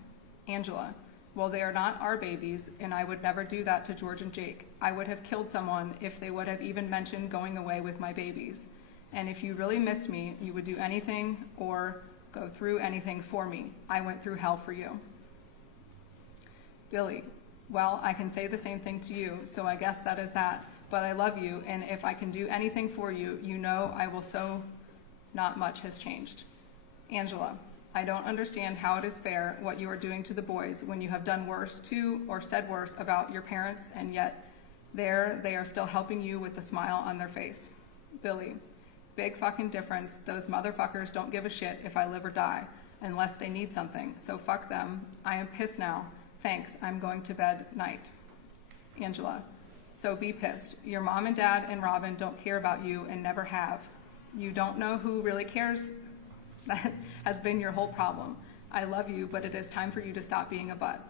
Angela, well, they are not our babies, and I would never do that to George and Jake. I would have killed someone if they would have even mentioned going away with my babies. And if you really missed me, you would do anything or go through anything for me. I went through hell for you. Billy, well, I can say the same thing to you, so I guess that is that. But I love you, and if I can do anything for you, you know I will, so not much has changed. Angela, I don't understand how it is fair what you are doing to the boys when you have done worse to or said worse about your parents, and yet there they are still helping you with a smile on their face. Billy, big fucking difference. Those motherfuckers don't give a shit if I live or die, unless they need something, so fuck them. I am pissed now. Thanks, I'm going to bed night. Angela, so be pissed. Your mom and dad and Robin don't care about you and never have. You don't know who really cares? That has been your whole problem. I love you, but it is time for you to stop being a butt.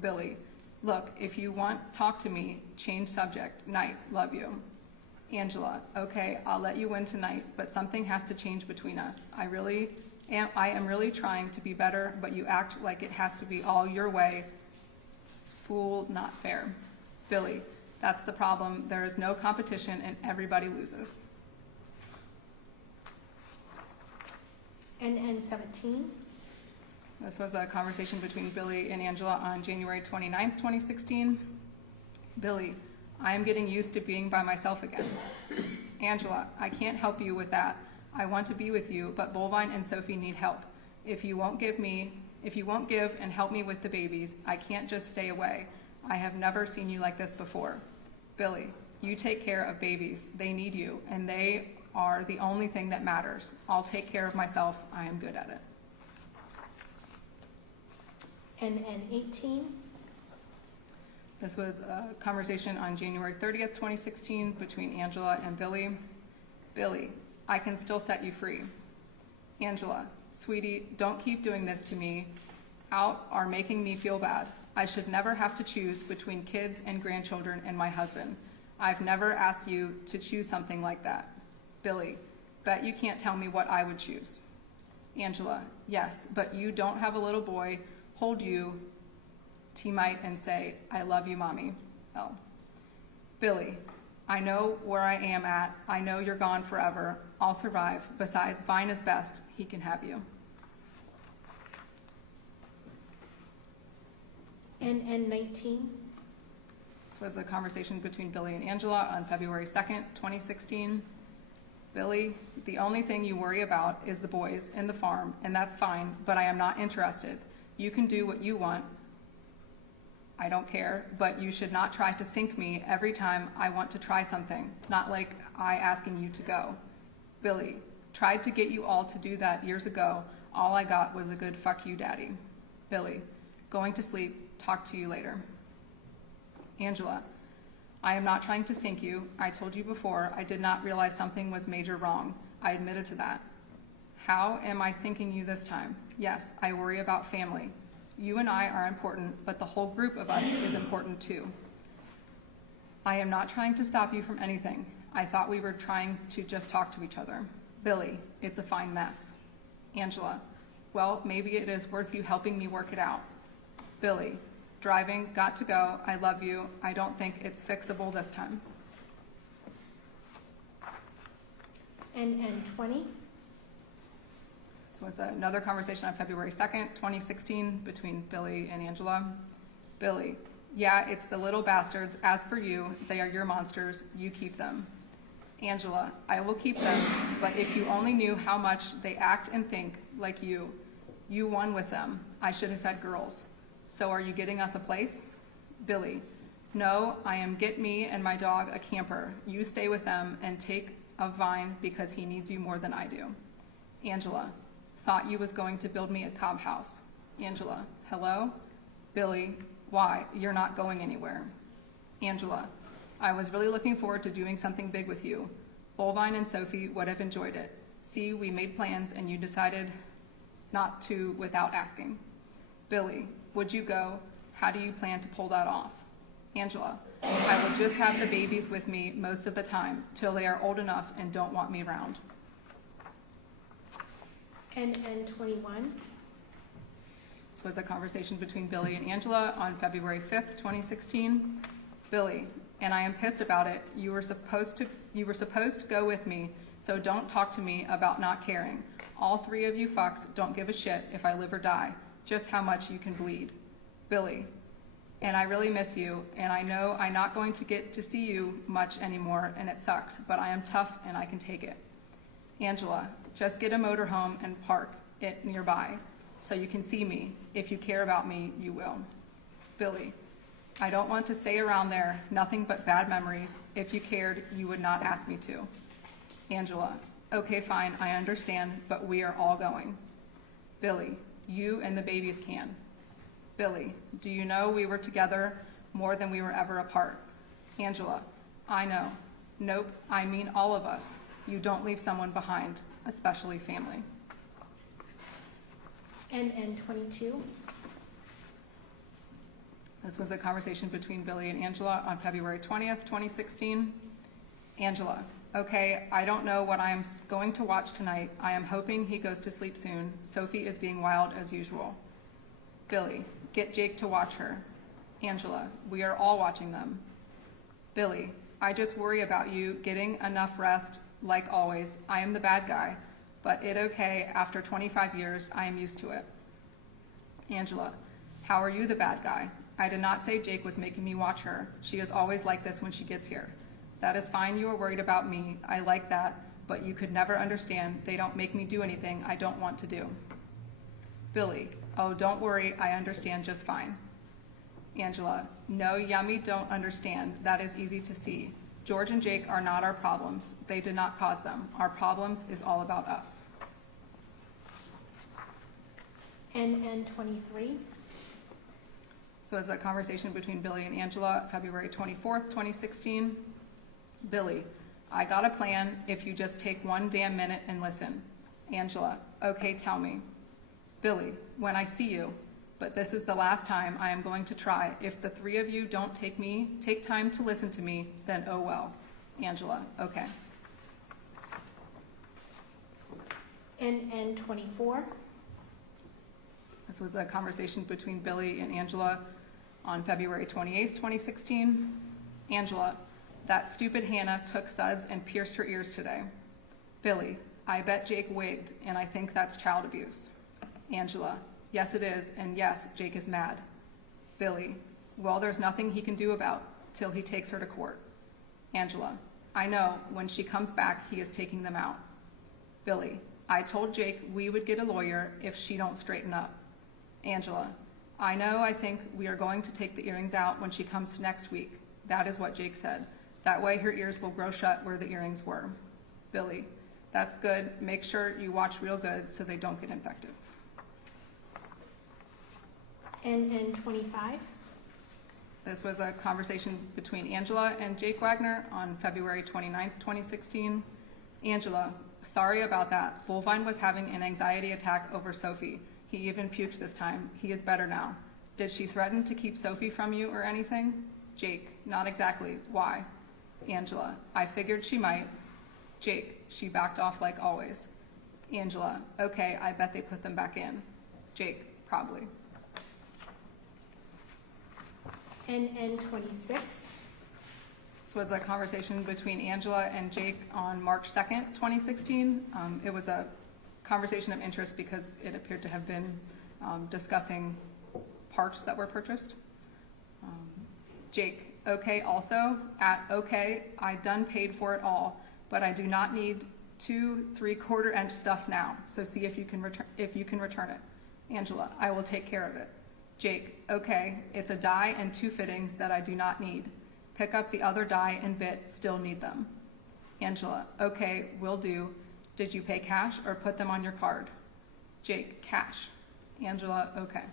Billy, look, if you want, talk to me. Change subject. Night. Love you. Angela, okay, I'll let you win tonight, but something has to change between us. I am really trying to be better, but you act like it has to be all your way. Spool, not fair. Billy, that's the problem. There is no competition and everybody loses. And 17? This was a conversation between Billy and Angela on January 29th, 2016. Billy, I am getting used to being by myself again. Angela, I can't help you with that. I want to be with you, but Bullvine and Sophie need help. If you won't give and help me with the babies, I can't just stay away. I have never seen you like this before. Billy, you take care of babies. They need you, and they are the only thing that matters. I'll take care of myself. I am good at it. And 18? This was a conversation on January 30th, 2016 between Angela and Billy. Billy, I can still set you free. Angela, sweetie, don't keep doing this to me. Out are making me feel bad. I should never have to choose between kids and grandchildren and my husband. I've never asked you to choose something like that. Billy, bet you can't tell me what I would choose. Angela, yes, but you don't have a little boy hold you, T-mite, and say, I love you, Mommy. L. Billy, I know where I am at. I know you're gone forever. I'll survive. Besides, Vine is best. He can have you. And 19? This was a conversation between Billy and Angela on February 2nd, 2016. Billy, the only thing you worry about is the boys and the farm, and that's fine, but I am not interested. You can do what you want. I don't care, but you should not try to sink me every time I want to try something, not like I asking you to go. Billy, tried to get you all to do that years ago. All I got was a good fuck you, Daddy. Billy, going to sleep, talk to you later. Angela, I am not trying to sink you. I told you before, I did not realize something was major wrong. I admitted to that. How am I sinking you this time? Yes, I worry about family. You and I are important, but the whole group of us is important too. I am not trying to stop you from anything. I thought we were trying to just talk to each other. Billy, it's a fine mess. Angela, well, maybe it is worth you helping me work it out. Billy, driving, got to go, I love you. I don't think it's fixable this time. And 20? This was another conversation on February 2nd, 2016 between Billy and Angela. Billy, yeah, it's the little bastards. As for you, they are your monsters. You keep them. Angela, I will keep them, but if you only knew how much they act and think like you won with them. I should have had girls. So are you getting us a place? Billy, no, I am get me and my dog a camper. You stay with them and take a Vine because he needs you more than I do. Angela, thought you was going to build me a cob house. Angela, hello? Billy, why? You're not going anywhere. Angela, I was really looking forward to doing something big with you. Bullvine and Sophie would have enjoyed it. See, we made plans and you decided not to without asking. Billy, would you go? How do you plan to pull that off? Angela, I will just have the babies with me most of the time till they are old enough and don't want me around. And 21? This was a conversation between Billy and Angela on February 5th, 2016. Billy, and I am pissed about it. You were supposed to go with me, so don't talk to me about not caring. All three of you fucks don't give a shit if I live or die, just how much you can bleed. Billy, and I really miss you, and I know I'm not going to get to see you much anymore, and it sucks, but I am tough and I can take it. Angela, just get a motorhome and park it nearby so you can see me. If you care about me, you will. Billy, I don't want to stay around there, nothing but bad memories. If you cared, you would not ask me to. Angela, okay, fine, I understand, but we are all going. Billy, you and the babies can. Billy, do you know we were together more than we were ever apart? Angela, I know. Nope, I mean all of us. You don't leave someone behind, especially family. And 22? This was a conversation between Billy and Angela on February 20th, 2016. Angela, okay, I don't know what I am going to watch tonight. I am hoping he goes to sleep soon. Sophie is being wild as usual. Billy, get Jake to watch her. Angela, we are all watching them. Billy, I just worry about you getting enough rest like always. I am the bad guy, but it okay, after 25 years, I am used to it. Angela, how are you the bad guy? I did not say Jake was making me watch her. She is always like this when she gets here. That is fine, you are worried about me. I like that, but you could never understand. They don't make me do anything I don't want to do. Billy, oh, don't worry, I understand just fine. Angela, no, yummy, don't understand. That is easy to see. George and Jake are not our problems. They did not cause them. Our problems is all about us. NN 23. So it's a conversation between Billy and Angela, February 24th, 2016. Billy, I got a plan if you just take 1 damn minute and listen. Angela, okay, tell me. Billy, when I see you, but this is the last time I am going to try. If the 3 of you don't take time to listen to me, then oh well. Angela, okay. NN 24. This was a conversation between Billy and Angela on February 28th, 2016. Angela, that stupid Hanna took suds and pierced her ears today. Billy, I bet Jake wigged, and I think that's child abuse. Angela, yes it is, and yes, Jake is mad. Billy, well, there's nothing he can do about till he takes her to court. Angela, I know, when she comes back, he is taking them out. Billy, I told Jake we would get a lawyer if she don't straighten up. Angela, I know, I think we are going to take the earrings out when she comes next week. That is what Jake said. That way her ears will grow shut where the earrings were. Billy, that's good. Make sure you watch real good so they don't get infected. NN 25. This was a conversation between Angela and Jake Wagner on February 29th, 2016. Angela, sorry about that. Bullvine was having an anxiety attack over Sophie. He even puked this time. He is better now. Did she threaten to keep Sophie from you or anything? Jake, not exactly. Why? Angela, I figured she might. Jake, she backed off like always. Angela, okay, I bet they put them back in. Jake, probably. NN 26. This was a conversation between Angela and Jake on March 2nd, 2016. It was a conversation of interest because it appeared to have been discussing parts that were purchased. Jake, okay, also, at okay, I done paid for it all, but I do not need 2 3/4 inch stuff now, so see if you can return it. Angela, I will take care of it. Jake, okay, it's a die and 2 fittings that I do not need. Pick up the other die and bit, still need them. Angela, okay, will do. Did you pay cash or put them on your card? Jake, cash. Angela, okay.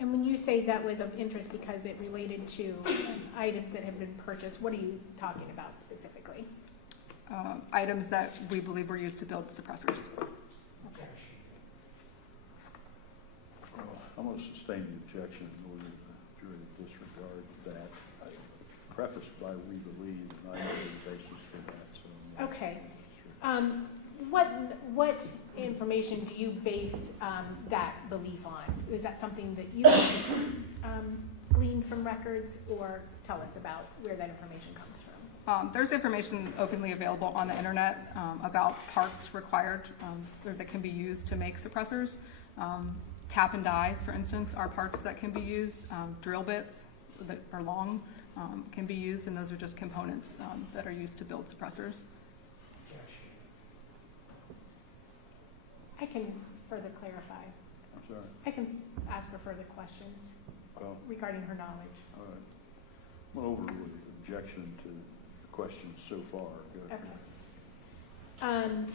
And when you say that was of interest because it related to items that have been purchased, what are you talking about specifically? Items that we believe were used to build suppressors. I'm going to sustain the objection in order the jury to disregard that. I prefaced by we believe, and I know the basis for that. So I'm not Okay. sure. What information do you base that belief on? Is that something that you gleaned from records, or tell us about where that information comes from? There's information openly available on the internet about parts required or that can be used to make suppressors. Tap and dies, for instance, are parts that can be used. Drill bits that are long can be used, and those are just components that are used to build suppressors. I can further clarify. I'm sorry. I can ask for further questions Well, regarding her knowledge. all right. I'm going to overrule the objection to the questions so far. Go ahead.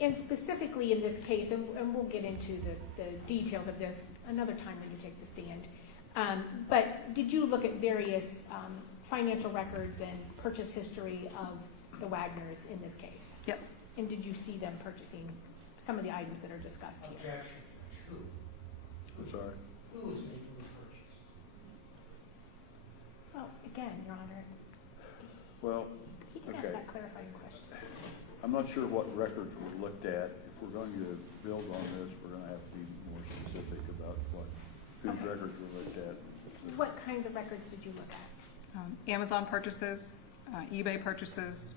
And specifically in this case, and we'll get into the details of this another time when you take the stand, but did you look at various financial records and purchase history of the Wagners in this case? Yes. And did you see them purchasing some of the items that are discussed here? Objection. Who? I'm sorry. Who was making the purchase? Well, again, Your Honor, Well, he can ask okay. that clarifying question. I'm not sure what records were looked at. If we're going to build on this, we're going to have to be more specific about whose Okay. records were looked at. What kinds of records did you look at? Amazon purchases, eBay purchases,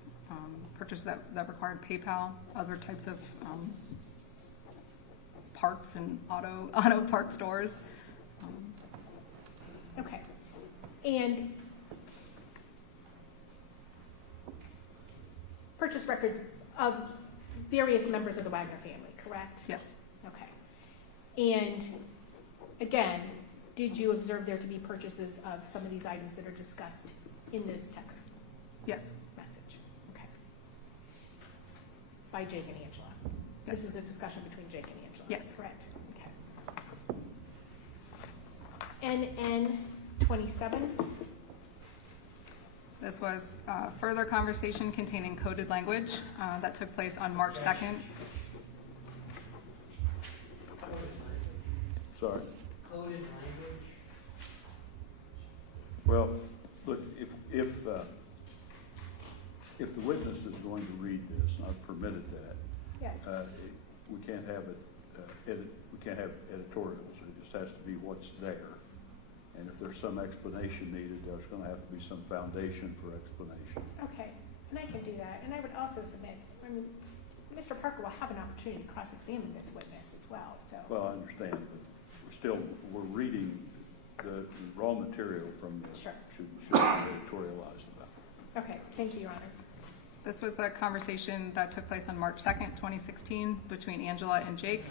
purchases that required PayPal, other types of parts and auto part stores. Okay. And purchase records of various members of the Wagner family, correct? Yes. Okay. And again, did you observe there to be purchases of some of these items that are discussed in this text Yes. message? Okay. By Jake and Angela? Yes. This is a discussion between Jake and Angela? Yes. Correct. Okay. NN 27? This was further conversation containing coded language that took place on March 2nd. Sorry. Coded language. Well, look, if the witness is going to read this, and I've permitted that, Yeah. we can't have it, we can't have editorials. It just has to be what's there. And if there's some explanation needed, there's gonna have to be some foundation for explanation. Okay, and I can do that. And I would also submit, I mean, Mr. Parker will have an opportunity to cross-examine this witness as well, so. Well, I understand, but we're reading the raw material from this. Sure. Should be editorialized about. Okay, thank you, Your Honor. This was a conversation that took place on March 2nd, 2016 between Angela and Jake.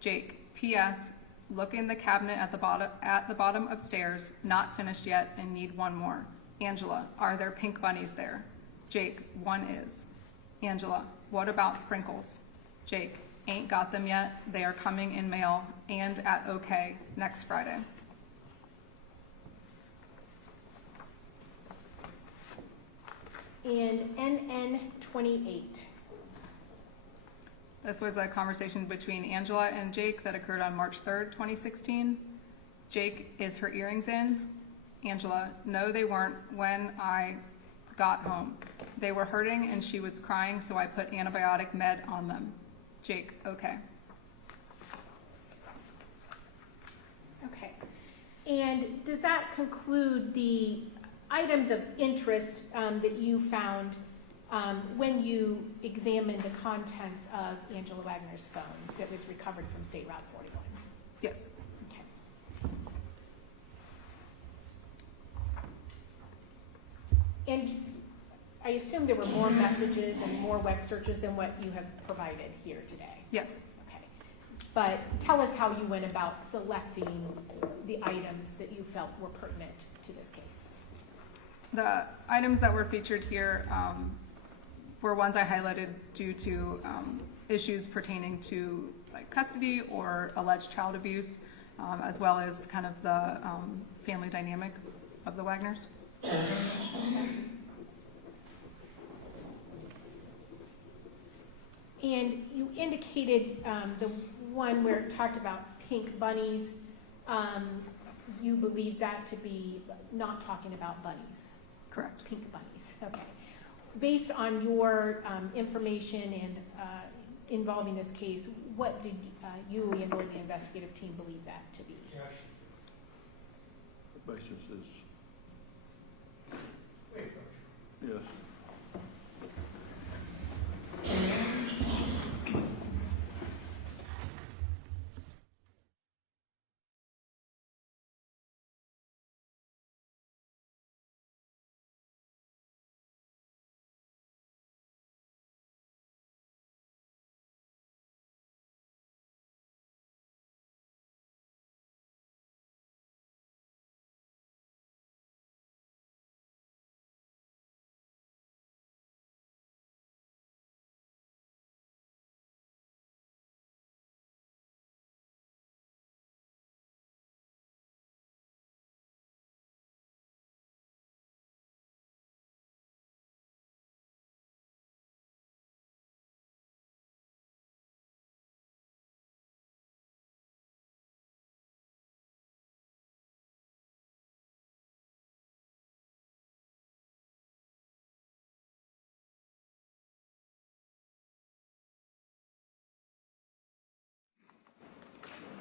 Jake, P.S. Look in the cabinet at the bottom of stairs, not finished yet and need one more. Angela, are there pink bunnies there? Jake, one is. Angela, what about sprinkles? Jake, ain't got them yet. They are coming in mail and at OK next Friday. And NN 28. This was a conversation between Angela and Jake that occurred on March 3rd, 2016. Jake, is her earrings in? Angela, no, they weren't when I got home. They were hurting and she was crying, so I put antibiotic med on them. Jake, okay. Okay. And does that conclude the items of interest that you found when you examined the contents of Angela Wagner's phone that was recovered from State Route 41? Yes. Okay. And I assume there were more messages and more web searches than what you have provided here today? Yes. Okay. But tell us how you went about selecting the items that you felt were pertinent to this case. The items that were featured here were ones I highlighted due to issues pertaining to like custody or alleged child abuse, as well as kind of the family dynamic of the Wagners. And you indicated the one where it talked about pink bunnies, you believe that to be not talking about bunnies? Correct. Pink bunnies, okay. Based on your information and involving this case, what did you and or the investigative team believe that to be? The basis is, yes.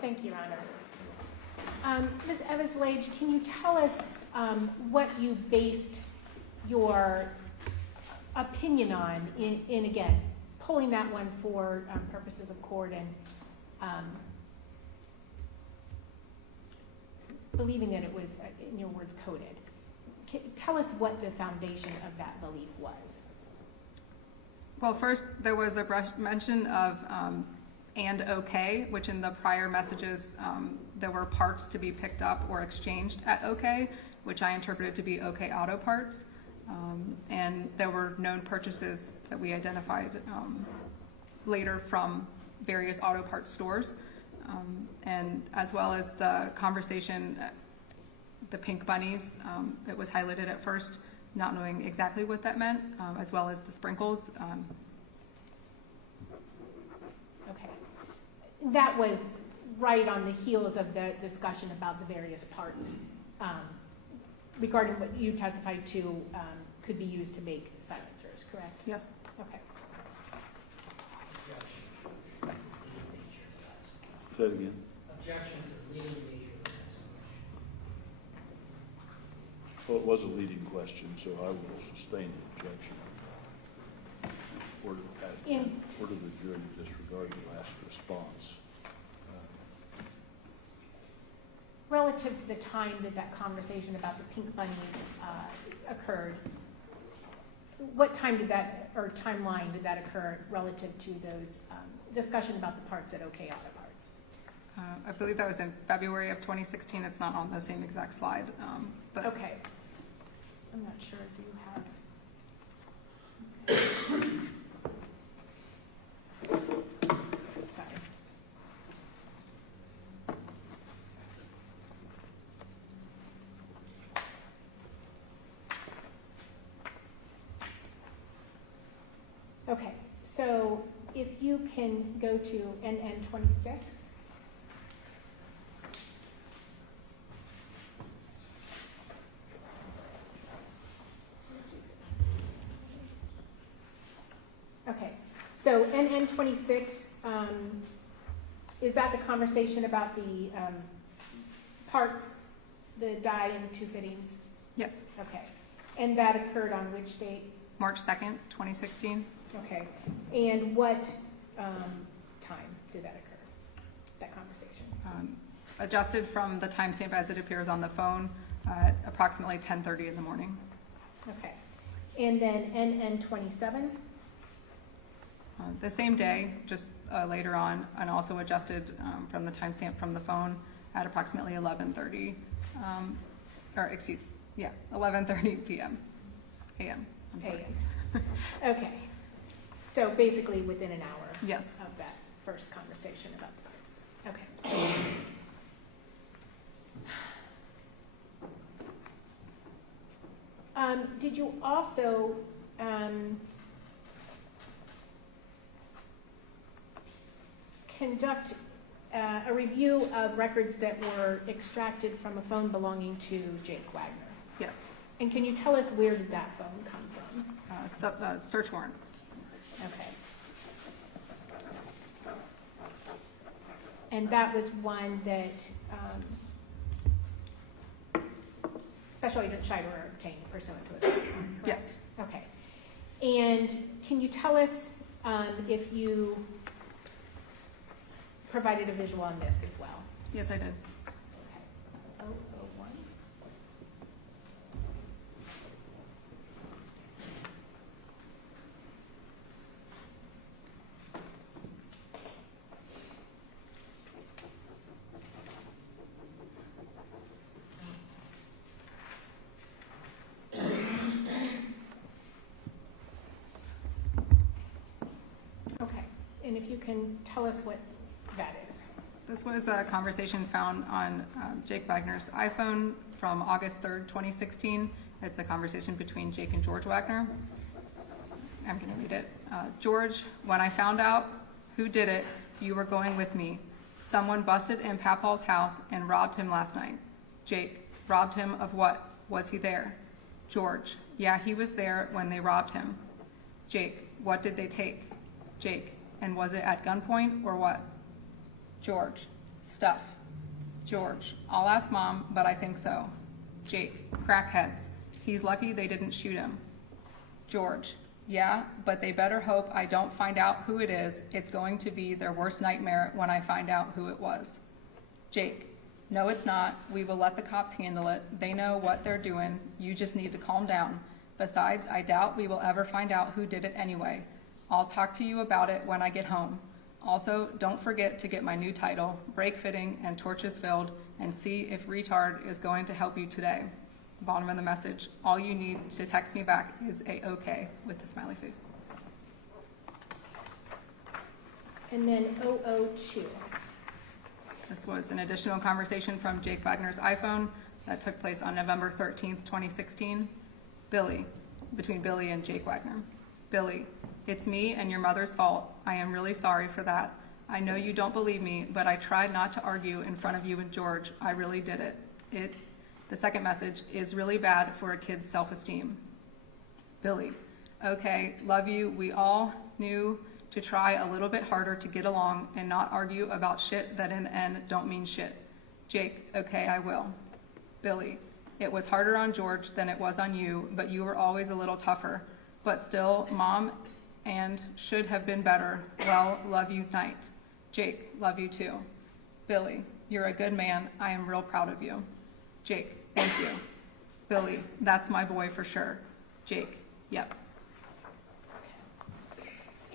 Thank you, Your Honor. Ms. Evans-Lage, can you tell us what you based your opinion on, in again, pulling that one for purposes of court and believing that it was, in your words, coded. Tell us what the foundation of that belief was. Well, first, there was a mention of and okay, which in the prior messages, there were parts to be picked up or exchanged at okay, which I interpreted to be okay auto parts. And there were known purchases that we identified later from various auto parts stores. And as well as the conversation, the pink bunnies, it was highlighted at first, not knowing exactly what that meant, as well as the sprinkles. Okay. That was right on the heels of the discussion about the various parts regarding what you testified to could be used to make silencers, correct? Yes. Okay. Say it again. Objection to the leading nature of the testimony. Well, it was a leading question, so I will sustain the objection. Or to the jury disregard the last response. Relative to the time that conversation about the pink bunnies occurred, what time did that, or timeline did that occur relative to those discussion about the parts at OK Auto Parts? I believe that was in February of 2016. It's not on the same exact slide. But Okay. I'm not sure. Do you have? Sorry. Okay, so if you can go to NN 26. Okay, so NN 26, is that the conversation about the parts, the die and the two fittings? yes, Okay, and that occurred on which date? March 2nd, 2016. Okay, and what time did that occur, that conversation? Adjusted from the timestamp as it appears on the phone at approximately 10:30 in the morning. Okay, and then NN 27? The same day, just later on, and also adjusted from the timestamp from the phone at approximately 11:30, 11:30 p.m. a.m. I'm sorry. Okay, so basically within an hour Yes. of that first conversation about the parts. Okay. Did you also conduct a review of records that were extracted from a phone belonging to Jake Wagner? Yes. And can you tell us where did that phone come from? Search warrant. Okay. And that was one that Special Agent Scheiber obtained pursuant to a search warrant, correct? Yes. Okay. And can you tell us if you provided a visual on this as well? Yes, I did. Okay. 001. Okay, and if you can tell us what that is. This was a conversation found on Jake Wagner's iPhone from August 3rd, 2016. It's a conversation between Jake and George Wagner. I'm going to read it. George, when I found out who did it, you were going with me. Someone busted in Papal's house and robbed him last night. Jake, robbed him of what? Was he there? George, yeah, he was there when they robbed him. Jake, what did they take? Jake, and was it at gunpoint or what? George, stuff. George, I'll ask Mom, but I think so. Jake, crackheads. He's lucky they didn't shoot him. George, Yeah, but they better hope I don't find out who it is. It's going to be their worst nightmare when I find out who it was. Jake, no, it's not. We will let the cops handle it. They know what they're doing. You just need to calm down. Besides, I doubt we will ever find out who did it anyway. I'll talk to you about it when I get home. Also, don't forget to get my new title, Brake Fitting and Torches Filled, and see if retard is going to help you today. Bottom of the message, all you need to text me back is a okay with the smiley face. And then 002. This was an additional conversation from Jake Wagner's iPhone that took place on November 13th, 2016. Billy, between Billy and Jake Wagner. Billy, it's me and your mother's fault. I am really sorry for that. I know you don't believe me, but I tried not to argue in front of you and George. I really did it. The second message is really bad for a kid's self-esteem. Billy, okay, love you. We all knew to try a little bit harder to get along and not argue about shit that in the end don't mean shit. Jake, okay, I will. Billy, it was harder on George than it was on you, but you were always a little tougher. But still, Mom and should have been better. Well, love you, night. Jake, love you too. Billy, you're a good man. I am real proud of you. Jake, thank you. Billy, that's my boy for sure. Jake, yep.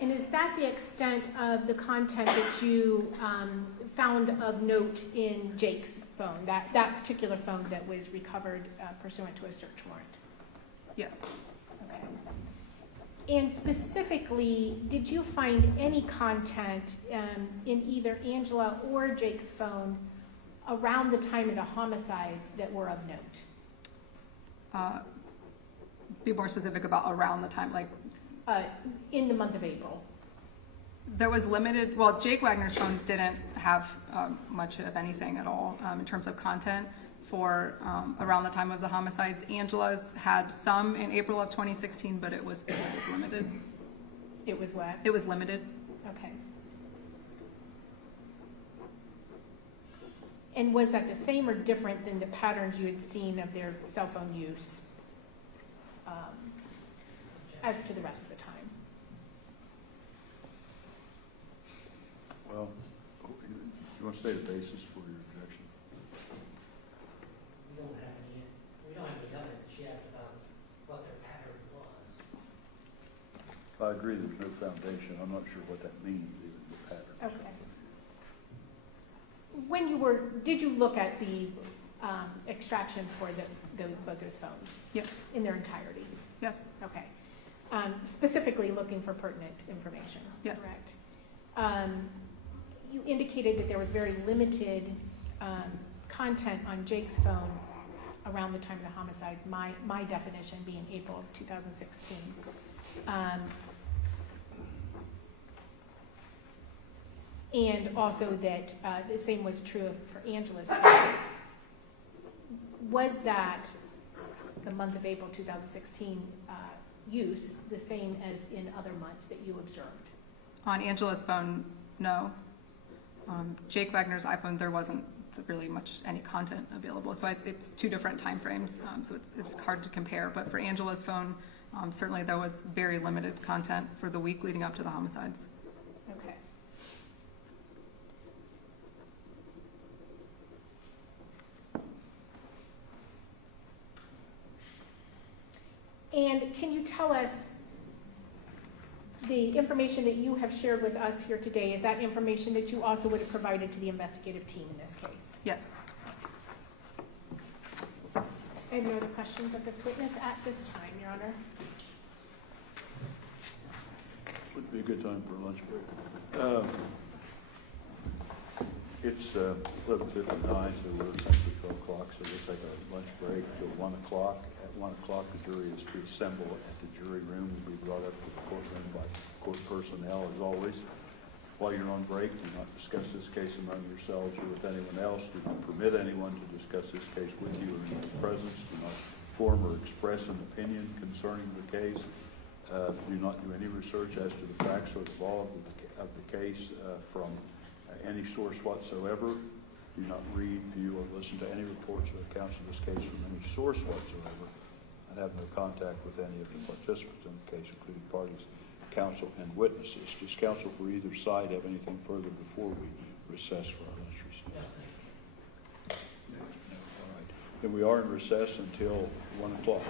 And is that the extent of the content that you found of note in Jake's phone, that particular phone that was recovered pursuant to a search warrant? Yes. Okay. And specifically, did you find any content in either Angela or Jake's phone around the time of the homicides that were of note? Be more specific about around the time, like in the month of April. There was limited, well, Jake Wagner's phone didn't have much of anything at all in terms of content for around the time of the homicides. Angela's had some in April of 2016, but it was limited. It was what? It was limited. Okay. And was that the same or different than the patterns you had seen of their cell phone use as to the rest of the time? Well, you want to state a basis for your objection? We don't have any evidence yet about what their pattern was. I agree there's no foundation. I'm not sure what that means, even the pattern. Okay. Did you look at the extraction for both those phones? Yes. In their entirety? Yes. Okay. Specifically looking for pertinent information? Yes. Correct. You indicated that there was very limited content on Jake's phone around the time of the homicides, my definition being April of 2016. And also that the same was true for Angela's phone. Was that the month of April 2016 use the same as in other months that you observed? On Angela's phone, no. Jake Wagner's iPhone, there wasn't really much any content available. So it's two different time frames, so it's hard to compare. But for Angela's phone, certainly there was very limited content for the week leading up to the homicides. Okay. And can you tell us the information that you have shared with us here today, is that information that you also would have provided to the investigative team in this case? Yes. Any other questions of this witness at this time, Your Honor? Would be a good time for a lunch break. It's 11:59, so we're actually 12 o'clock, so we'll take a lunch break till 1 o'clock. At 1 o'clock, the jury is to assemble at the jury room and be brought up to the courtroom by court personnel, as always. While you're on break, do not discuss this case among yourselves or with anyone else. Do not permit anyone to discuss this case with you or in your presence. Do not form or express an opinion concerning the case. Do not do any research as to the facts or the law of the case from any source whatsoever. Do not read, view, or listen to any reports or accounts of this case from any source whatsoever. and have no contact with any of the participants in the case, including parties, counsel, and witnesses. Does counsel for either side have anything further before we recess for our last recess? No. All right. Then we are in recess until 1 o'clock.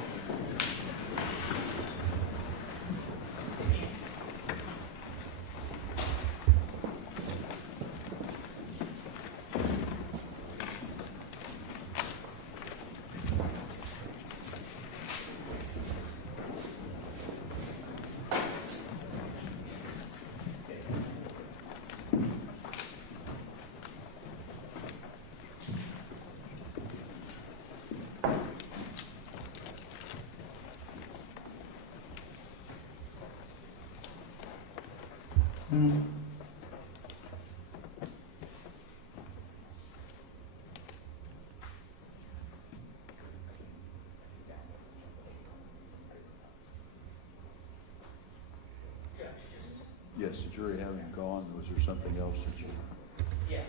Yes, the jury having gone, was there something else that you? Yeah,